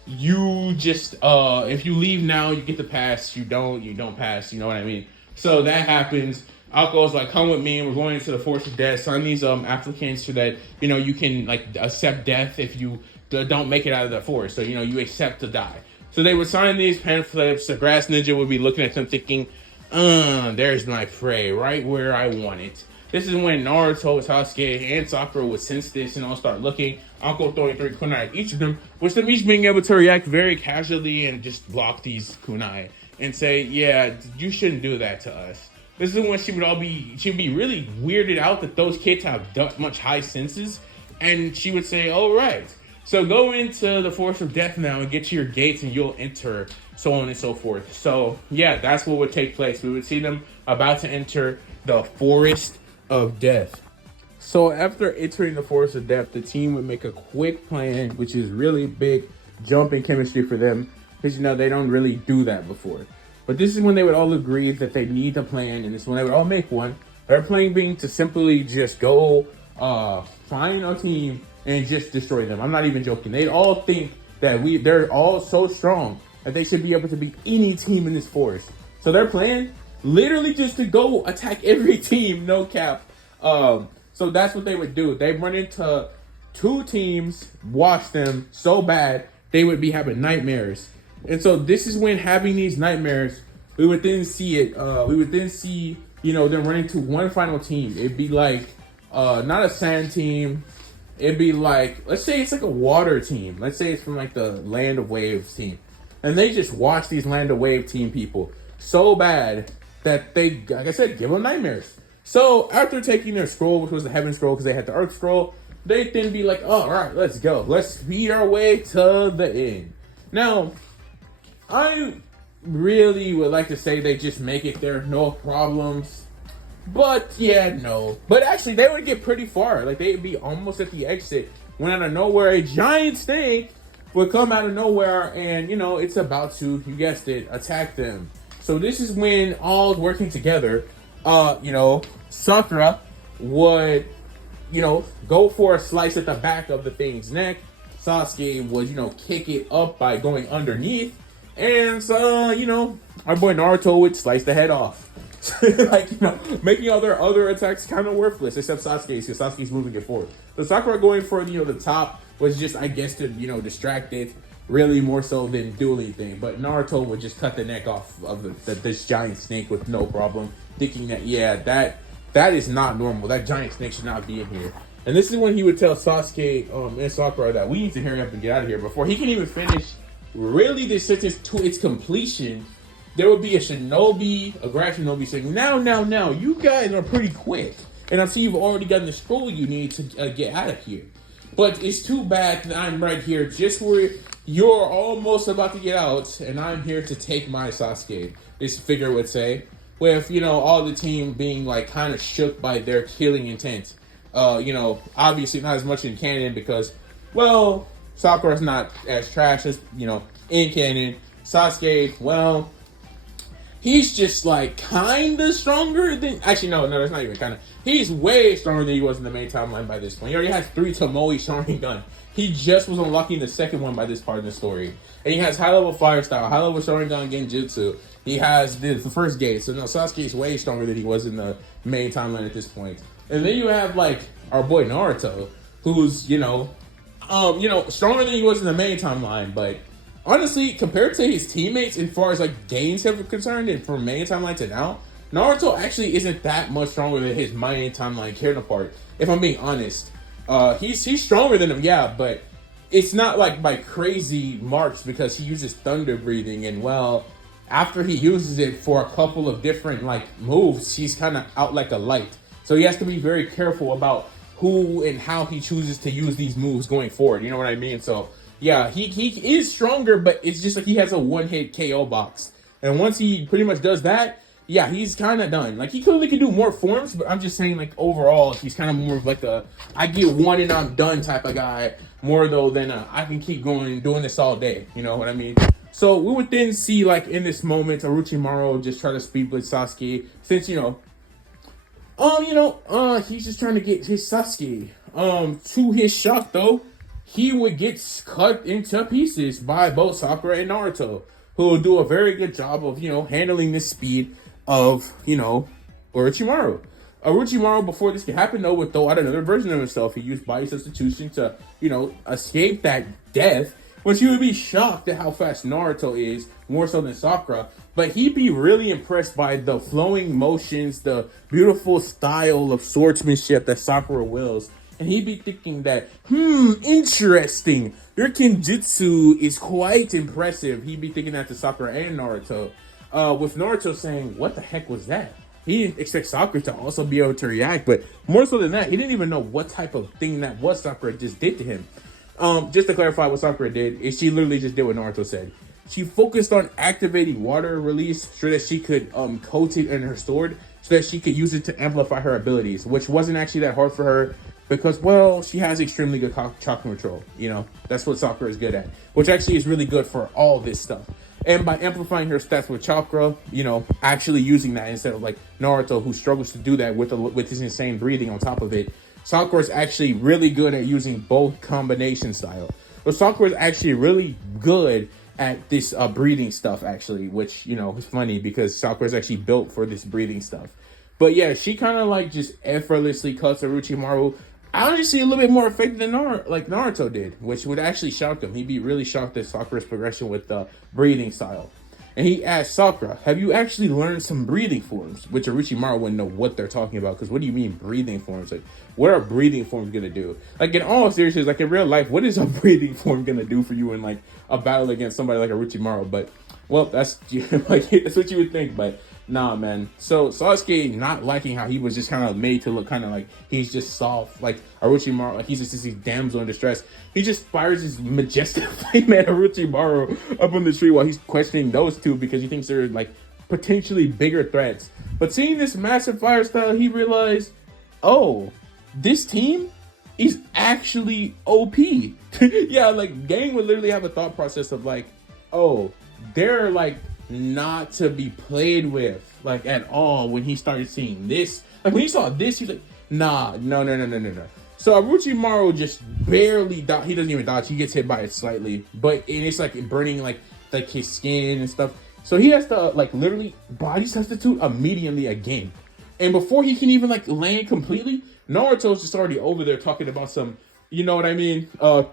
you just, if you leave now, you get the pass. You don't pass. You know what I mean? So that happens. Alco's like, come with me, and we're going into the Force of Death. Sign these applicants so that, you can, accept death if you don't make it out of the Force. So, you accept to die. So they would sign these pamphlets. The Grass Ninja would be looking at them thinking, there's my prey, right where I want it. This is when Naruto, Sasuke, and Sakura would sense this and all start looking. Uncle throwing 3 kunai at each of them, with them each being able to react very casually and just block these kunai and say, yeah, you shouldn't do that to us. This is when she'd be really weirded out that those kids have much high senses, and she would say, all right, so go into the Force of Death now and get to your gates and you'll enter, so on and so forth. So yeah, that's what would take place. We would see them about to enter the Forest of Death. So after entering the Forest of Death, the team would make a quick plan, which is really big jump in chemistry for them, because they don't really do that before. But this is when they would all agree that they need a plan, and this is when they would all make one. Their plan being to simply just go find a team and just destroy them. I'm not even joking. They'd all think that they're all so strong that they should be able to beat any team in this forest. So their plan, literally just to go attack every team, no cap. So that's what they would do. They'd run into 2 teams, watch them so bad, they would be having nightmares. And so this is when, having these nightmares, we would then see them running to one final team. It'd be like, not a sand team. It'd be like, let's say it's like a water team. Let's say it's from the Land of Waves team. And they just watch these Land of Wave team people so bad that they, like I said, give them nightmares. So after taking their scroll, which was the Heaven Scroll, because they had the Earth Scroll, they'd then be like, oh, all right, let's go. Let's speed our way to the end. Now, I really would like to say they just make it there, no problems. But yeah, no. But actually, they would get pretty far. They'd be almost at the exit when out of nowhere, a giant snake would come out of nowhere and, it's about to, you guessed it, attack them. So this is when all working together, Sakura would, go for a slice at the back of the thing's neck. Sasuke would, kick it up by going underneath. And so, our boy Naruto would slice the head off. Like, making all their other attacks kind of worthless, except Sasuke's, because Sasuke's moving it forward. The Sakura going for, the top was just, I guess, to, distract it, really more so than do anything. But Naruto would just cut the neck off of this giant snake with no problem, thinking that, yeah, that is not normal. That giant snake should not be in here. And this is when he would tell Sasuke and Sakura that we need to hurry up and get out of here before he can even finish really this sentence to its completion. There would be a grad shinobi saying, now, you guys are pretty quick. And I see you've already gotten the scroll you need to get out of here. But it's too bad that I'm right here just where you're almost about to get out, and I'm here to take my Sasuke, this figure would say. With, all the team being, like, kind of shook by their killing intent. Obviously not as much in canon because, well, Sakura's not as trash as, in canon. Sasuke, well, he's just like kind of stronger than. Actually, no, that's not even kind of. He's way stronger than he was in the main timeline by this point. He already has 3 Tomoe Sharingan. He just was unlocking the second one by this part of the story. And he has high level fire style, high level Sharingan Genjutsu. He has the first gate. So no, Sasuke's way stronger than he was in the main timeline at this point. And then you have like our boy Naruto, who's stronger than he was in the main timeline, but honestly, compared to his teammates, as far as like gains are concerned, and from main timeline to now, Naruto actually isn't that much stronger than his main timeline counterpart. If I'm being honest, he's stronger than him, yeah, but it's not like by crazy marks because he uses thunder breathing, and well, after he uses it for a couple of different like moves, he's kind of out like a light. So he has to be very careful about who and how he chooses to use these moves going forward. You know what I mean? So yeah, he is stronger, but it's just like he has a one-hit KO box. And once he pretty much does that, yeah, he's kind of done. Like, he clearly can do more forms, but I'm just saying, like, overall, he's kind of more of like a, I get one and I'm done type of guy, more though than I can keep going doing this all day. You know what I mean? So we would then see, like, in this moment, Orochimaru just try to speed blitz Sasuke, since, he's just trying to get his Sasuke. To his shock, though, he would get cut into pieces by both Sakura and Naruto, who will do a very good job of, handling this speed of, Orochimaru. Orochimaru, before this could happen, though, would throw out another version of himself. He used body substitution to, escape that death, which he would be shocked at how fast Naruto is, more so than Sakura. But he'd be really impressed by the flowing motions, the beautiful style of swordsmanship that Sakura wills. And he'd be thinking that, interesting. Your Kenjutsu is quite impressive. He'd be thinking that to Sakura and Naruto. With Naruto saying, what the heck was that? He didn't expect Sakura to also be able to react. But more so than that, he didn't even know what type of thing that was Sakura just did to him. Just to clarify what Sakura did, is she literally just did what Naruto said. She focused on activating water release so that she could coat it in her sword so that she could use it to amplify her abilities, which wasn't actually that hard for her. Because, well, she has extremely good chakra control. That's what Sakura is good at. Which actually is really good for all this stuff. And by amplifying her stats with chakra, actually using that instead of like Naruto, who struggles to do that with his insane breathing on top of it. Sakura is actually really good at using both combination style. But Sakura is actually really good at this breathing stuff, actually. Which, is funny because Sakura is actually built for this breathing stuff. But yeah, she kind of like just effortlessly cuts Orochimaru. Honestly, a little bit more effective than Naruto did, which would actually shock him. He'd be really shocked at Sakura's progression with the breathing style. And he asked Sakura, have you actually learned some breathing forms? Which Orochimaru wouldn't know what they're talking about, because what do you mean breathing forms? Like, what are breathing forms going to do? Like, in all seriousness, like in real life, what is a breathing form going to do for you in like a battle against somebody like Orochimaru? But, well, that's like that's what you would think, but nah, man. So Sasuke not liking how he was just kind of made to look kind of like he's just soft, like Orochimaru, like he's just this damsel in distress. He just fires his majestic flame at Orochimaru up in the tree while he's questioning those two because he thinks they're like potentially bigger threats. But seeing this massive fire style, he realized, oh, this team is actually OP. Yeah, like Gang would literally have a thought process of like, oh, they're like not to be played with like at all. When he started seeing this, like when he saw this, he's like, no. So Orochimaru just barely dodge. He doesn't even dodge. He gets hit by it slightly, but it's like burning like like his skin and stuff. So he has to like literally body substitute immediately again. And before he can even like land completely, Naruto's just already over there talking about some, you know what I mean?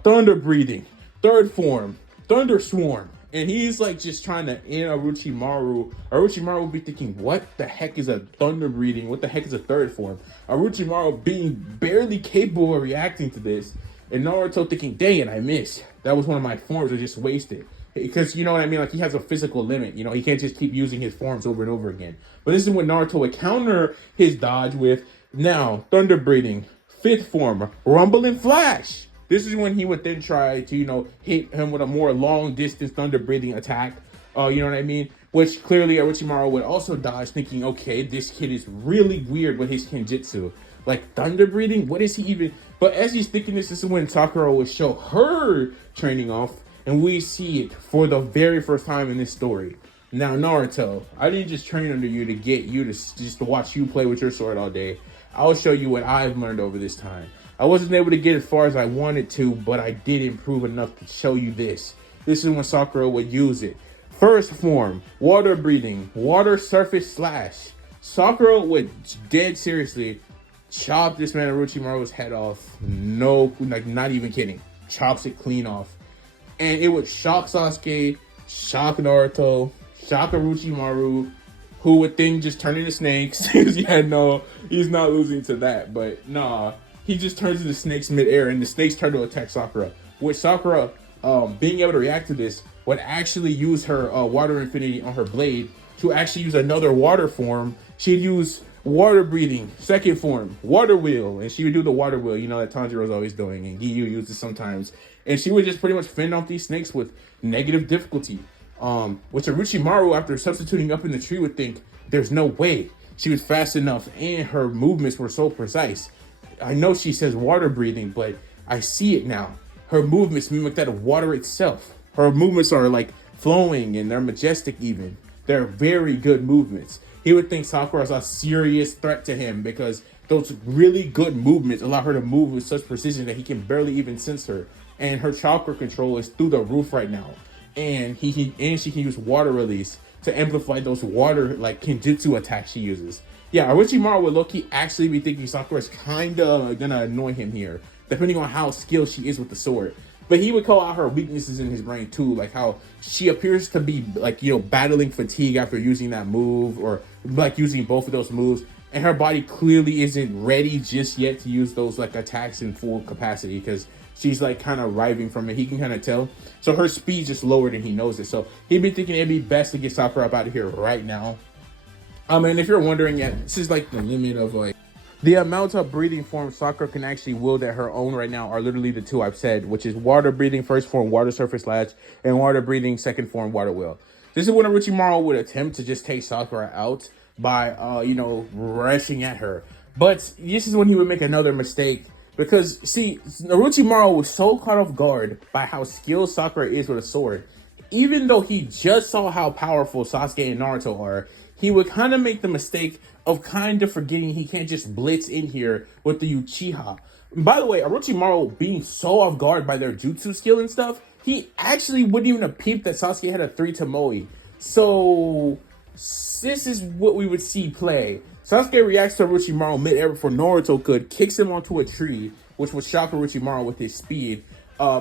Thunder breathing, third form, thunder swarm. And he's like just trying to end Orochimaru. Orochimaru will be thinking, what the heck is a thunder breathing? What the heck is a third form? Orochimaru being barely capable of reacting to this. And Naruto thinking, dang it, I missed. That was one of my forms I just wasted. Because, you know what I mean? Like, he has a physical limit. You know, he can't just keep using his forms over and over again. But this is what Naruto would counter his dodge with. Now, thunder breathing, fifth form, rumble and flash. This is when he would then try to, you know, hit him with a more long distance thunder breathing attack. You know what I mean? Which clearly Orochimaru would also dodge, thinking, okay, this kid is really weird with his kenjutsu. Like, thunder breathing? What is he even? But as he's thinking this is when Sakura would show her training off, and we see it for the very first time in this story. Now, Naruto, I didn't just train under you to get you to just to watch you play with your sword all day. I'll show you what I've learned over this time. I wasn't able to get as far as I wanted to, but I did improve enough to show you this. This is when Sakura would use it. First form, water breathing, water surface slash. Sakura would dead seriously chop this man Orochimaru's head off. No, like not even kidding. Chops it clean off. And it would shock Sasuke, shock Naruto, shock Orochimaru, who would then just turn into snakes. Yeah, no, he's not losing to that. But nah, he just turns into snakes midair, and the snakes turn to attack Sakura. Which Sakura, being able to react to this, would actually use her water infinity on her blade to actually use another water form. She'd use water breathing, second form, water wheel, and she would do the water wheel, you know, that Tanjiro's always doing, and Giyu uses sometimes. And she would just pretty much fend off these snakes with negative difficulty. Which Orochimaru, after substituting up in the tree, would think, there's no way she was fast enough, and her movements were so precise. I know she says water breathing, but I see it now. Her movements mimic that of water itself. Her movements are like flowing, and they're majestic even. They're very good movements. He would think Sakura is a serious threat to him because those really good movements allow her to move with such precision that he can barely even sense her. And her chakra control is through the roof right now. And she can use water release to amplify those water like kenjutsu attacks she uses. Yeah, Orochimaru would low-key actually be thinking Sakura is kinda gonna annoy him here, depending on how skilled she is with the sword. But he would call out her weaknesses in his brain too, like how she appears to be like, you know, battling fatigue after using that move, or like using both of those moves, and her body clearly isn't ready just yet to use those like attacks in full capacity because she's like kind of arriving from it. He can kind of tell. So her speed's just lowered and he knows it. So he'd be thinking it'd be best to get Sakura up out of here right now. And if you're wondering, yeah, this is like the limit of like the amount of breathing forms Sakura can actually wield at her own right now are literally the two I've said, which is water breathing first form, water surface slash, and water breathing second form, water wheel. This is when Orochimaru would attempt to just take Sakura out by, you know, rushing at her. But this is when he would make another mistake. Because, see, Orochimaru was so caught off guard by how skilled Sakura is with a sword. Even though he just saw how powerful Sasuke and Naruto are, he would kind of make the mistake of kind of forgetting he can't just blitz in here with the Uchiha. By the way, Orochimaru being so off guard by their jutsu skill and stuff, he actually wouldn't even have peeped that Sasuke had a 3 Tomoe. So, this is what we would see play. Sasuke reacts to Orochimaru mid-air before Naruto could, kicks him onto a tree, which would shock Orochimaru with his speed,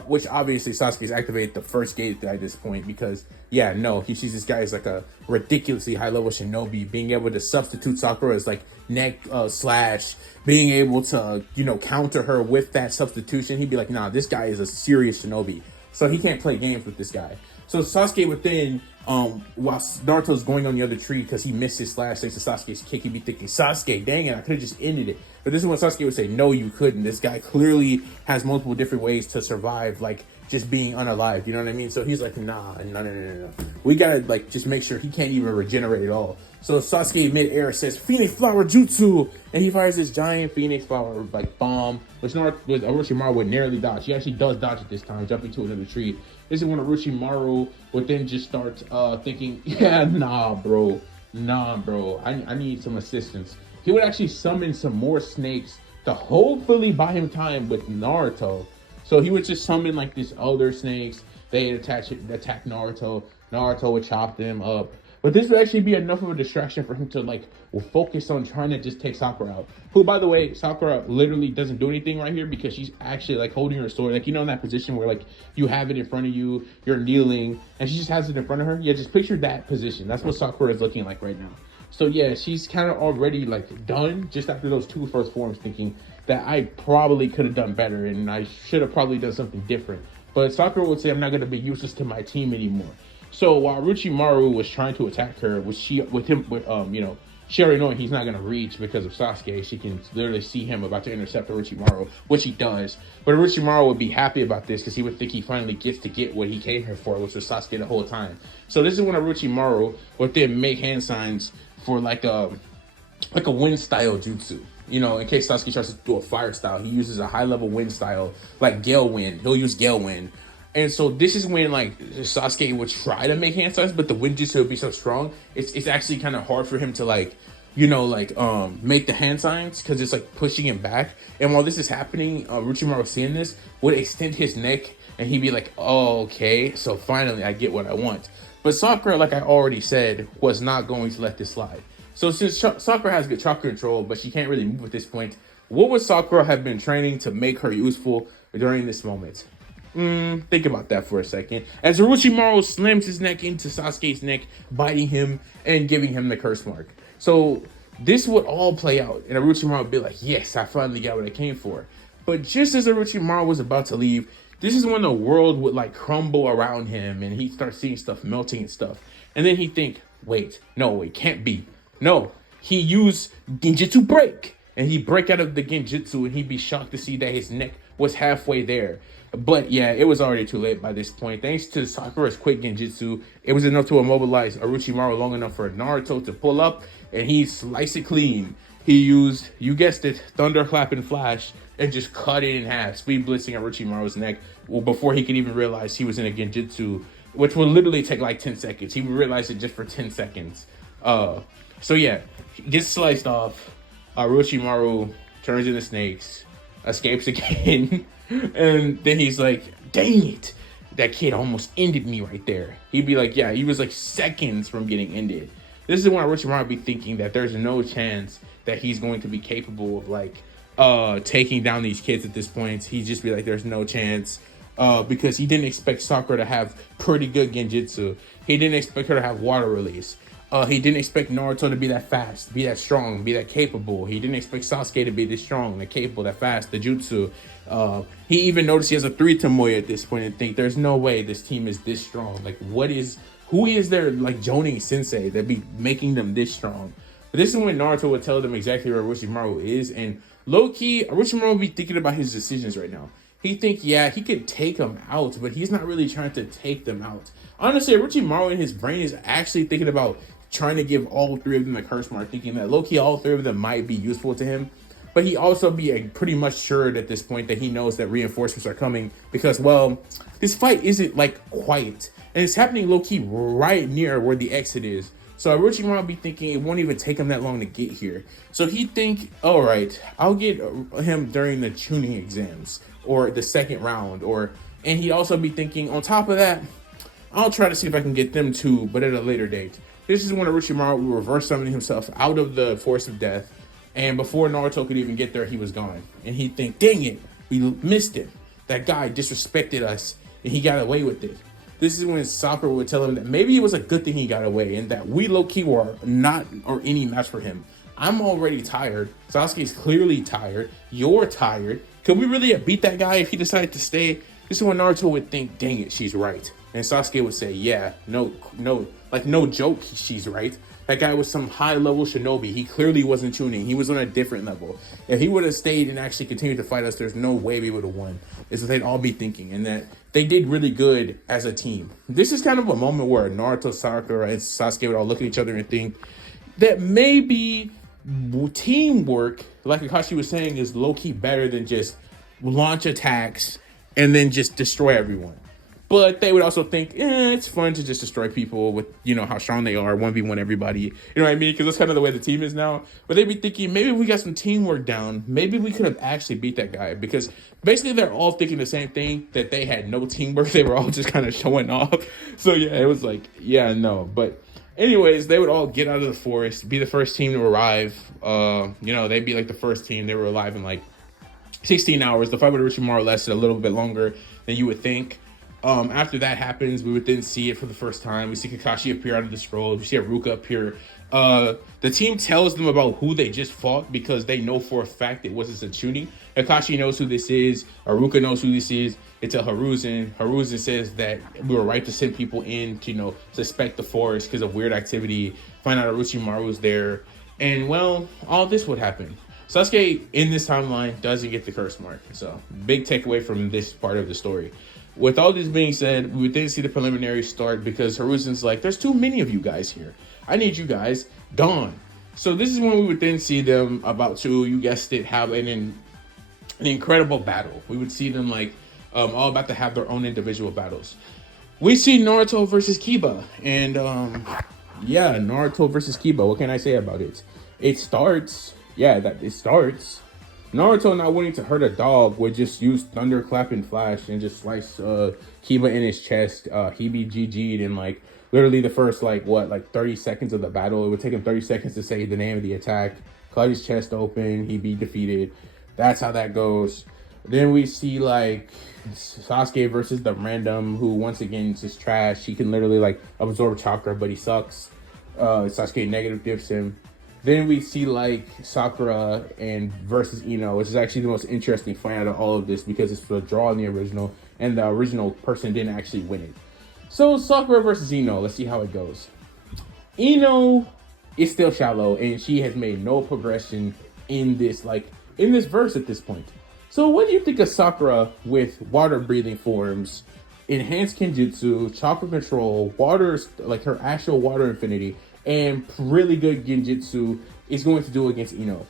which obviously Sasuke's activated the first gate at this point because, yeah, no, he sees this guy as like a ridiculously high-level shinobi, being able to substitute Sakura as like neck slash, being able to, you know, counter her with that substitution. He'd be like, nah, this guy is a serious shinobi, so he can't play games with this guy. So Sasuke would then, while Naruto's going on the other tree because he missed his slash thanks to Sasuke's kick, he'd be thinking, Sasuke, dang it, I could have just ended it. But this is when Sasuke would say, no, you couldn't. This guy clearly has multiple different ways to survive, like just being unalive, you know what I mean? So he's like, nah, no. We gotta like just make sure he can't even regenerate at all. So Sasuke mid-air says, Phoenix Flower Jutsu! And he fires this giant Phoenix Flower like bomb, which Orochimaru would narrowly dodge. He actually does dodge it this time, jumping to another tree. This is when Orochimaru would then just start thinking, yeah, nah, bro. I need some assistance. He would actually summon some more snakes to hopefully buy him time with Naruto. So he would just summon like these other snakes. They'd attack Naruto. Naruto would chop them up. But this would actually be enough of a distraction for him to like focus on trying to just take Sakura out. Who, by the way, Sakura literally doesn't do anything right here because she's actually like holding her sword. Like, you know, in that position where like you have it in front of you, you're kneeling, and she just has it in front of her. Yeah, just picture that position. That's what Sakura is looking like right now. So yeah, she's kind of already like done just after those two first forms, thinking that I probably could have done better and I should have probably done something different. But Sakura would say, I'm not going to be useless to my team anymore. So while Orochimaru was trying to attack her, she already knowing he's not gonna reach because of Sasuke, she can literally see him about to intercept Orochimaru, which he does. But Orochimaru would be happy about this because he would think he finally gets to get what he came here for, which was Sasuke the whole time. So this is when Orochimaru would then make hand signs for like a wind style jutsu. You know, in case Sasuke tries to do a fire style, he uses a high level wind style like Gale Wind. He'll use Gale Wind. And so this is when like Sasuke would try to make hand signs, but the wind jutsu would be so strong, it's actually kind of hard for him to like, make the hand signs because it's like pushing him back. And while this is happening, Orochimaru seeing this would extend his neck and he'd be like, oh, okay, so finally I get what I want. But Sakura, like I already said, was not going to let this slide. So since Sakura has good chakra control, but she can't really move at this point, what would Sakura have been training to make her useful during this moment? Think about that for a second. As Orochimaru slams his neck into Sasuke's neck, biting him and giving him the curse mark. So this would all play out, and Orochimaru would be like, yes, I finally got what I came for. But just as Orochimaru was about to leave, this is when the world would like crumble around him, and he'd start seeing stuff melting and stuff. And then he'd think, wait, no, it can't be. No, he used Genjutsu Break. And he'd break out of the Genjutsu, and he'd be shocked to see that his neck was halfway there. But yeah, it was already too late by this point. Thanks to Sakura's quick Genjutsu, it was enough to immobilize Orochimaru long enough for Naruto to pull up, and he sliced it clean. He used, you guessed it, Thunderclap and Flash, and just cut it in half, speed blitzing Orochimaru's neck before he could even realize he was in a Genjutsu, which would literally take like 10 seconds. He would realize it just for 10 seconds. So yeah, gets sliced off. Orochimaru turns into snakes, escapes again, and then he's like, dang it, that kid almost ended me right there. He'd be like, yeah, he was like seconds from getting ended. This is when Orochimaru would be thinking that there's no chance that he's going to be capable of like taking down these kids at this point. He'd just be like, there's no chance. Because he didn't expect Sakura to have pretty good Genjutsu. He didn't expect her to have water release. He didn't expect Naruto to be that fast, be that strong, be that capable. He didn't expect Sasuke to be this strong, that capable, that fast, the jutsu. He even noticed he has a 3 Tomoe at this point and think there's no way this team is this strong. Like, who is their like Jonin sensei that be making them this strong? But this is when Naruto would tell them exactly where Orochimaru is, and low-key, Orochimaru would be thinking about his decisions right now. He think, yeah, he could take them out, but he's not really trying to take them out. Honestly, Orochimaru in his brain is actually thinking about trying to give all 3 of them the curse mark, thinking that low-key all 3 of them might be useful to him. But he also be pretty much sure at this point that he knows that reinforcements are coming because, well, this fight isn't like quiet. And it's happening low-key right near where the exit is. So Orochimaru be thinking it won't even take him that long to get here. So he'd think, all right, I'll get him during the tuning exams or the second round. And he'd also be thinking, on top of that, I'll try to see if I can get them too, but at a later date. This is when Orochimaru will reverse summon himself out of the Force of Death. And before Naruto could even get there, he was gone. And he'd think, dang it, we missed him. That guy disrespected us, and he got away with it. This is when Sakura would tell him that maybe it was a good thing he got away, and that we low-key were not or any match for him. I'm already tired. Sasuke's clearly tired. You're tired. Could we really have beat that guy if he decided to stay? This is when Naruto would think, dang it, she's right. And Sasuke would say, yeah, no joke, she's right. That guy was some high-level shinobi. He clearly wasn't tuning. He was on a different level. If he would have stayed and actually continued to fight us, there's no way we would have won. Is what they'd all be thinking, and that they did really good as a team. This is kind of a moment where Naruto, Sakura, and Sasuke would all look at each other and think that maybe teamwork, like Akashi was saying, is low-key better than just launch attacks and then just destroy everyone. But they would also think, it's fun to just destroy people with, how strong they are, 1v1 everybody. You know what I mean? Because that's kind of the way the team is now. But they'd be thinking, maybe if we got some teamwork down, maybe we could have actually beat that guy. Because basically they're all thinking the same thing, that they had no teamwork. They were all just kind of showing off. So yeah, it was like, yeah, no. But anyways, they would all get out of the forest, be the first team to arrive. They'd be like the first team. They were alive in like 16 hours. The fight with Orochimaru lasted a little bit longer than you would think. After that happens, we would then see it for the first time. We see Kakashi appear out of the scroll. We see Haruka appear. The team tells them about who they just fought because they know for a fact it wasn't Setsuna. Kakashi knows who this is. Haruka knows who this is. It's a Hiruzen. Hiruzen says that we were right to send people in to, suspect the forest because of weird activity. Find out Orochimaru was there. And, well, all this would happen. Sasuke, in this timeline, doesn't get the curse mark. So, big takeaway from this part of the story. With all this being said, we did see the preliminaries start because Hiruzen's like, there's too many of you guys here. I need you guys gone. So this is when we would then see them about to, you guessed it, have an incredible battle. We would see them all about to have their own individual battles. We see Naruto versus Kiba. And Naruto versus Kiba. What can I say about it? It starts. Naruto, not wanting to hurt a dog, would just use Thunderclap and Flash and just slice Kiba in his chest. He be GG'd in literally the first 30 seconds of the battle. It would take him 30 seconds to say the name of the attack, cut his chest open, he'd be defeated. That's how that goes. Then we see Sasuke versus the random, who once again is just trash. He can literally absorb chakra, but he sucks. Sasuke negative diffs him. Then we see Sakura and versus Ino, which is actually the most interesting fight out of all of this because it's a draw in the original, and the original person didn't actually win it. So Sakura versus Ino, let's see how it goes. Ino is still shallow, and she has made no progression in this verse at this point. So what do you think of Sakura with water breathing forms, enhanced Kenjutsu, chakra control, water, her actual water infinity, and really good Genjutsu is going to do against Ino?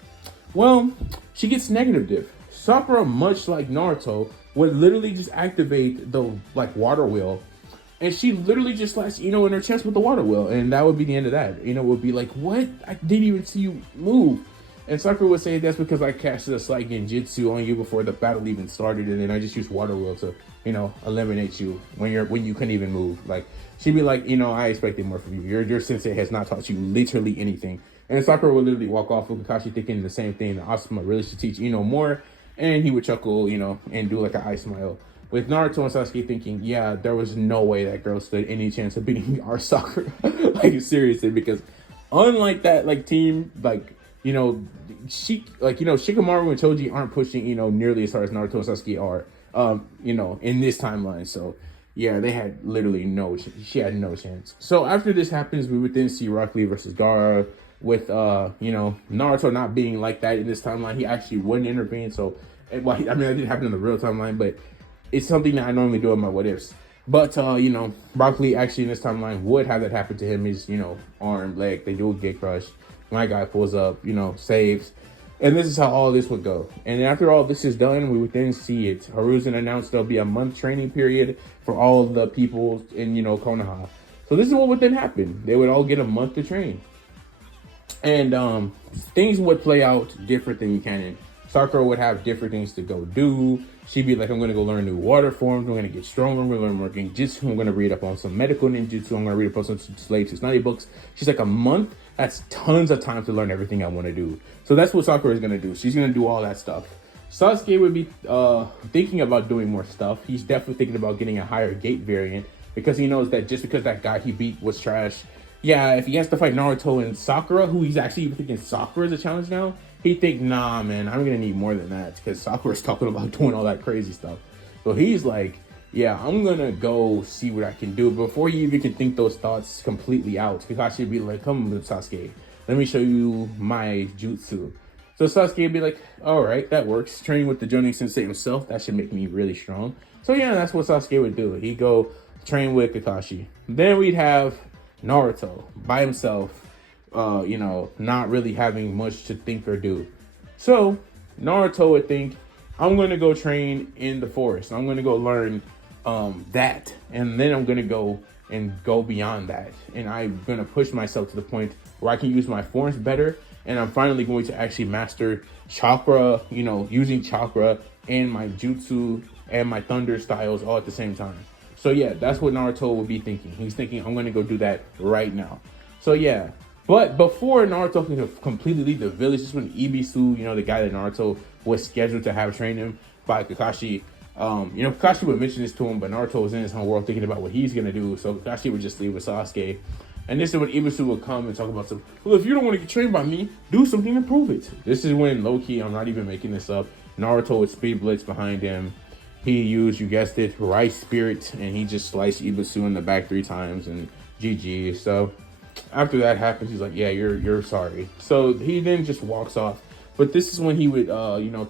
Well, she gets negative diff. Sakura, much like Naruto, would literally just activate the water wheel, and she literally just slashed Ino in her chest with the water wheel, and that would be the end of that. Ino would be like, what? I didn't even see you move. And Sakura would say, that's because I casted a slight Genjutsu on you before the battle even started, and then I just used water wheel to, eliminate you when you couldn't even move. She'd be like, I expected more from you. Your sensei has not taught you literally anything. And Sakura would literally walk off with Kakashi thinking the same thing, that Asuma really should teach Ino more. And he would chuckle, and do an eye smile. With Naruto and Sasuke thinking, yeah, there was no way that girl stood any chance of beating our Sakura. Seriously, because unlike that, team, Shikamaru and Choji aren't pushing, nearly as hard as Naruto and Sasuke are, in this timeline. So, yeah, they had literally she had no chance. So after this happens, we would then see Rock Lee versus Gaara with, Naruto not being like that in this timeline. He actually wouldn't intervene. So, that didn't happen in the real timeline, but it's something that I normally do in my what ifs. But, Rock Lee actually in this timeline would have that happen to him. His, arm, leg, they do a get crush. My guy pulls up, saves. And this is how all this would go. And after all this is done, we would then see it. Hiruzen announced there'll be a month training period for all of the people in, Konoha. So this is what would then happen. They would all get a month to train. And things would play out different than canon. Sakura would have different things to go do. She'd be like, I'm going to go learn new water forms. I'm going to get stronger. I'm going to learn more Genjutsu. I'm going to read up on some medical ninjutsu. I'm going to read up on some slave study books. She's like, a month? That's tons of time to learn everything I want to do. So that's what Sakura is going to do. She's going to do all that stuff. Sasuke would be thinking about doing more stuff. He's definitely thinking about getting a higher gate variant because he knows that just because that guy he beat was trash, yeah, if he has to fight Naruto and Sakura, who he's actually thinking Sakura is a challenge now, he'd think, nah, man, I'm going to need more than that because Sakura's talking about doing all that crazy stuff. So he's like, yeah, I'm going to go see what I can do. Before you even can think those thoughts completely out, Kakashi would be like, come with Sasuke. Let me show you my jutsu. So Sasuke would be like, all right, that works. Training with the Jonin Sensei himself, that should make me really strong. So yeah, that's what Sasuke would do. He'd go train with Kakashi. Then we'd have Naruto by himself, not really having much to think or do. So Naruto would think, I'm going to go train in the forest. I'm going to go learn that, and then I'm gonna go beyond that, and I'm gonna push myself to the point where I can use my forms better, and I'm finally going to actually master chakra, using chakra and my jutsu and my thunder styles all at the same time. So yeah, that's what Naruto would be thinking. He's thinking, I'm gonna go do that right now. So yeah, but before Naruto can completely leave the village, this is when Ibisu, the guy that Naruto was scheduled to have train him by Kakashi. Kakashi would mention this to him, but Naruto was in his own world thinking about what he's gonna do. So Kakashi would just leave with Sasuke. And this is when Ibisu would come and talk about well, if you don't want to get trained by me, do something to prove it. This is when low-key, I'm not even making this up, Naruto would speed blitz behind him. He used, you guessed it, Rice Spirit, and he just sliced Ibisu in the back 3 times, and GG. So after that happens, he's like, yeah, you're sorry. So he then just walks off. But this is when he would,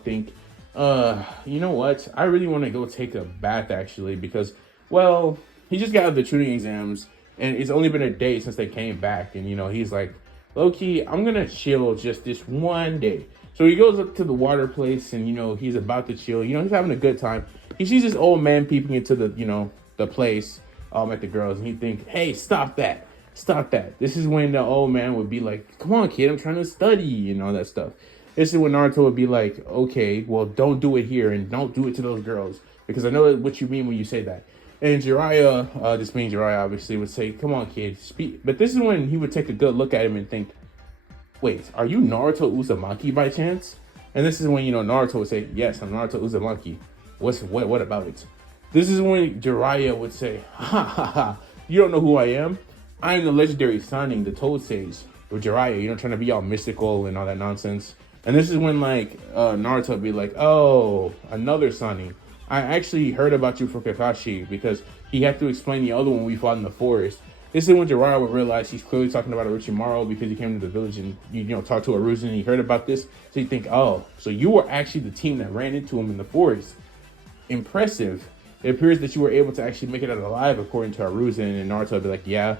think, you know what? I really want to go take a bath, actually, because, well, he just got out of the tutoring exams, and it's only been a day since they came back. And, he's like, low-key, I'm going to chill just this one day. So he goes up to the water place, and, he's about to chill. He's having a good time. He sees this old man peeping into the place at the girls, and he thinks, hey, stop that. Stop that. This is when the old man would be like, come on, kid, I'm trying to study, and all that stuff. This is when Naruto would be like, okay, well, don't do it here, and don't do it to those girls, because I know what you mean when you say that. And Jiraiya, this being Jiraiya, obviously, would say, come on, kid, speak. But this is when he would take a good look at him and think, wait, are you Naruto Uzumaki by chance? And this is when, Naruto would say, yes, I'm Naruto Uzumaki. What about it? This is when Jiraiya would say, ha ha ha, you don't know who I am? I'm the legendary Sannin, the Toad Sage. Or Jiraiya, trying to be all mystical and all that nonsense. And this is when, Naruto would be like, oh, another Sannin. I actually heard about you from Kakashi because he had to explain the other one we fought in the forest. This is when Jiraiya would realize he's clearly talking about Orochimaru because he came to the village and, talked to Aruzen and he heard about this. So you think, oh, so you were actually the team that ran into him in the forest. Impressive. It appears that you were able to actually make it out alive according to Aruzen, and Naruto would be like, yeah,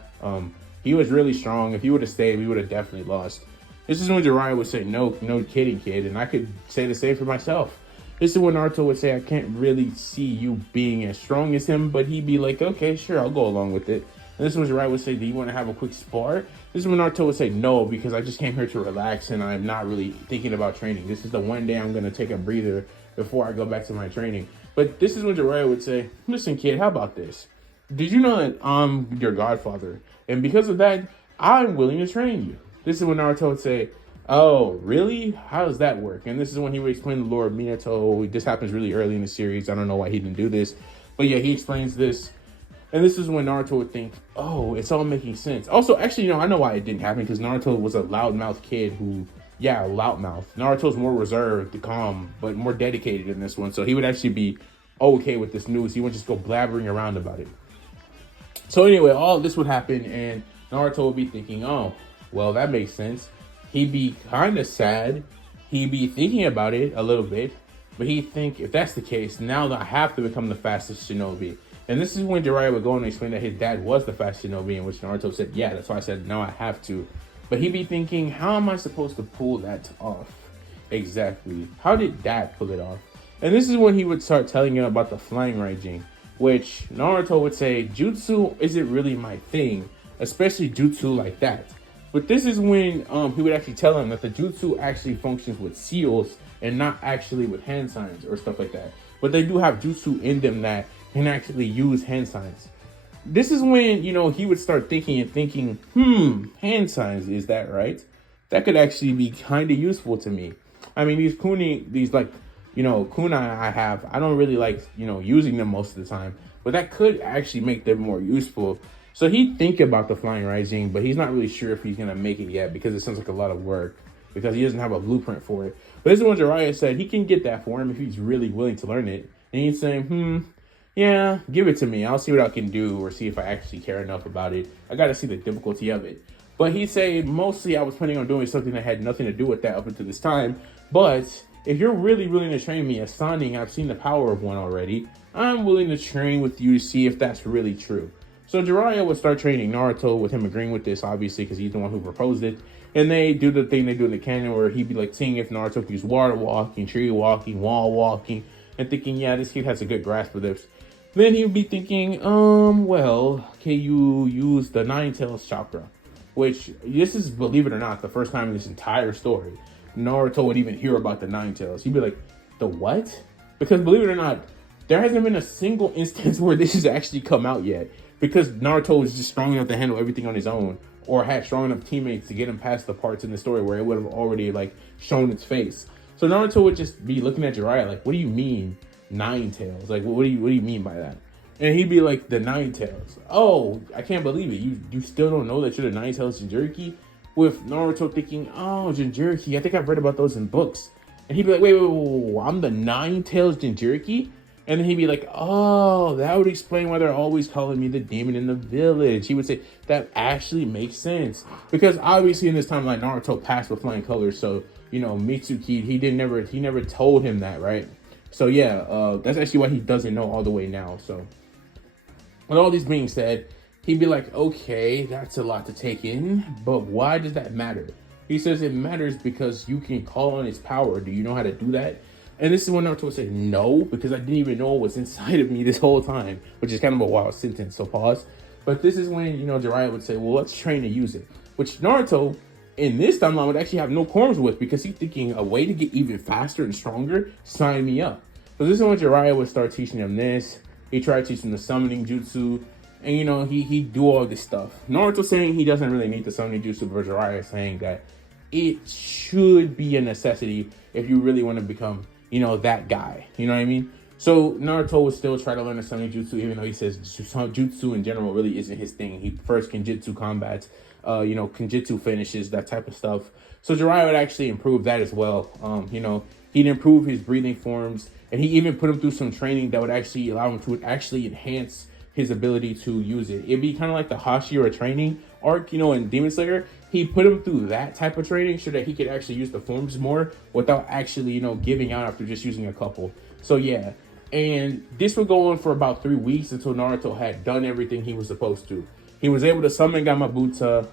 he was really strong. If he would have stayed, we would have definitely lost. This is when Jiraiya would say, no kidding, kid, and I could say the same for myself. This is when Naruto would say, I can't really see you being as strong as him, but he'd be like, okay, sure, I'll go along with it. And this is when Jiraiya would say, do you want to have a quick spar? This is when Naruto would say, no, because I just came here to relax and I'm not really thinking about training. This is the one day I'm going to take a breather before I go back to my training. But this is when Jiraiya would say, listen, kid, how about this? Did you know that I'm your godfather? And because of that, I'm willing to train you. This is when Naruto would say, oh, really? How does that work? And this is when he would explain the lore of Minato. This happens really early in the series. I don't know why he didn't do this. But yeah, he explains this. And this is when Naruto would think, oh, it's all making sense. Also, actually, I know why it didn't happen, because Naruto was a loudmouth kid who, loudmouth. Naruto's more reserved, calm, but more dedicated in this one. So he would actually be okay with this news. He wouldn't just go blabbering around about it. So anyway, all of this would happen, and Naruto would be thinking, oh, well, that makes sense. He'd be kind of sad. He'd be thinking about it a little bit, but he'd think, if that's the case, now that I have to become the fastest shinobi. And this is when Jiraiya would go and explain that his dad was the fast shinobi, in which Naruto said, yeah, that's why I said, now I have to. But he'd be thinking, how am I supposed to pull that off? Exactly. How did dad pull it off? And this is when he would start telling him about the flying Raijin, which Naruto would say, jutsu isn't really my thing, especially jutsu like that. But this is when he would actually tell him that the jutsu actually functions with seals and not actually with hand signs or stuff like that. But they do have jutsu in them that can actually use hand signs. This is when, he would start thinking, hand signs, is that right? That could actually be kind of useful to me. I mean, kunai I have, I don't really like, using them most of the time, but that could actually make them more useful. So he'd think about the flying Raijin, but he's not really sure if he's going to make it yet because it sounds like a lot of work because he doesn't have a blueprint for it. But this is when Jiraiya said he can get that for him if he's really willing to learn it. And he's saying, yeah, give it to me. I'll see what I can do or see if I actually care enough about it. I got to see the difficulty of it. But he'd say, mostly I was planning on doing something that had nothing to do with that up until this time. But if you're really willing to train me as Sannin, I've seen the power of one already. I'm willing to train with you to see if that's really true. So Jiraiya would start training Naruto with him agreeing with this, obviously, because he's the one who proposed it. And they do the thing they do in the canon where he'd be like seeing if Naruto could use water walking, tree walking, wall walking, and thinking, yeah, this kid has a good grasp of this. Then he would be thinking, well, can you use the Nine Tails chakra? Which, this is, believe it or not, the first time in this entire story Naruto would even hear about the Nine Tails. He'd be like, the what? Because believe it or not, there hasn't been a single instance where this has actually come out yet. Because Naruto was just strong enough to handle everything on his own, or had strong enough teammates to get him past the parts in the story where it would have already like shown its face. So Naruto would just be looking at Jiraiya like, what do you mean Nine Tails? Like, what do you mean by that? And he'd be like, the Nine Tails. Oh, I can't believe it. You still don't know that you're the Nine Tails Jinchuriki? With Naruto thinking, oh, Jinchuriki, I think I've read about those in books. And he'd be like, wait, I'm the Nine Tails Jinchuriki? And then he'd be like, oh, that would explain why they're always calling me the demon in the village. He would say, that actually makes sense. Because obviously in this timeline, Naruto passed with flying colors. So, Mitsuki, he never told him that, right? So yeah, that's actually why he doesn't know all the way now. So with all these being said, he'd be like, okay, that's a lot to take in, but why does that matter? He says it matters because you can call on his power. Do you know how to do that? And this is when Naruto would say, no, because I didn't even know what was inside of me this whole time, which is kind of a wild sentence, so pause. But this is when, Jiraiya would say, well, let's train to use it, which Naruto, in this timeline, would actually have no qualms with, because he's thinking a way to get even faster and stronger, sign me up. So this is when Jiraiya would start teaching him this. He tried to teach him the summoning jutsu, and he do all this stuff. Naruto saying he doesn't really need the summoning jutsu, but Jiraiya saying that it should be a necessity if you really want to become, that guy. You know what I mean? So Naruto would still try to learn the summoning jutsu, even though he says jutsu in general really isn't his thing. He prefers kenjutsu combats, kenjutsu finishes, that type of stuff. So Jiraiya would actually improve that as well. He'd improve his breathing forms, and he even put him through some training that would actually allow him to actually enhance his ability to use it. It'd be kind of like the Hashira training arc, in Demon Slayer. He put him through that type of training so that he could actually use the forms more without actually, giving out after just using a couple. So yeah, and this would go on for about 3 weeks until Naruto had done everything he was supposed to. He was able to summon Gamabunta.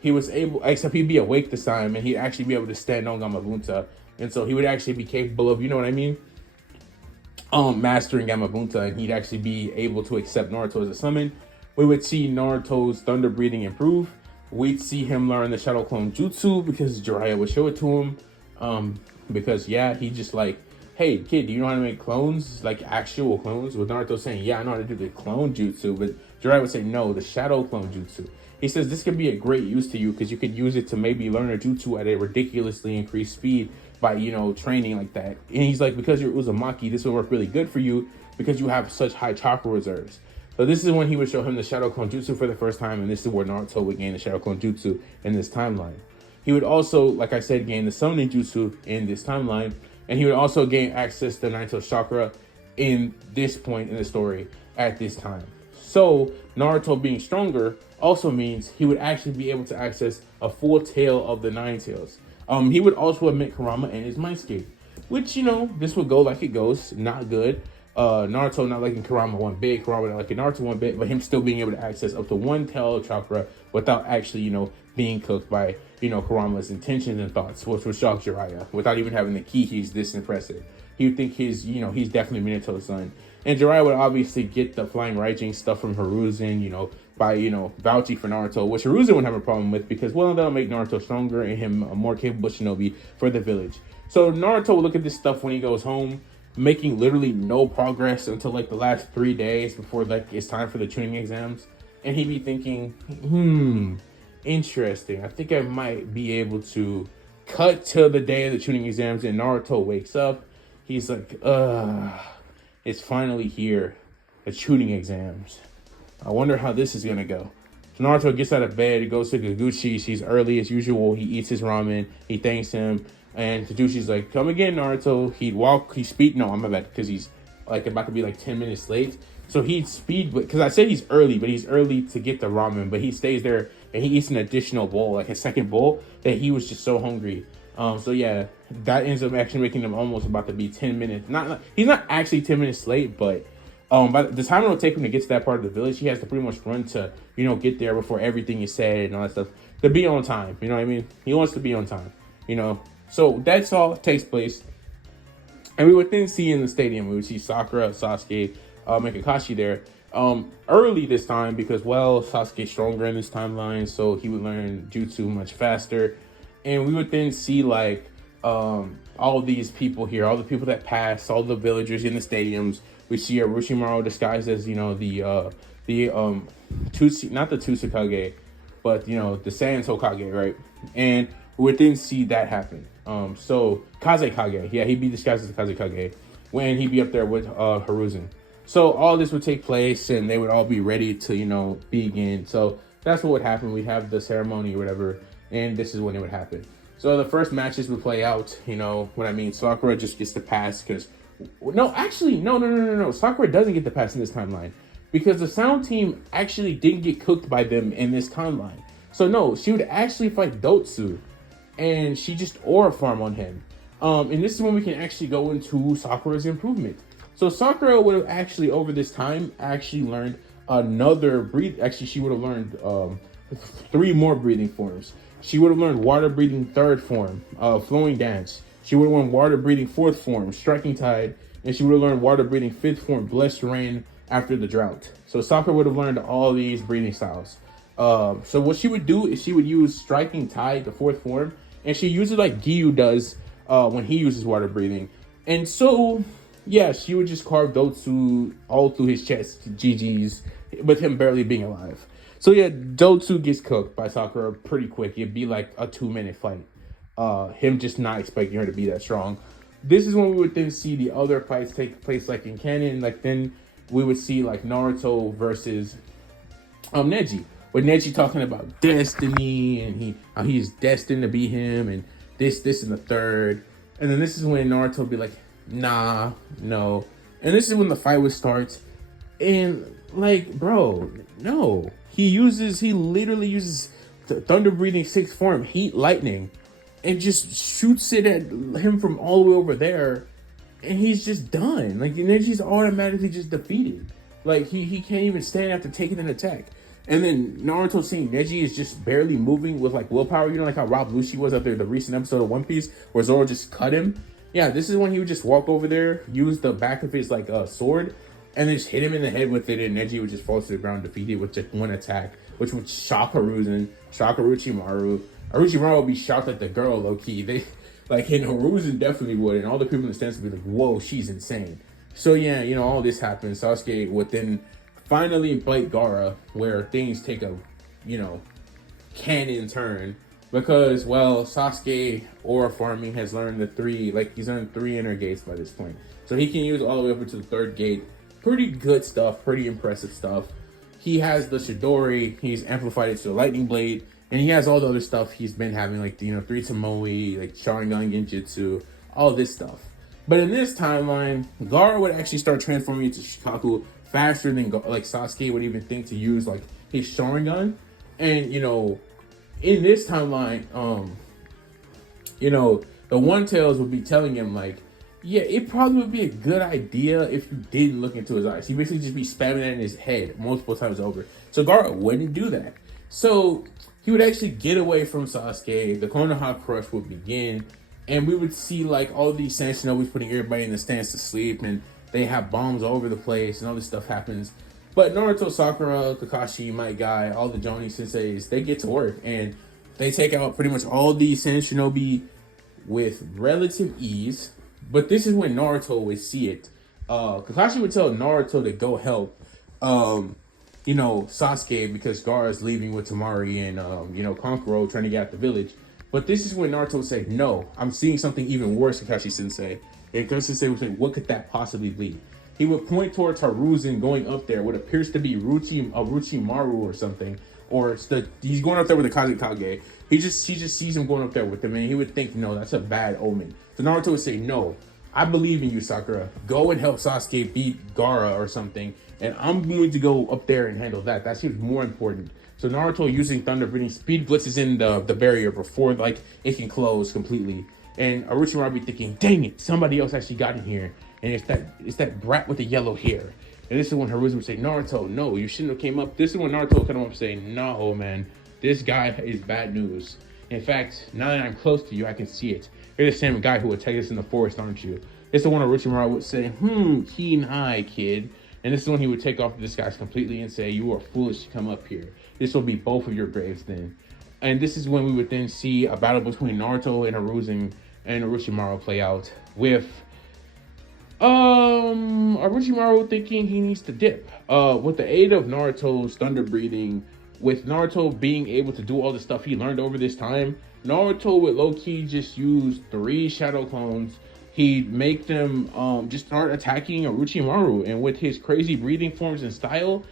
He was able, except he'd be awake this time, and he'd actually be able to stand on Gamabunta. And so he would actually be capable of, mastering Gamabunta, and he'd actually be able to accept Naruto as a summon. We would see Naruto's thunder breathing improve. We'd see him learn the Shadow Clone Jutsu because Jiraiya would show it to him. Because yeah, he just like, hey kid, do you know how to make clones? Like actual clones? With Naruto saying, yeah, I know how to do the clone jutsu, but Jiraiya would say, no, the Shadow Clone Jutsu. He says this could be a great use to you because you could use it to maybe learn a jutsu at a ridiculously increased speed by, training like that. And he's like, because you're Uzumaki, this will work really good for you because you have such high chakra reserves. So this is when he would show him the Shadow Clone Jutsu for the first time, and this is where Naruto would gain the Shadow Clone Jutsu in this timeline. He would also, like I said, gain the Summoning Jutsu in this timeline, and he would also gain access to Nine Tails Chakra in this point in the story at this time. So Naruto being stronger also means he would actually be able to access a full tail of the Nine Tails. He would also admit Kurama and his Mindscape, which, this would go like it goes, not good. Naruto not liking Kurama one bit, Kurama not liking Naruto one bit, but him still being able to access up to one tail chakra without actually, being cooked by, Kurama's intentions and thoughts, which would shock Jiraiya. Without even having the key, he's this impressive. He would think he's definitely Minato's son. And Jiraiya would obviously get the Flying Raijin stuff from Hiruzen, by, vouching for Naruto, which Hiruzen wouldn't have a problem with because, well, that'll make Naruto stronger and him a more capable shinobi for the village. So Naruto would look at this stuff when he goes home, making literally no progress until like the last 3 days before like it's time for the tuning exams. And he'd be thinking, interesting. I think I might be able to cut till the day of the tuning exams. And Naruto wakes up. He's like, it's finally here. The tuning exams. I wonder how this is going to go. So Naruto gets out of bed. He goes to Kaguchi. She's early as usual. He eats his ramen. He thanks him. And Tadushi's like, come again, Naruto. He'd speed. No, I'm bad because he's like about to be like 10 minutes late. So he'd speed, because I said he's early, but he's early to get the ramen. But he stays there and he eats an additional bowl, like a second bowl, that he was just so hungry. So yeah, that ends up actually making him almost about to be 10 minutes. He's not actually 10 minutes late, but by the time it'll take him to get to that part of the village, he has to pretty much run to, get there before everything is said and all that stuff to be on time. You know what I mean? He wants to be on time, So that's all takes place. And we would then see in the stadium, we would see Sakura, Sasuke, and Kakashi there. Early this time because well, Sasuke's stronger in this timeline, so he would learn jutsu much faster, and we would then see like all these people here, all the people that passed, all the villagers in the stadiums. We see Orochimaru disguised as not the Tsusukage, but the Saiyan Hokage, right? And we would then see that happen. So Kazekage, yeah, he'd be disguised as the Kazekage when he'd be up there with Hiruzen. So all this would take place, and they would all be ready to begin. So that's what would happen. We'd have the ceremony or whatever, and this is when it would happen. So the first matches would play out. What I mean? Sakura just gets the pass because no, actually, no. Sakura doesn't get the pass in this timeline because the Sound Team actually didn't get cooked by them in this timeline. So no, she would actually fight Dotsu, and she just aura farm on him. And this is when we can actually go into Sakura's improvement. So Sakura would have actually over this time actually learned another breathe. Actually, she would have learned 3 more breathing forms. She would have learned water breathing 3rd form, flowing dance. She would have learned water breathing 4th form, striking tide, and she would have learned water breathing 5th form, blessed rain after the drought. So Sakura would have learned all these breathing styles. So what she would do is she would use striking tide, the 4th form, and she uses like Giyu does when he uses water breathing. And so yeah, she would just carve Dotsu all through his chest, GG's, with him barely being alive. So yeah, Dotsu gets cooked by Sakura pretty quick. It'd be like a 2-minute fight. Him just not expecting her to be that strong. This is when we would then see the other fights take place like in canon. Like then we would see like Naruto versus Neji. With Neji talking about destiny and he's destined to be him and this and the third. And then this is when Naruto would be like, nah, no. And this is when the fight would start. And like, bro, no. He literally uses the thunder breathing 6th form, heat lightning, and just shoots it at him from all the way over there. And he's just done. Like, Neji's automatically just defeated. Like, he can't even stand after taking an attack. And then Naruto seeing Neji is just barely moving with like willpower. Like how Rob Lucci was up there, the recent episode of One Piece where Zoro just cut him. Yeah, this is when he would just walk over there, use the back of his like sword, and then just hit him in the head with it, and Neji would just fall to the ground defeated with just one attack, which would shock Hiruzen, shock Orochimaru. Orochimaru would be shocked at the girl, low-key. They, like, and Hiruzen definitely would, and all the people in the stands would be like, whoa, she's insane. So yeah, all this happens. Sasuke would then finally bite Gaara, where things take a, canon turn. Because, well, Sasuke aura farming has learned he's earned 3 inner gates by this point. So he can use all the way over to the 3rd gate. Pretty good stuff, pretty impressive stuff. He has the Chidori, he's amplified it to the Lightning Blade, and he has all the other stuff he's been having, like, 3 Tomoe, like Sharingan Genjutsu, all this stuff. But in this timeline, Gaara would actually start transforming into Shikaku faster than, like, Sasuke would even think to use, like, his Sharingan. And, in this timeline, the One Tails would be telling him, like, yeah, it probably would be a good idea if you didn't look into his eyes. He basically just be spamming that in his head multiple times over. So Gaara wouldn't do that. So he would actually get away from Sasuke. The Konoha Crush would begin. And we would see, like, all these Sand Shinobis putting everybody in the stands to sleep. And they have bombs all over the place. And all this stuff happens. But Naruto, Sakura, Kakashi, my guy, all the Jonin senseis, they get to work. And they take out pretty much all these Sand Shinobi with relative ease. But this is when Naruto would see it. Kakashi would tell Naruto to go help, Sasuke because Gaara's leaving with Tamari and, Kankuro trying to get out the village. But this is when Naruto would say, no, I'm seeing something even worse, Kakashi-sensei. And Kakashi-sensei would say, what could that possibly be? He would point towards Hiruzen going up there, what appears to be Orochimaru or something. Or he's going up there with the Kazekage. He just sees him going up there with him, and he would think, no, that's a bad omen. So Naruto would say, no, I believe in you, Sakura. Go and help Sasuke beat Gaara or something, and I'm going to go up there and handle that. That seems more important. So Naruto using Thunder Breathing speed blitzes in the barrier before like it can close completely. And Orochimaru be thinking, dang it, somebody else actually got in here, and it's that brat with the yellow hair. And this is when Hiruzen would say, Naruto, no, you shouldn't have came up. This is when Naruto would come up and say, no, man, this guy is bad news. In fact, now that I'm close to you, I can see it. You're the same guy who would take us in the forest, aren't you? It's the one Orochimaru would say, keen eye, kid. And this is when he would take off the disguise completely and say, "You are foolish to come up here. This will be both of your graves then." And this is when we would then see a battle between Naruto and Hiruzen and Orochimaru play out with Orochimaru thinking he needs to dip. With the aid of Naruto's thunder breathing, with Naruto being able to do all the stuff he learned over this time, Naruto would low-key just use 3 shadow clones. He'd make them just start attacking Orochimaru, and with his crazy breathing forms and style,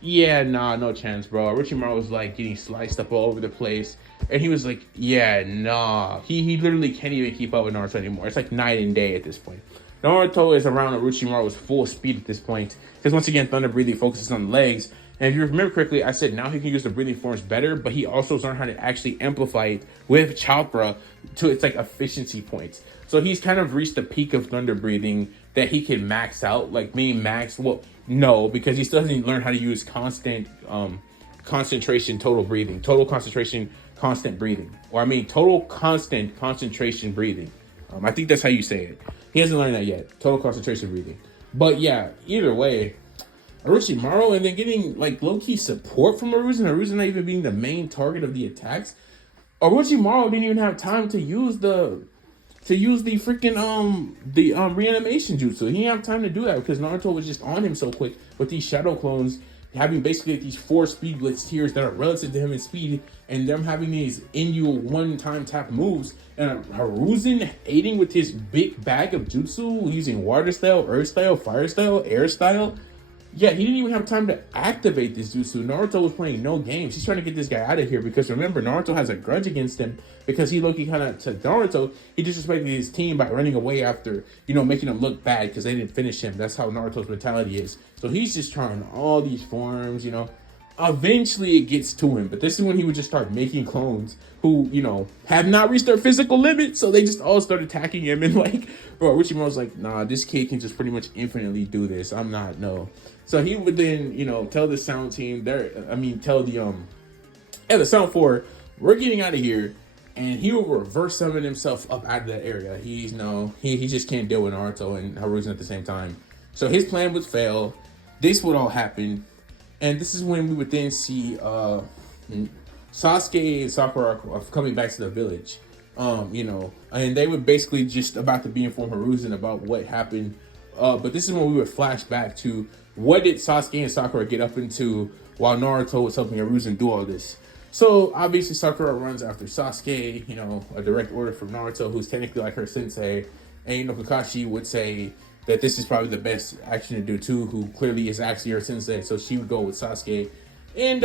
yeah, nah, no chance, bro. Orochimaru was like getting sliced up all over the place, and he was like, yeah, nah. He literally can't even keep up with Naruto anymore. It's like night and day at this point. Naruto is around Orochimaru's full speed at this point, because once again, thunder breathing focuses on the legs. And if you remember correctly, I said now he can use the breathing forms better, but he also learned how to actually amplify it with chakra to its like efficiency points. So he's kind of reached the peak of thunder breathing that he can max out, like meaning max. Well, no, because he still doesn't learn how to use constant concentration, total breathing, total concentration, constant breathing, or I mean total constant concentration breathing. I think that's how you say it. He hasn't learned that yet. Total concentration breathing. But yeah, either way, Orochimaru, and then getting like low-key support from Hiruzen not even being the main target of the attacks. Orochimaru didn't even have time to use the freaking reanimation jutsu. He didn't have time to do that because Naruto was just on him so quick with these shadow clones having basically these 4 speed blitz tiers that are relative to him in speed, and them having these Inu one-time tap moves, and Hiruzen aiding with his big bag of jutsu using water style, earth style, fire style, air style. Yeah, he didn't even have time to activate this jutsu. Naruto was playing no games. He's trying to get this guy out of here because remember, Naruto has a grudge against him because he low-key kind of, to Naruto, he disrespected his team by running away after, making them look bad because they didn't finish him. That's how Naruto's mentality is. So he's just trying all these forms, Eventually it gets to him, but this is when he would just start making clones who, have not reached their physical limit, so they just all start attacking him, and bro, Orochimaru's like, nah, this kid can just pretty much infinitely do this. I'm not, no. So he would then, tell the sound team tell the sound 4, we're getting out of here, and he will reverse summon himself up out of that area. He just can't deal with Naruto and Hiruzen at the same time. So his plan would fail. This would all happen. And this is when we would then see Sasuke and Sakura coming back to the village. And they would basically just about to be informed Hiruzen about what happened. But this is when we would flash back to what did Sasuke and Sakura get up into while Naruto was helping Hiruzen do all this. So obviously Sakura runs after Sasuke, a direct order from Naruto, who's technically like her sensei. And Kakashi would say that this is probably the best action to do too, who clearly is actually her sensei, so she would go with Sasuke. And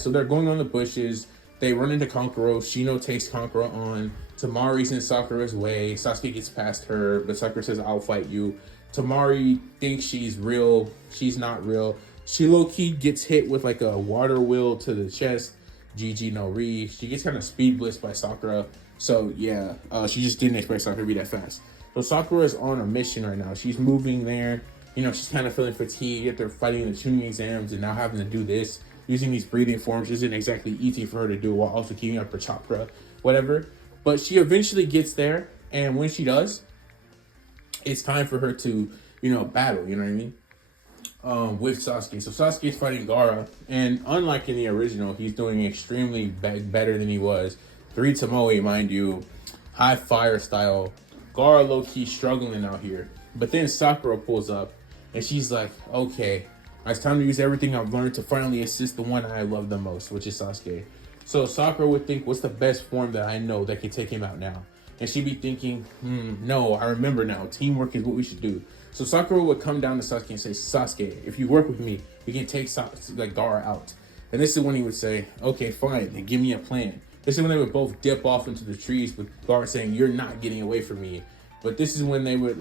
so they're going on the bushes, they run into Kankuro, Shino takes Kankuro on, Tamari's in Sakura's way, Sasuke gets past her, but Sakura says, I'll fight you. Tamari thinks she's real, she's not real. She low-key gets hit with like a water wheel to the chest, GG no Ri. She gets kind of speed blitzed by Sakura, so yeah, she just didn't expect Sakura to be that fast. So Sakura is on a mission right now. She's moving there. She's kind of feeling fatigued after fighting the tuning exams and now having to do this. Using these breathing forms isn't exactly easy for her to do while also keeping up her chakra, whatever. But she eventually gets there. And when she does, it's time for her to, battle, you know what I mean? With Sasuke. So Sasuke is fighting Gaara. And unlike in the original, he's doing extremely better than he was. 3 Tomoe, mind you. High fire style. Gaara low-key struggling out here. But then Sakura pulls up and she's like, okay, it's time to use everything I've learned to finally assist the one I love the most, which is Sasuke. So Sakura would think, what's the best form that I know that can take him out now? And she'd be thinking, no, I remember now. Teamwork is what we should do. So Sakura would come down to Sasuke and say, Sasuke, if you work with me, we can take Gaara out. And this is when he would say, okay, fine, then give me a plan. This is when they would both dip off into the trees with Gaara saying, you're not getting away from me. But this is when they would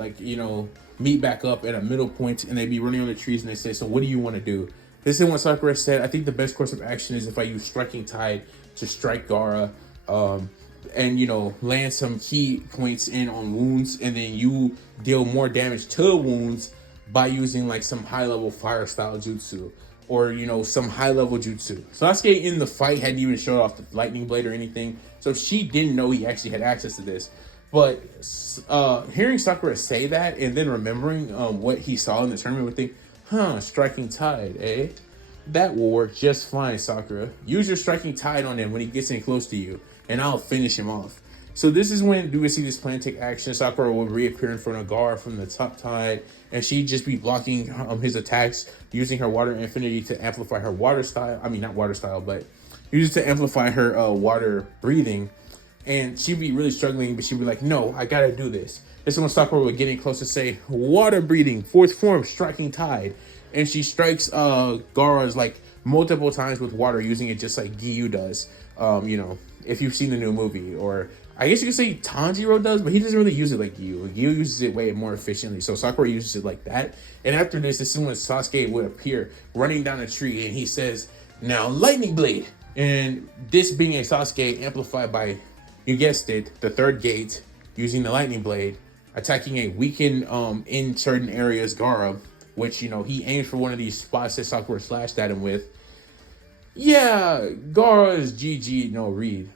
meet back up at a middle point and they'd be running on the trees and they say, so what do you want to do? This is when Sakura said, I think the best course of action is if I use Striking Tide to strike Gaara and, land some key points in on wounds, and then you deal more damage to wounds by using some high level fire style jutsu. Or, some high-level jutsu. Sasuke in the fight hadn't even showed off the lightning blade or anything. So she didn't know he actually had access to this. But hearing Sakura say that and then remembering what he saw in the tournament would think, Striking Tide, eh? That will work just fine, Sakura. Use your Striking Tide on him when he gets in close to you, and I'll finish him off. So this is when we see this plan take action. Sakura will reappear in front of Gaara from the top tide, and she'd just be blocking his attacks, using her water infinity to amplify her water style. I mean, not water style, but use it to amplify her water breathing. And she'd be really struggling, but she'd be like, no, I gotta do this. This is when Sakura would get in close to say, water breathing, fourth form, striking tide. And she strikes Gaara's like multiple times with water, using it just like Giyu does. If you've seen the new movie, or I guess you could say Tanjiro does, but he doesn't really use it like Giyu. Giyu uses it way more efficiently, so Sakura uses it like that. And after this is when Sasuke would appear running down a tree, and he says, now lightning blade. And this being a Sasuke amplified by, you guessed it, the third gate, using the lightning blade, attacking a weakened in certain areas Gaara, which, he aimed for one of these spots that Sakura slashed at him with. Yeah, Gaara's GG no read.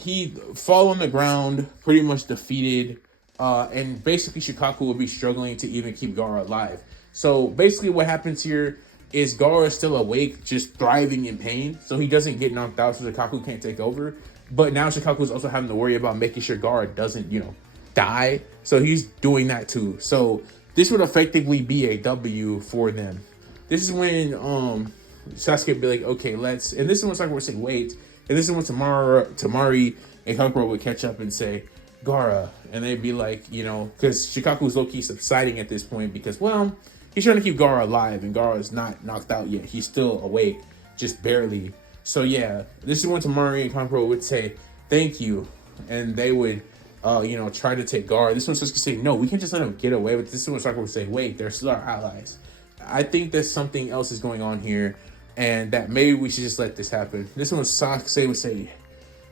He fall on the ground, pretty much defeated, and basically Shikaku will be struggling to even keep Gaara alive. So basically what happens here is Gaara is still awake, just thriving in pain, so he doesn't get knocked out, so Shikaku can't take over. But now Shikaku is also having to worry about making sure Gaara doesn't, die. So he's doing that too. So this would effectively be a W for them. This is when Sasuke would be like, okay, let's, and this is when Sakura would say, wait, and this is when Tamari and Kankuro would catch up and say, Gaara, and they'd be like, because Shikaku's low-key subsiding at this point because, well, he's trying to keep Gaara alive, and Gaara is not knocked out yet. He's still awake, just barely. So yeah, this is when Tamari and Kankuro would say, thank you, and they would, try to take Gaara. This one Sasuke say, no, we can't just let him get away with this. This one Sakura would say, wait, they're still our allies. I think that something else is going on here, and that maybe we should just let this happen. This one Sasuke would say,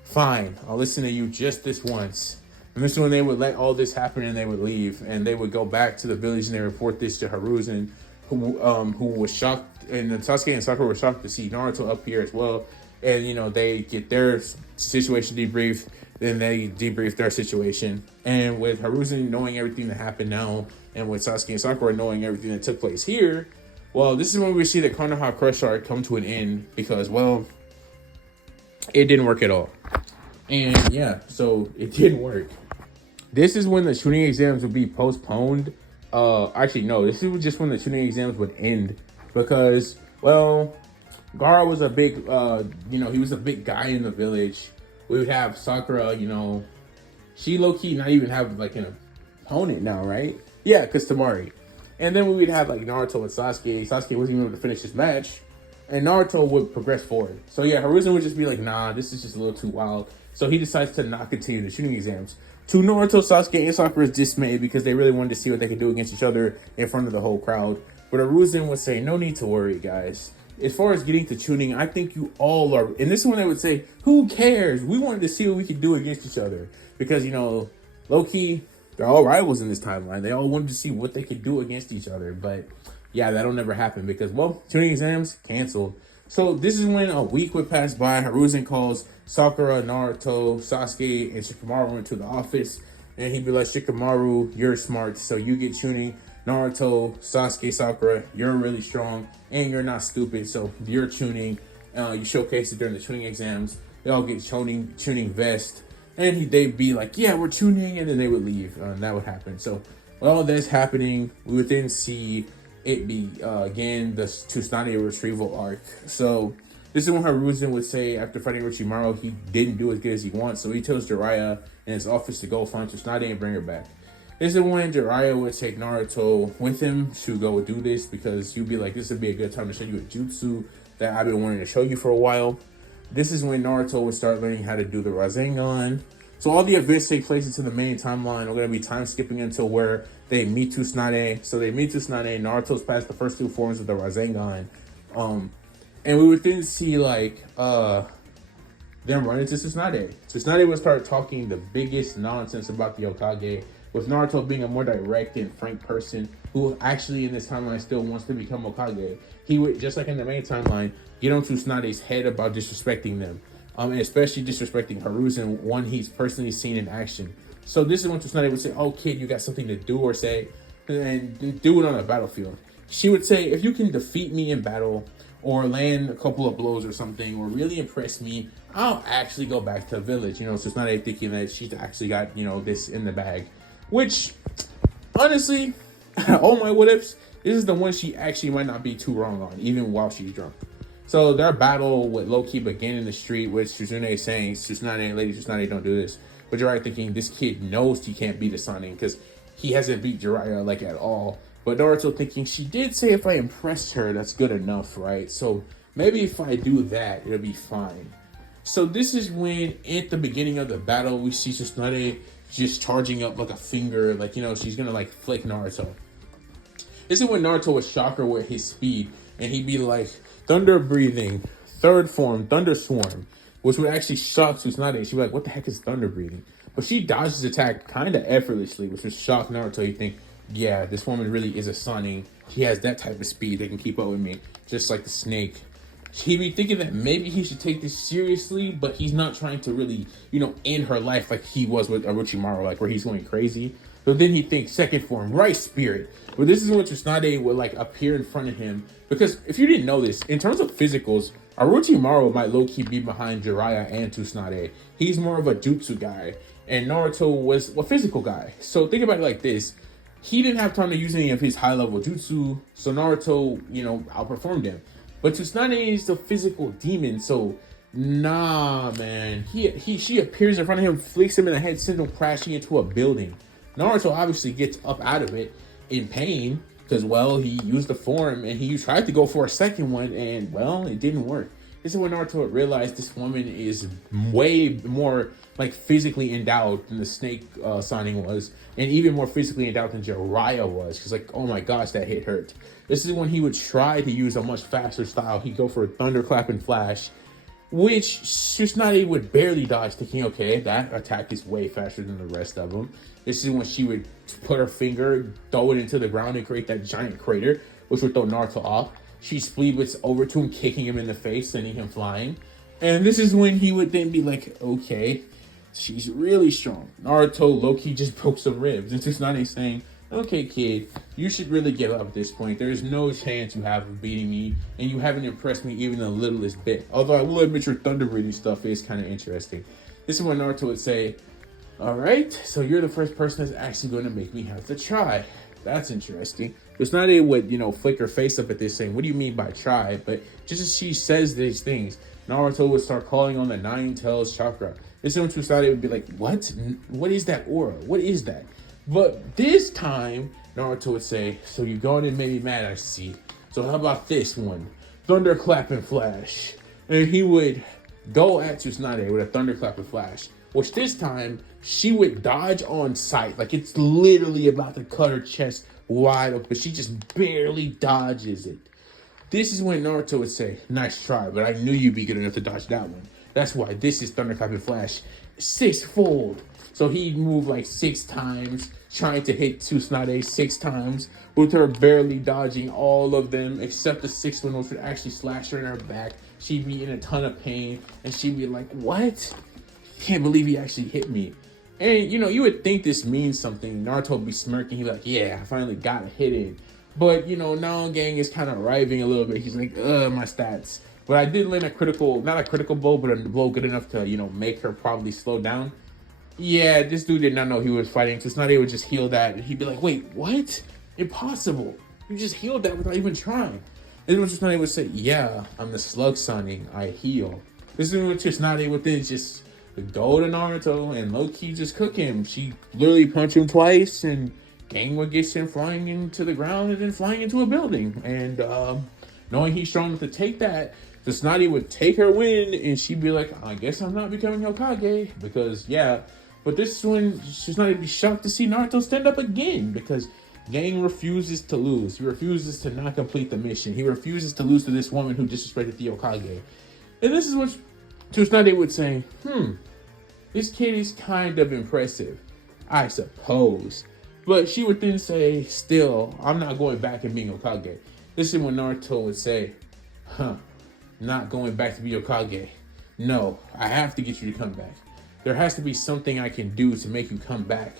fine, I'll listen to you just this once. And this is when they would let all this happen, and they would leave, and they would go back to the village, and they report this to Hiruzen, who was shocked, and then Sasuke and Sakura were shocked to see Naruto up here as well. And they get their situation debriefed, then they debrief their situation. And with Hiruzen knowing everything that happened now, and with Sasuke and Sakura knowing everything that took place here, well, this is when we see the Konoha Crush arc come to an end because, well, it didn't work at all. And yeah, so it didn't work. This is when the shooting exams would be postponed. Actually, no, this is just when the shooting exams would end because, well, Gaara was a big, he was a big guy in the village. We would have Sakura, she low-key not even have like an opponent now, right? Yeah, because Tamari. And then we would have like Naruto and Sasuke. Sasuke wasn't even able to finish his match, and Naruto would progress forward. So yeah, Hiruzen would just be like, nah, this is just a little too wild. So he decides to not continue the shooting exams. To Naruto, Sasuke, and Sakura's dismay because they really wanted to see what they could do against each other in front of the whole crowd. But Hiruzen would say, no need to worry, guys. As far as getting to tuning, I think you all are. And this is when they would say, who cares? We wanted to see what we could do against each other. Because, low-key, they're all rivals in this timeline. They all wanted to see what they could do against each other. But, yeah, that'll never happen because, well, tuning exams canceled. So this is when a week would pass by. Hiruzen calls Sakura, Naruto, Sasuke, and Shikamaru into the office. And he'd be like, Shikamaru, you're smart, so you get tuning. Naruto, Sasuke, Sakura, you're really strong, and you're not stupid, so you're tuning. You showcase it during the tuning exams. They all get tuning vest. And they'd be like, yeah, we're tuning, and then they would leave. And that would happen. So, with all this happening, we would then see it be, again, the Tsunade retrieval arc. So, this is when Hiruzen would say, after fighting Orochimaru, he didn't do as good as he wants. So, he tells Jiraiya in his office to go find Tsunade and bring her back. This is when Jiraiya would take Naruto with him to go do this because you'd be like, this would be a good time to show you a jutsu that I've been wanting to show you for a while. This is when Naruto would start learning how to do the Rasengan. So all the events take place into the main timeline. We're going to be time skipping until where they meet Tsunade. So they meet Tsunade. Naruto's passed the first two forms of the Rasengan. And we would then see like them run into Tsunade. Tsunade would start talking the biggest nonsense about the Hokage, with Naruto being a more direct and frank person who actually in this timeline still wants to become Hokage. He would, just like in the main timeline, get on Tsunade's head about disrespecting them. And especially disrespecting Hiruzen, one he's personally seen in action. So this is when Tsunade would say, oh kid, you got something to do or say, and do it on the battlefield. She would say, if you can defeat me in battle or land a couple of blows or something or really impress me, I'll actually go back to the village. So it's not a thinking that she's actually got, this in the bag. Which, honestly, oh my what ifs, this is the one she actually might not be too wrong on, even while she's drunk. So their battle with Loki began in the street with Suzune saying, Tsunade, Lady Tsunade, don't do this. But Jiraiya thinking, this kid knows he can't beat the Sonic because he hasn't beat Jiraiya like at all. But Naruto thinking, she did say if I impress her, that's good enough, right? So maybe if I do that, it'll be fine. So this is when, at the beginning of the battle, we see Tsunade just charging up like a finger, like, she's gonna like flick Naruto. This is when Naruto would shock her with his speed, and he'd be like, thunder breathing, third form, thunder swarm, which would actually shock Tsunade. She'd be like, what the heck is thunder breathing? But she dodges attack kind of effortlessly, which would shock Naruto. You think, yeah, this woman really is a Sonic. He has that type of speed that can keep up with me, just like the snake. He'd be thinking that maybe he should take this seriously, but he's not trying to really, end her life like he was with Orochimaru, like where he's going crazy. But then he thinks second form, right spirit. But this is when Tsunade would like appear in front of him. Because if you didn't know this, in terms of physicals, Orochimaru might low-key be behind Jiraiya and Tsunade. He's more of a jutsu guy, and Naruto was a physical guy. So think about it like this. He didn't have time to use any of his high-level jutsu, so Naruto, outperformed him. But Tsunade is the physical demon, so nah, man. She appears in front of him, flicks him in the head, sends him crashing into a building. Naruto obviously gets up out of it in pain because, well, he used the form and he tried to go for a second one and, well, it didn't work. This is when Naruto realized this woman is way more like physically endowed than the snake Sonic was, and even more physically endowed than Jiraiya was. Because, like, oh my gosh, that hit hurt. This is when he would try to use a much faster style. He'd go for a thunderclap and flash, which Tsunade would barely dodge, thinking, okay, that attack is way faster than the rest of them. This is when she would put her finger, throw it into the ground, and create that giant crater, which would throw Naruto off. She speed whips over to him, kicking him in the face, sending him flying. And this is when he would then be like, okay, she's really strong. Naruto low-key just broke some ribs. And Tsunade saying, okay, kid, you should really give up at this point. There's no chance you have of beating me, and you haven't impressed me even the littlest bit. Although I will admit your thunder breathing stuff is kind of interesting. This is when Naruto would say, all right, so you're the first person that's actually going to make me have to try. That's interesting. Tsunade would, flick her face up at this saying, what do you mean by try? But just as she says these things, Naruto would start calling on the Nine Tails chakra. This is when Tsunade would be like, what? What is that aura? What is that? But this time, Naruto would say, so you're going to make me mad, I see. So how about this one? Thunderclap and flash. And he would go at Tsunade with a thunderclap and flash, which this time, she would dodge on sight. Like it's literally about to cut her chest wide open, but she just barely dodges it. This is when Naruto would say, nice try, but I knew you'd be good enough to dodge that one. That's why this is Thunderclap and Flash sixfold. So he'd move like 6 times, trying to hit Tsunade 6 times, with her barely dodging all of them, except the 6th one, which would actually slash her in her back. She'd be in a ton of pain, and she'd be like, what? Can't believe he actually hit me. And, you would think this means something. Naruto would be smirking. He'd be like, yeah, I finally got a hit in. But, now Gang is kind of arriving a little bit. He's like, my stats. But I did land a critical, not a critical blow, but a blow good enough to, make her probably slow down. Yeah, this dude did not know he was fighting. So Tsunade would just heal that. And he'd be like, wait, what? Impossible. You just healed that without even trying. And then Tsunade would say, yeah, I'm the slug Sonic. I heal. This is when Tsunade would then just go to Naruto and low-key just cook him. She literally punched him twice, and Gang would get him flying into the ground and then flying into a building. And knowing he's strong enough to take that, the Tsunade would take her win, and she'd be like, I guess I'm not becoming Hokage. Because, yeah. But this is when she's not even shocked to see Naruto stand up again, because Gang refuses to lose. He refuses to not complete the mission. He refuses to lose to this woman who disrespected the Hokage. And this is what Tsunade would say, this kid is kind of impressive, I suppose. But she would then say, still, I'm not going back and being Hokage. This is when Naruto would say, not going back to be Hokage. No, I have to get you to come back. There has to be something I can do to make you come back.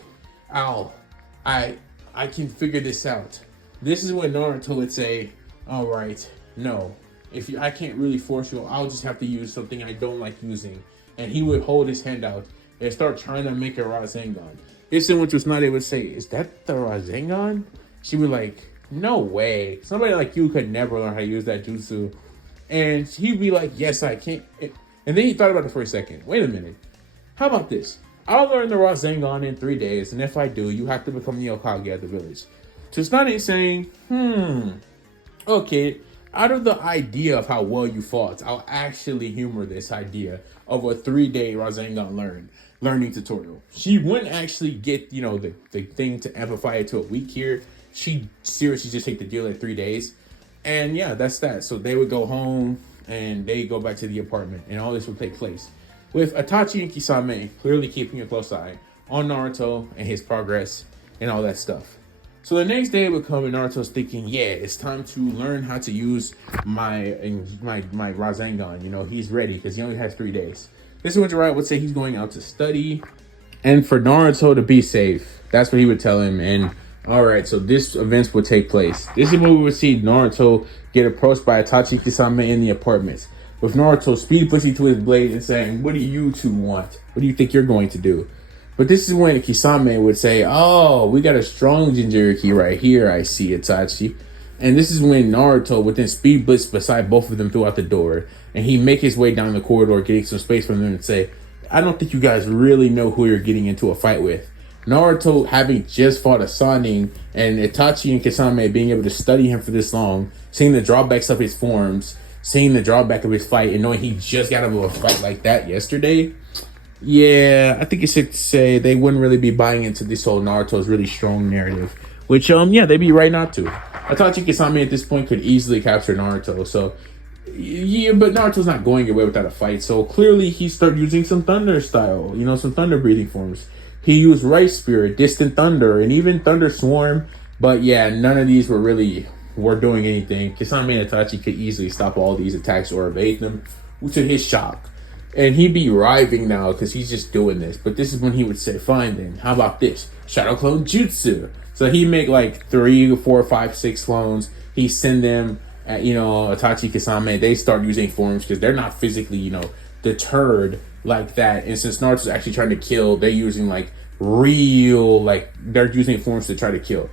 I can figure this out. This is when Naruto would say, "All right, no, I can't really force you, I'll just have to use something I don't like using." And he would hold his hand out and start trying to make a Rasengan. This is when Tsunade would say, "Is that the Rasengan?" She would like, "No way! Somebody like you could never learn how to use that jutsu." And he'd be like, "Yes, I can." And then he thought about it for a second. Wait a minute. How about this? I'll learn the Rasengan in 3 days, and if I do, you have to become the Hokage at the village. Tsunade saying, okay, out of the idea of how well you fought, I'll actually humor this idea of a 3-day Rasengan learning tutorial. She wouldn't actually get, the thing to amplify it to a week here. She'd seriously just take the deal at 3 days. And yeah, that's that. So they would go home and they go back to the apartment, and all this would take place with Itachi and Kisame clearly keeping a close eye on Naruto and his progress and all that stuff. So the next day would come and Naruto's thinking, yeah, it's time to learn how to use my Rasengan. He's ready because he only has 3 days. This is when Jiraiya would say he's going out to study and for Naruto to be safe. That's what he would tell him. And all right, so this events would take place. This is when we would see Naruto get approached by Itachi and Kisame in the apartments, with Naruto speed pushing to his blade and saying, "What do you two want? What do you think you're going to do?" But this is when Kisame would say, "Oh, we got a strong Jinchuriki right here, I see, Itachi." And this is when Naruto would then speed blitz beside both of them throughout the door, and he'd make his way down the corridor, getting some space from them and say, "I don't think you guys really know who you're getting into a fight with." Naruto having just fought a Sannin, and Itachi and Kisame being able to study him for this long, seeing the drawbacks of his forms, seeing the drawback of his fight, and knowing he just got out of a fight like that yesterday, yeah, I think it's safe to say they wouldn't really be buying into this whole Naruto's really strong narrative. Which, yeah, they'd be right not to. Itachi Kisame at this point could easily capture Naruto, so yeah, but Naruto's not going away without a fight, so clearly he started using some thunder style, some thunder breathing forms. He used Rice Spirit, Distant Thunder, and even Thunder Swarm, but yeah, none of these were doing anything. Kisame and Itachi could easily stop all these attacks or evade them, to his shock. And he'd be writhing now because he's just doing this. But this is when he would say, "Fine then, how about this? Shadow Clone Jutsu." So he'd make like 3, 4, 5, 6 clones. He'd send them at, Itachi, Kisame. They start using forms because they're not physically, deterred like that. And since Naruto's actually trying to kill, they're using they're using forms to try to kill.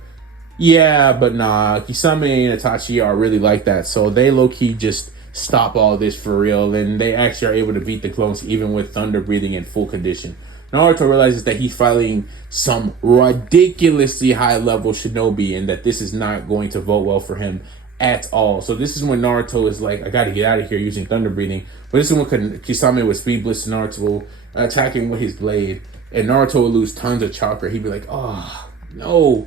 Yeah, but nah, Kisame and Itachi are really like that. So they low-key just stop all this for real. And they actually are able to beat the clones even with thunder breathing in full condition. Naruto realizes that he's fighting some ridiculously high-level shinobi and that this is not going to vote well for him at all. So this is when Naruto is like, I gotta get out of here using thunder breathing. But this is when Kisame would speed blitz Naruto, attacking with his blade. And Naruto would lose tons of chakra. He'd be like, oh, no.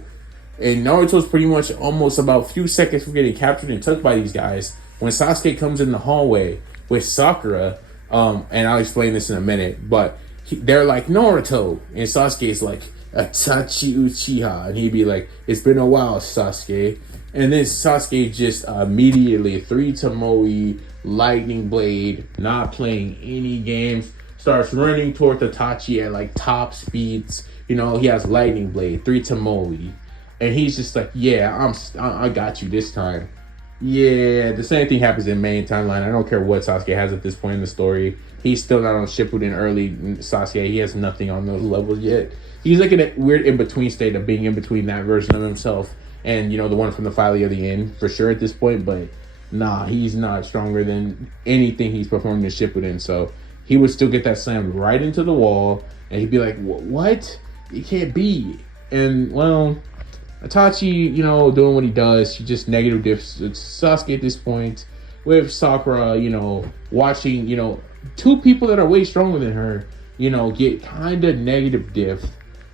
And Naruto's pretty much almost about a few seconds from getting captured and took by these guys when Sasuke comes in the hallway with Sakura. And I'll explain this in a minute. But they're like, "Naruto." And Sasuke's like, "Itachi Uchiha." And he'd be like, "It's been a while, Sasuke." And then Sasuke just immediately 3 Tomoe, lightning blade, not playing any games, starts running toward Itachi at like top speeds. He has lightning blade, 3 Tomoe. And he's just like, "Yeah, I got you this time." Yeah, the same thing happens in main timeline. I don't care what Sasuke has at this point in the story. He's still not on Shippuden early Sasuke. He has nothing on those levels yet. He's like in a weird in-between state of being in between that version of himself and, the one from the Valley of the End for sure at this point. But nah, he's not stronger than anything he's performed in Shippuden. So he would still get that slammed right into the wall. And he'd be like, "What? It can't be." And, well, Itachi, doing what he does, he just negative diffs Sasuke at this point, with Sakura, watching, 2 people that are way stronger than her, get kind of negative diff,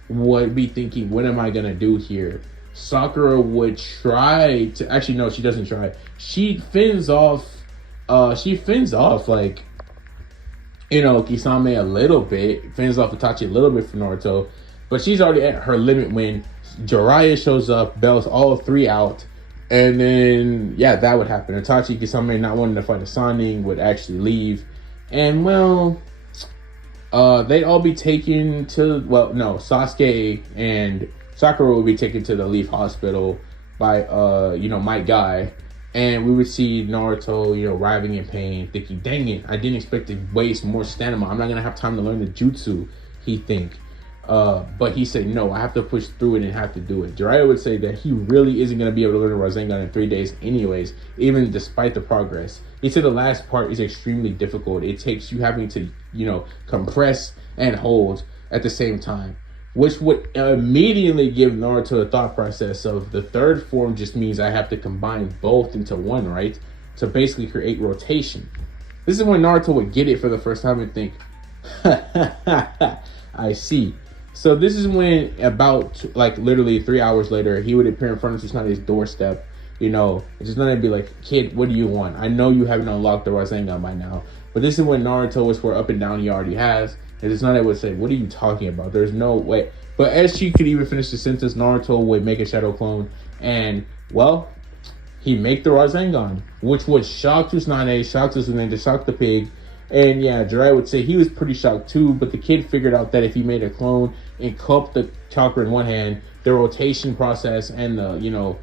would be thinking, what am I going to do here? Sakura would try to, actually, no, she doesn't try. She fends off, like, Kisame a little bit, fends off Itachi a little bit for Naruto, but she's already at her limit when Jiraiya shows up, bails all 3 out, and then, yeah, that would happen. Itachi, Kisame not wanting to fight a Sannin would actually leave, and, well, they'd all be taken to, Sasuke and Sakura would be taken to the Leaf Hospital, by Might Guy, and we would see Naruto, writhing in pain, thinking, "Dang it, I didn't expect to waste more stamina. I'm not gonna have time to learn the jutsu." He think, but he said, "No, I have to push through it and have to do it." Jiraiya would say that he really isn't gonna be able to learn the Rasengan in 3 days, anyways, even despite the progress. He said the last part is extremely difficult. It takes you having to, compress and hold at the same time, which would immediately give Naruto a thought process of the third form just means I have to combine both into one, right? To basically create rotation. This is when Naruto would get it for the first time and think, I see. So this is when about literally 3 hours later, he would appear in front of Tsunade's doorstep. Tsunade would be like, "Kid, what do you want? I know you haven't unlocked the Rasengan by now." But this is when Naruto would swear up and down he already has. And Tsunade would say, "What are you talking about? There's no way." But as she could even finish the sentence, Naruto would make a shadow clone. And, well, he make the Rasengan, which would shock Tsunade, shock Tsunade, shock the pig. And yeah, Jiraiya would say he was pretty shocked too, but the kid figured out that if he made a clone and cupped the chakra in one hand, the rotation process and the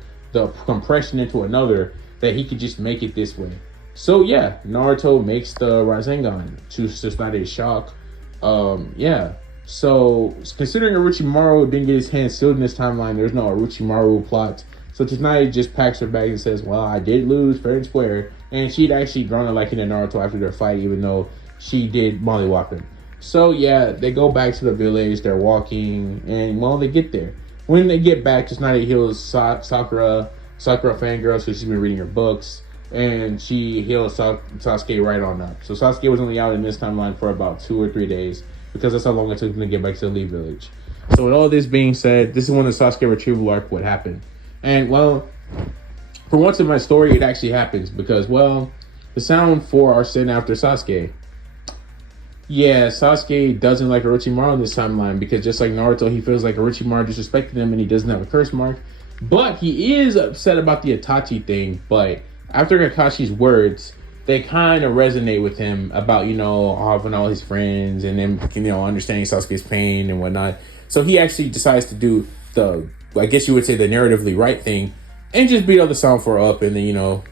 compression into another, that he could just make it this way. So yeah, Naruto makes the Rasengan to Tsunade's shock. So considering Orochimaru didn't get his hands sealed in this timeline, there's no Orochimaru plot. So Tsunade just packs her bag and says, "Well, I did lose fair and square." And she'd actually grown a liking to Naruto after their fight, even though she did mollywop him. So yeah, they go back to the village, they're walking, and well, they get there. When they get back, Tsunade heals Sakura fangirl, so she's been reading her books, and she heals Sasuke right on up. So Sasuke was only out in this timeline for about 2 or 3 days, because that's how long it took him to get back to the Lee village. So with all this being said, this is when the Sasuke retrieval arc would happen. And well, for once in my story, it actually happens because, well, the Sound 4 are sent after Sasuke. Yeah, Sasuke doesn't like Orochimaru in this timeline because just like Naruto, he feels like Orochimaru disrespected him and he doesn't have a curse mark. But he is upset about the Itachi thing. But after Kakashi's words, they kind of resonate with him about, having all his friends and then, understanding Sasuke's pain and whatnot. So he actually decides to do the, I guess you would say, the narratively right thing and just beat all the Sound 4 up. And then,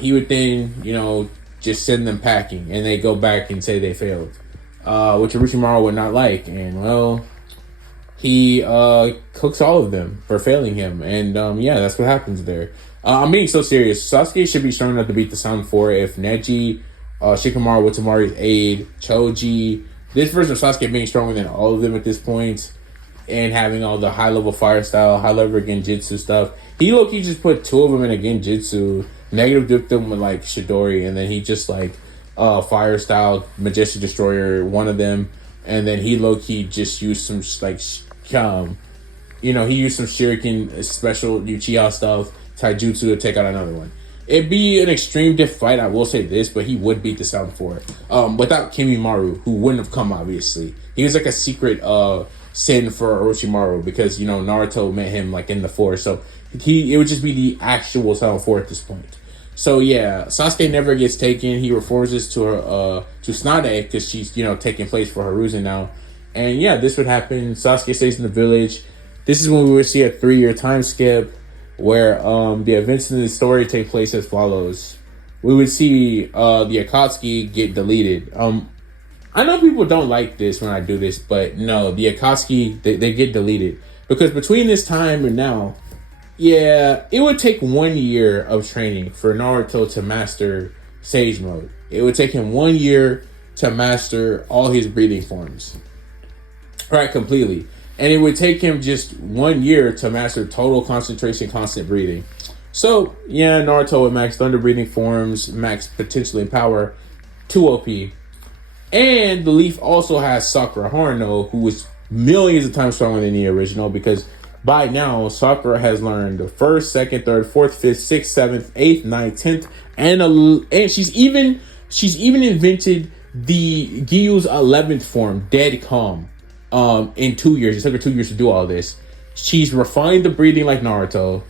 he would then, just send them packing and they go back and say they failed, which Orochimaru would not like. And, well, he cooks all of them for failing him. And, that's what happens there. I'm being so serious. Sasuke should be strong enough to beat the Sound 4 if Neji, Shikamaru with Tamari's aid, Choji, this version of Sasuke being stronger than all of them at this point, and having all the high-level fire style, high-level genjutsu stuff. He low-key just put 2 of them in a genjutsu, negative dipped them with, Chidori, and then he just, fire style, Majestic Destroyer, one of them, and then he low-key just used some, he used some Shuriken special Uchiha stuff, Taijutsu to take out another one. It'd be an extreme diff fight, I will say this, but he would beat the Sound 4. Without Kimimaru, who wouldn't have come, obviously. He was a secret sin for Orochimaru because, Naruto met him in the forest. So it would just be the actual Sound 4 at this point. So yeah, Sasuke never gets taken. He reforms this to Tsunade because she's, taking place for Hiruzen now. And yeah, this would happen. Sasuke stays in the village. This is when we would see a 3-year time skip where the events in the story take place as follows. We would see the Akatsuki get deleted. I know people don't like this when I do this, but no, the Akatsuki, they get deleted. Because between this time and now, yeah, it would take 1 year of training for Naruto to master Sage Mode. It would take him 1 year to master all his breathing forms. Right, completely. And it would take him just 1 year to master total concentration, constant breathing. So, yeah, Naruto with max thunder breathing forms, max potential and power, 2 OP. And the Leaf also has Sakura Haruno, who is millions of times stronger than the original because by now, Sakura has learned the 1st, 2nd, 3rd, 4th, 5th, 6th, 7th, 8th, 9th, 10th, and she's even invented the Gyu's 11th form, Dead Calm. In 2 years. It took her 2 years to do all this. She's refined the breathing like Naruto.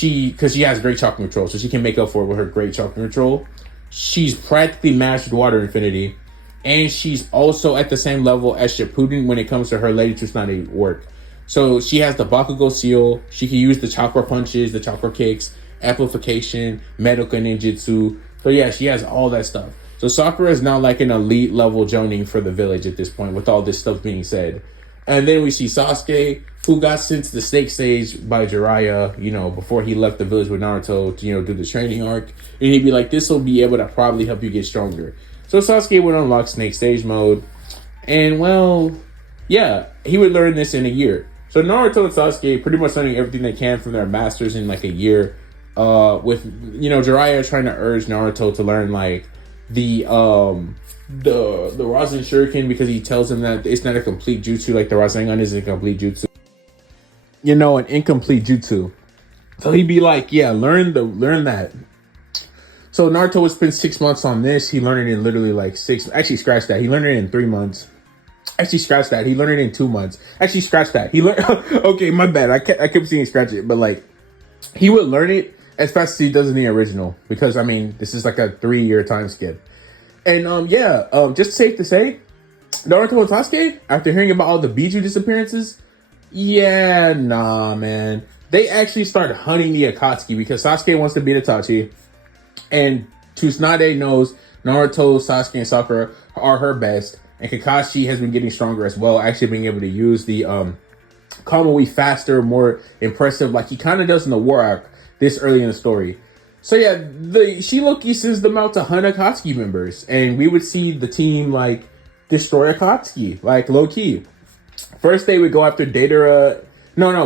Because she has great chakra control, so she can make up for it with her great chakra control. She's practically mastered Water Infinity, and she's also at the same level as Shippuden when it comes to her Lady Tsunade work. So she has the Bakugo seal. She can use the chakra punches, the chakra kicks, amplification, medical ninjutsu. So yeah, she has all that stuff. So Sakura is now like an elite level Jonin for the village at this point, with all this stuff being said. And then we see Sasuke, who got sent to the snake stage by Jiraiya, before he left the village with Naruto to, do the training arc. And he'd be like, this will be able to probably help you get stronger. So Sasuke would unlock snake stage mode. And well, yeah, he would learn this in a year. So Naruto and Sasuke pretty much learning everything they can from their masters in like a year. With Jiraiya trying to urge Naruto to learn like the Rasen Shuriken, because he tells him that it's not a complete jutsu, like the Rasengan is a complete jutsu. An incomplete jutsu. So he'd be like, yeah, learn that. So Naruto would spend 6 months on this. He learned it in literally like actually scratch that. He learned it in 3 months. Actually, scratch that. He learned it in 2 months. Actually, scratch that. He learned. Okay, my bad. I kept seeing scratch it, but like, he would learn it as fast as he does in the original, because this is like a 3-year time skip. And just safe to say, Naruto and Sasuke, after hearing about all the Biju disappearances, man, they actually start hunting the Akatsuki, because Sasuke wants to beat Itachi, and Tsunade knows Naruto, Sasuke, and Sakura are her best. And Kakashi has been getting stronger as well, actually being able to use the Kamui faster, more impressive, like he kind of does in the war arc this early in the story. So yeah, Shiloki sends them out to hunt Akatsuki members, and we would see the team like destroy Akatsuki, like low key. First they would go after Deidara.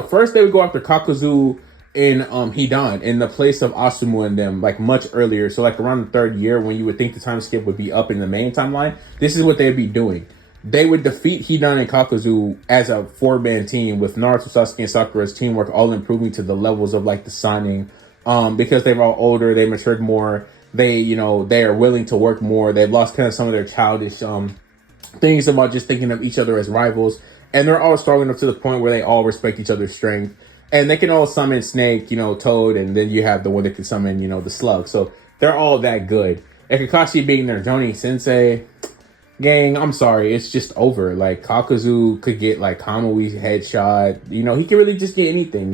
First they would go after Kakuzu in Hidan, in the place of Asumu and them, like much earlier. So like around the 3rd year, when you would think the time skip would be up in the main timeline, this is what they'd be doing. They would defeat Hidan and Kakuzu as a 4-man team, with Naruto, Sasuke, and Sakura's teamwork all improving to the levels of like the signing, because they're all older, they matured more, they are willing to work more, they've lost kind of some of their childish things about just thinking of each other as rivals, and they're all strong enough to the point where they all respect each other's strength. And they can all summon Snake, Toad, and then you have the one that can summon, the Slug. So they're all that good. And Kakashi being their Jonin Sensei, gang, I'm sorry, it's just over. Like, Kakuzu could get, like, Kamui's headshot. He can really just get anything,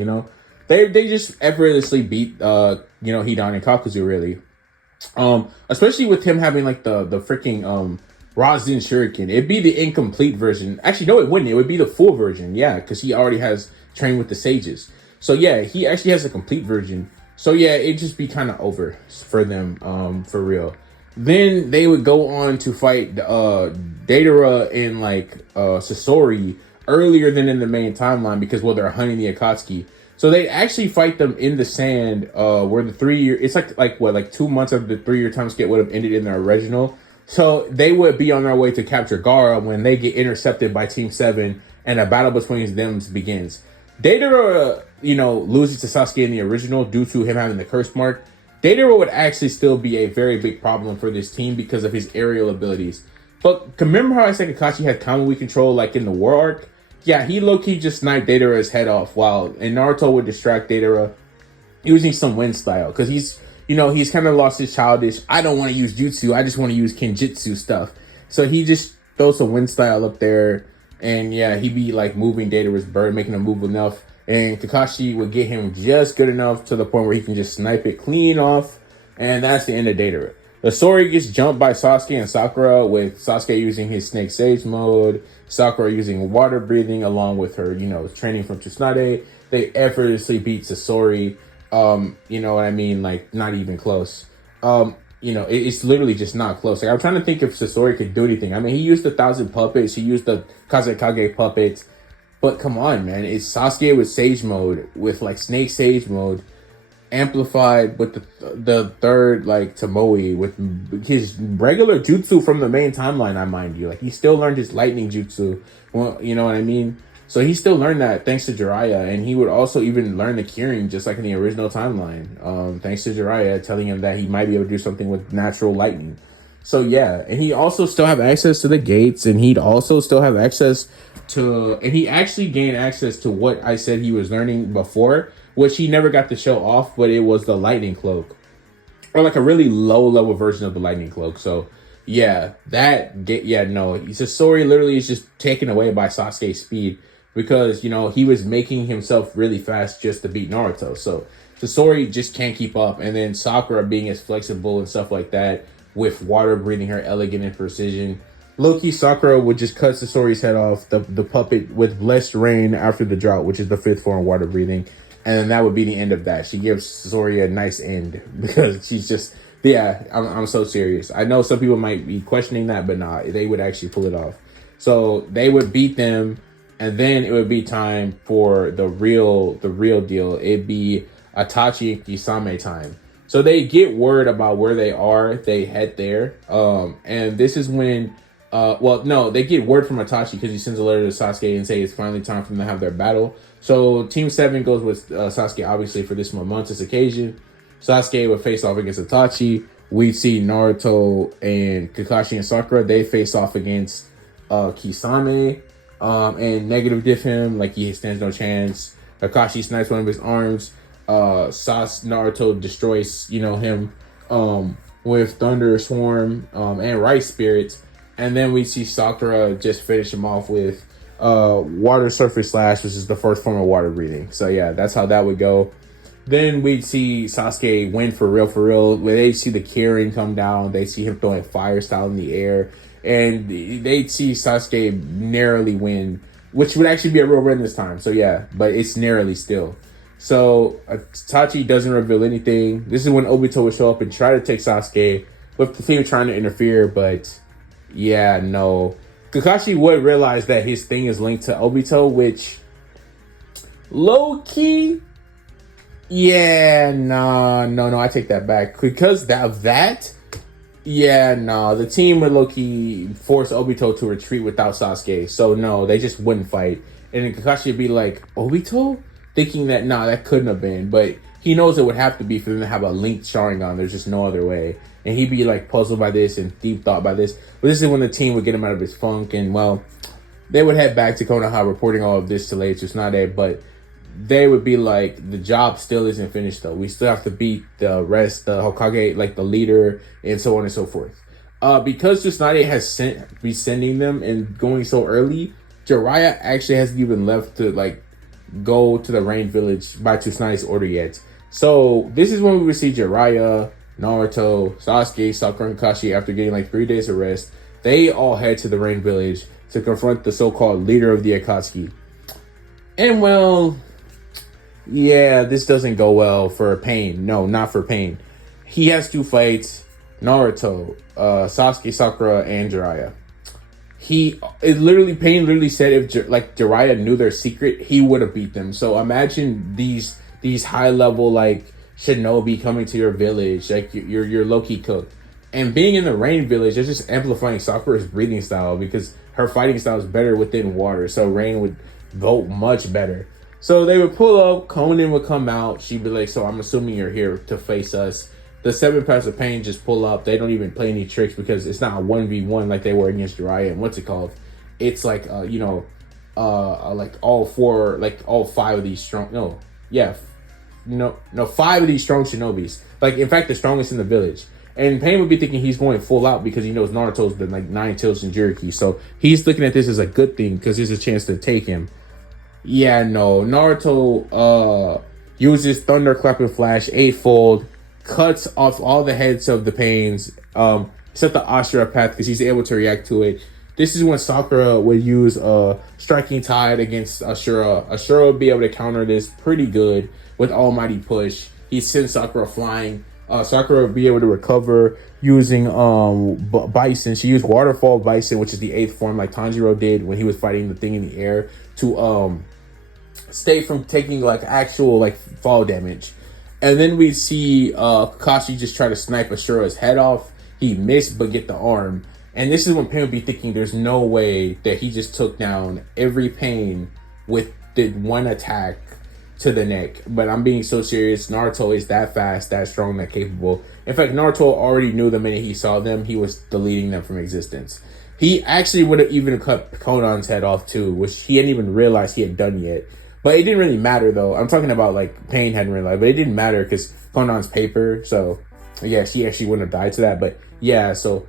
They just effortlessly beat, Hidan and Kakuzu, really. Especially with him having, like, the freaking, Rasen Shuriken. It'd be the incomplete version. Actually, no, it wouldn't. It would be the full version, yeah, because he already has trained with the sages. So yeah, he actually has a complete version. So yeah, it'd just be kind of over for them, for real. Then they would go on to fight Deidara and like Sasori earlier than in the main timeline, because they're hunting the Akatsuki. So they actually fight them in the sand, where the 3-year, it's like 2 months of the 3-year time skip would have ended in the original. So they would be on their way to capture Gaara when they get intercepted by Team 7 and a battle between them begins. Deidara, loses to Sasuke in the original due to him having the curse mark. Deidara would actually still be a very big problem for this team because of his aerial abilities. But remember how I said Kakashi had Kamui control like in the war arc? Yeah, he low-key just sniped Deidara's head off and Naruto would distract Deidara using some wind style. Because he's kind of lost his childish, I don't want to use jutsu, I just want to use kenjutsu stuff. So he just throws some wind style up there. And yeah, he'd be like moving Deidara's bird, making him move enough. And Kakashi would get him just good enough to the point where he can just snipe it clean off. And that's the end of Deidara. The story gets jumped by Sasuke and Sakura, with Sasuke using his Snake Sage mode, Sakura using water breathing along with her, training from Tsunade. They effortlessly beat Sasori. You know what I mean? Like, not even close. It's literally just not close. Like, I'm trying to think if Sasori could do anything. I mean, he used 1,000 puppets. He used the Kazekage puppets. But come on, man. It's Sasuke with Sage mode, with, like, Snake Sage mode, amplified with the third, like, Tomoe, with his regular jutsu from the main timeline, I mind you. Like, he still learned his lightning jutsu. Well, you know what I mean? So he still learned that thanks to Jiraiya, and he would also even learn the curing just like in the original timeline, thanks to Jiraiya telling him that he might be able to do something with natural lightning. So yeah, and he also still have access to the gates, and he'd also still have access to, and he actually gained access to what I said he was learning before, which he never got to show off, but it was the lightning cloak, or like a really low level version of the lightning cloak. So yeah, Sasori literally is just taken away by Sasuke's speed. because, he was making himself really fast just to beat Naruto. So Sasori just can't keep up. And then Sakura being as flexible and stuff like that, with water breathing her elegant and precision. Loki, Sakura would just cut Sasori's head off, the puppet, with blessed rain after the drought, which is the fifth form of water breathing. And then that would be the end of that. She gives Sasori a nice end because she's just, yeah, I'm so serious. I know some people might be questioning that, but nah, they would actually pull it off. So they would beat them, and then it would be time for the real deal. It'd be Itachi and Kisame time. So they get word about where they are. They head there. And this is when, they get word from Itachi because he sends a letter to Sasuke and say it's finally time for them to have their battle. So Team 7 goes with Sasuke, obviously, for this momentous occasion. Sasuke would face off against Itachi. We see Naruto and Kakashi and Sakura. They face off against Kisame and negative diff him. Like, he stands no chance. Kakashi snipes one of his arms. Naruto destroys, him with Thunder Swarm and Rice Spirit. And then we see Sakura just finish him off with Water Surface Slash, which is the first form of water breathing. So yeah, that's how that would go. Then we'd see Sasuke win for real. When they see the Kirin come down, they see him throwing fire style in the air, and they'd see Sasuke narrowly win, which would actually be a real win this time. So yeah, but it's narrowly still. So Itachi doesn't reveal anything. This is when Obito would show up and try to take Sasuke, with the team trying to interfere, but yeah, no. Kakashi would realize that his thing is linked to Obito, which low-key, yeah, no, I take that back. Because of that, yeah, no, the team would low-key force Obito to retreat without Sasuke. So no, they just wouldn't fight. And then Kakashi would be like, Obito? Thinking that, that couldn't have been. But he knows it would have to be for them to have a linked Sharingan. There's just no other way. And he'd be like puzzled by this and deep thought by this. But this is when the team would get him out of his funk. And well, they would head back to Konoha reporting all of this to Lady Tsunade. But they would be like, the job still isn't finished though. We still have to beat the rest, the Hokage, like the leader, and so on and so forth. Because Tsunade has be sending them and going so early, Jiraiya actually hasn't even left to like go to the Rain Village by Tsunade's order yet. So this is when we would see Jiraiya, Naruto, Sasuke, Sakura, and Kakashi, after getting like 3 days of rest, they all head to the Rain Village to confront the so-called leader of the Akatsuki. And well, yeah, this doesn't go well for Pain. No, not for Pain. He has to fight Naruto, Sasuke, Sakura, and Jiraiya. Pain literally said if Jiraiya knew their secret, he would have beat them. So imagine these high level like shinobi coming to your village, like your Loki cook, and being in the Rain Village. They're just amplifying Sakura's breathing style because her fighting style is better within water. So Rain would vote much better. So they would pull up, Conan would come out. She'd be like, so I'm assuming you're here to face us. The 7 Paths of Pain just pull up. They don't even play any tricks because it's not a 1v1 like they were against Jiraiya and what's it called? It's like, like all 5 of these strong, 5 of these strong shinobis. Like, in fact, the strongest in the village. And Pain would be thinking he's going full out because he knows Naruto's been like 9 tails in Jinchuriki. So he's looking at this as a good thing because there's a chance to take him. Yeah, no. Naruto uses Thunderclap and Flash 8-fold, cuts off all the heads of the Pains, except the Ashura path because he's able to react to it. This is when Sakura would use Striking Tide against Ashura. Ashura would be able to counter this pretty good with Almighty Push. He sends Sakura flying. Sakura would be able to recover using Bison. She used Waterfall Bison, which is the 8th form, like Tanjiro did when he was fighting the thing in the air, to stay from taking like actual like fall damage. And then we see Kakashi just try to snipe Ashura's head off. He missed but get the arm. And this is when Pain would be thinking there's no way that he just took down every Pain with the one attack to the neck. But I'm being so serious. Naruto is that fast, that strong, that capable. In fact, Naruto already knew the minute he saw them, he was deleting them from existence. He actually would have even cut Conan's head off too, which he hadn't even realized he had done yet. But it didn't really matter though. I'm talking about like Pain hadn't realized, but it didn't matter because Conan's paper. So yeah, she actually wouldn't have died to that. But yeah, so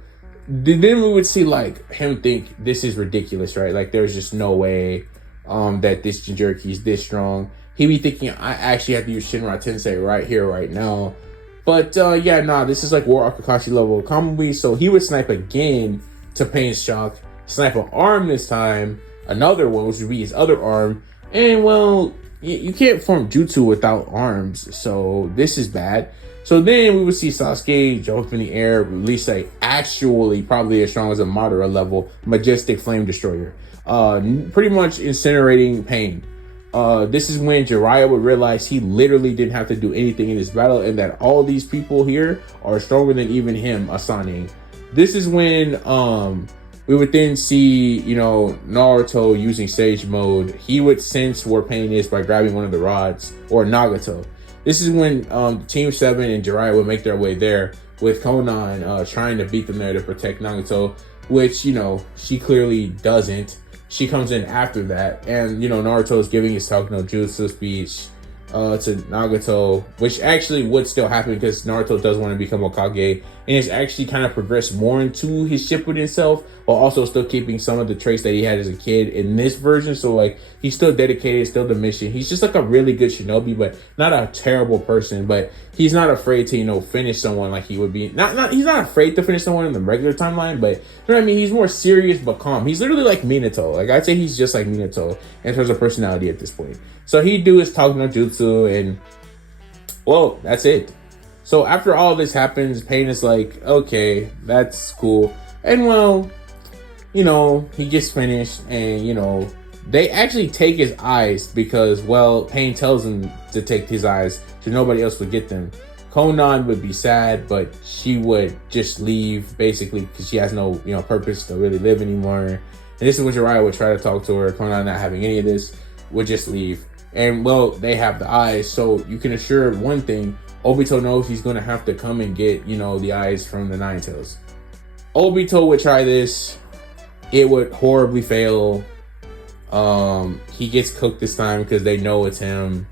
then we would see like him think this is ridiculous, right? Like there's just no way that this Jinchuriki is this strong. He be thinking, I actually have to use Shinra Tensei right here, right now. But yeah, nah, this is like War Kakashi level combo. So he would snipe again to Pain's shock, snipe an arm this time, another one, which would be his other arm. And well, you can't form jutsu without arms, so this is bad. So then we would see Sasuke jump in the air, release a actually probably as strong as a Madara level majestic flame destroyer, pretty much incinerating Pain. This is when Jiraiya would realize he literally didn't have to do anything in this battle, and that all these people here are stronger than even him, Asane. This is when we would then see, you know, Naruto using Sage Mode. He would sense where Pain is by grabbing one of the rods, or Nagato. This is when Team 7 and Jiraiya would make their way there, with Konan trying to beat them there to protect Nagato, which, you know, she clearly doesn't. She comes in after that, and, you know, Naruto is giving his Talk No Jutsu speech to Nagato, which actually would still happen because Naruto does want to become Hokage, and it's actually kind of progressed more into his Shippuden self, while also still keeping some of the traits that he had as a kid in this version. So like, he's still dedicated, still the mission. He's just like a really good shinobi, but not a terrible person. But he's not afraid to, you know, finish someone like he would be. He's not afraid to finish someone in the regular timeline, but you know what I mean? He's more serious but calm. He's literally like Minato. Like, I'd say he's just like Minato in terms of personality at this point. So he do his Talk No Jutsu, and well, that's it. So after all this happens, Pain is like, okay, that's cool. And well, you know, he gets finished, and, you know, they actually take his eyes because, well, Pain tells him to take his eyes so nobody else would get them. Konan would be sad, but she would just leave, basically, because she has no, you know, purpose to really live anymore. And this is when Jiraiya would try to talk to her. Konan, not having any of this, would just leave. And, well, they have the eyes, so you can assure one thing. Obito knows he's going to have to come and get, you know, the eyes from the Nine Tails. Obito would try this. It would horribly fail. He gets cooked this time because they know it's him.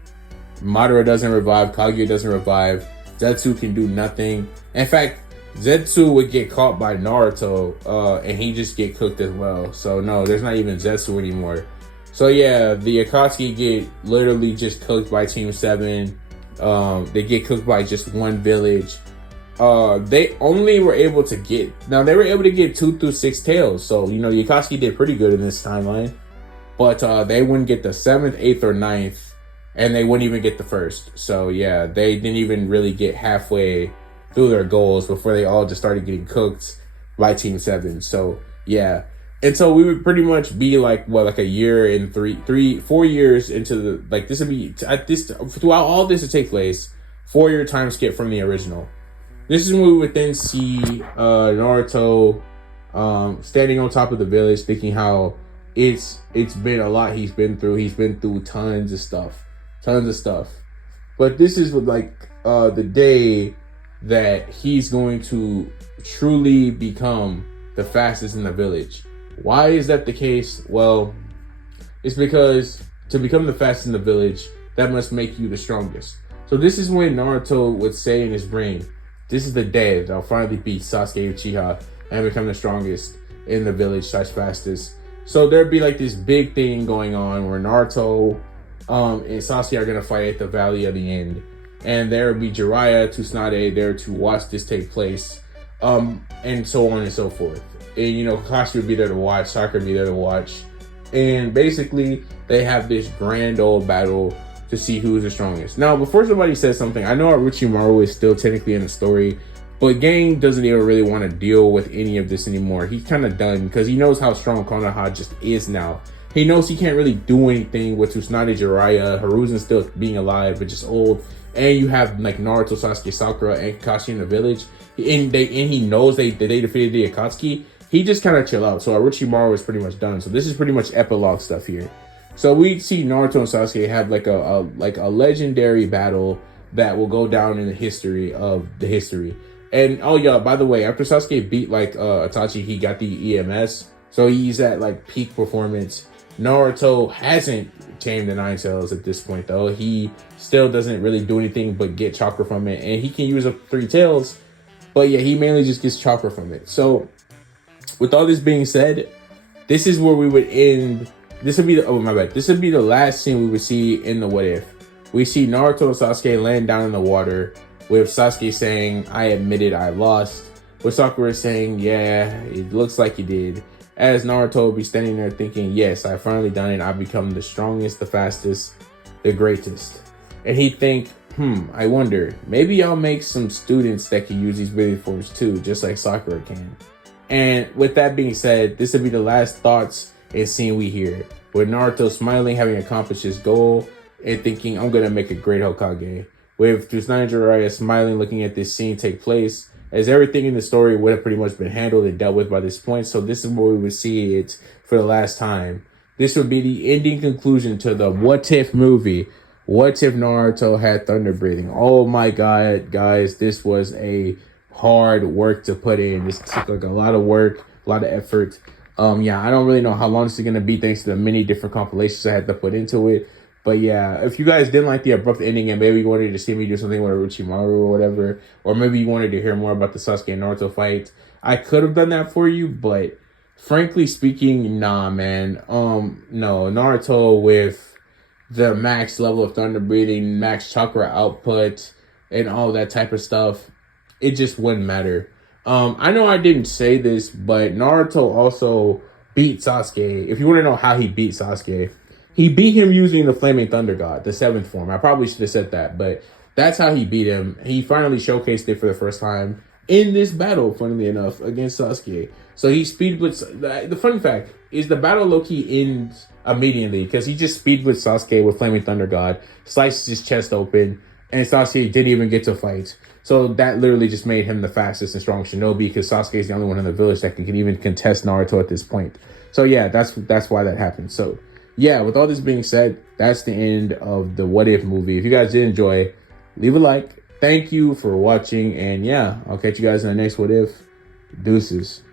Madara doesn't revive. Kaguya doesn't revive. Zetsu can do nothing. In fact, Zetsu would get caught by Naruto, and he just get cooked as well. So no, there's not even Zetsu anymore. So yeah, the Akatsuki get literally just cooked by Team 7. They get cooked by just one village. They only were able to get, now they were able to get 2 through 6 tails. So, you know, the Akatsuki did pretty good in this timeline. But they wouldn't get the 7th, 8th, or 9th. And they wouldn't even get the 1st. So yeah, they didn't even really get halfway through their goals before they all just started getting cooked by Team 7. So yeah. And so we would pretty much be like, what, like a year and 4 years into the, like, this would be, at this, throughout all this to take place, 4-year time skip from the original. This is when we would then see Naruto standing on top of the village, thinking how it's been a lot he's been through. He's been through tons of stuff. But this is like the day that he's going to truly become the fastest in the village. Why is that the case? Well, it's because to become the fastest in the village, that must make you the strongest. So this is when Naruto would say in his brain, this is the day that I'll finally beat Sasuke Uchiha and become the strongest in the village / fastest. So there'd be like this big thing going on where Naruto and Sasuke are going to fight at the Valley of the End. And there would be Jiraiya, Tsunade there to watch this take place. And so on and so forth. And, you know, Kakashi would be there to watch, Sakura would be there to watch. And basically, they have this grand old battle to see who's the strongest. Now, before somebody says something, I know Orochimaru is still technically in the story, but Gang doesn't even really want to deal with any of this anymore. He's kind of done because he knows how strong Konoha just is now. He knows he can't really do anything with Tsunade, Jiraiya, Hiruzen still being alive, but just old. And you have like Naruto, Sasuke, Sakura, and Kakashi in the village. And he knows they defeated the Akatsuki. He just kind of chill out. So Orochimaru is pretty much done. So this is pretty much epilogue stuff here. So we see Naruto and Sasuke have like a legendary battle that will go down in the history of the history. And oh yeah, by the way, after Sasuke beat like Itachi, he got the EMS. So he's at like peak performance. Naruto hasn't tamed the Nine Tails at this point though. He still doesn't really do anything but get chakra from it, and he can use up 3 tails. But yeah, he mainly just gets chakra from it. So with all this being said, this is where we would end this would be the, oh my bad. This would be the last scene we would see in the what if. We see Naruto and Sasuke laying down in the water, with Sasuke saying, "I admitted I lost." With Sakura saying, "Yeah, it looks like you did." As Naruto would be standing there thinking, "Yes, I finally done it. I've become the strongest, the fastest, the greatest." And he'd think, I wonder, maybe I'll make some students that can use these breathing forms too, just like Sakura can. And with that being said, this would be the last thoughts and scene we hear, with Naruto smiling, having accomplished his goal, and thinking, "I'm gonna make a great Hokage." With Tsunade Jiraiya smiling, looking at this scene take place, as everything in the story would have pretty much been handled and dealt with by this point. So this is where we would see it for the last time. This would be the ending conclusion to the What If movie. What if Naruto had thunder breathing? Oh my god, guys, this was a hard work to put in. This took like a lot of work, a lot of effort. Yeah, I don't really know how long this is gonna be thanks to the many different compilations I had to put into it. But yeah, if you guys didn't like the abrupt ending and maybe you wanted to see me do something with Orochimaru or whatever, or maybe you wanted to hear more about the Sasuke and Naruto fight, I could have done that for you, but frankly speaking, nah, man. No, Naruto with the max level of thunder breathing, max chakra output, and all that type of stuff, it just wouldn't matter. I know I didn't say this, but Naruto also beat Sasuke. If you want to know how he beat Sasuke, he beat him using the Flaming Thunder God, the 7th form. I probably should have said that, but that's how he beat him. He finally showcased it for the first time in this battle, funnily enough, against Sasuke. So he speed blitzed. The fun fact is the battle low-key ends immediately because he just speed blitzed Sasuke with Flaming Thunder God, slices his chest open, and Sasuke didn't even get to fight. So that literally just made him the fastest and strongest shinobi because Sasuke is the only one in the village that can even contest Naruto at this point. So yeah, that's why that happened. So yeah, with all this being said, that's the end of the What If movie. If you guys did enjoy, leave a like. Thank you for watching. And yeah, I'll catch you guys in the next What If. Deuces.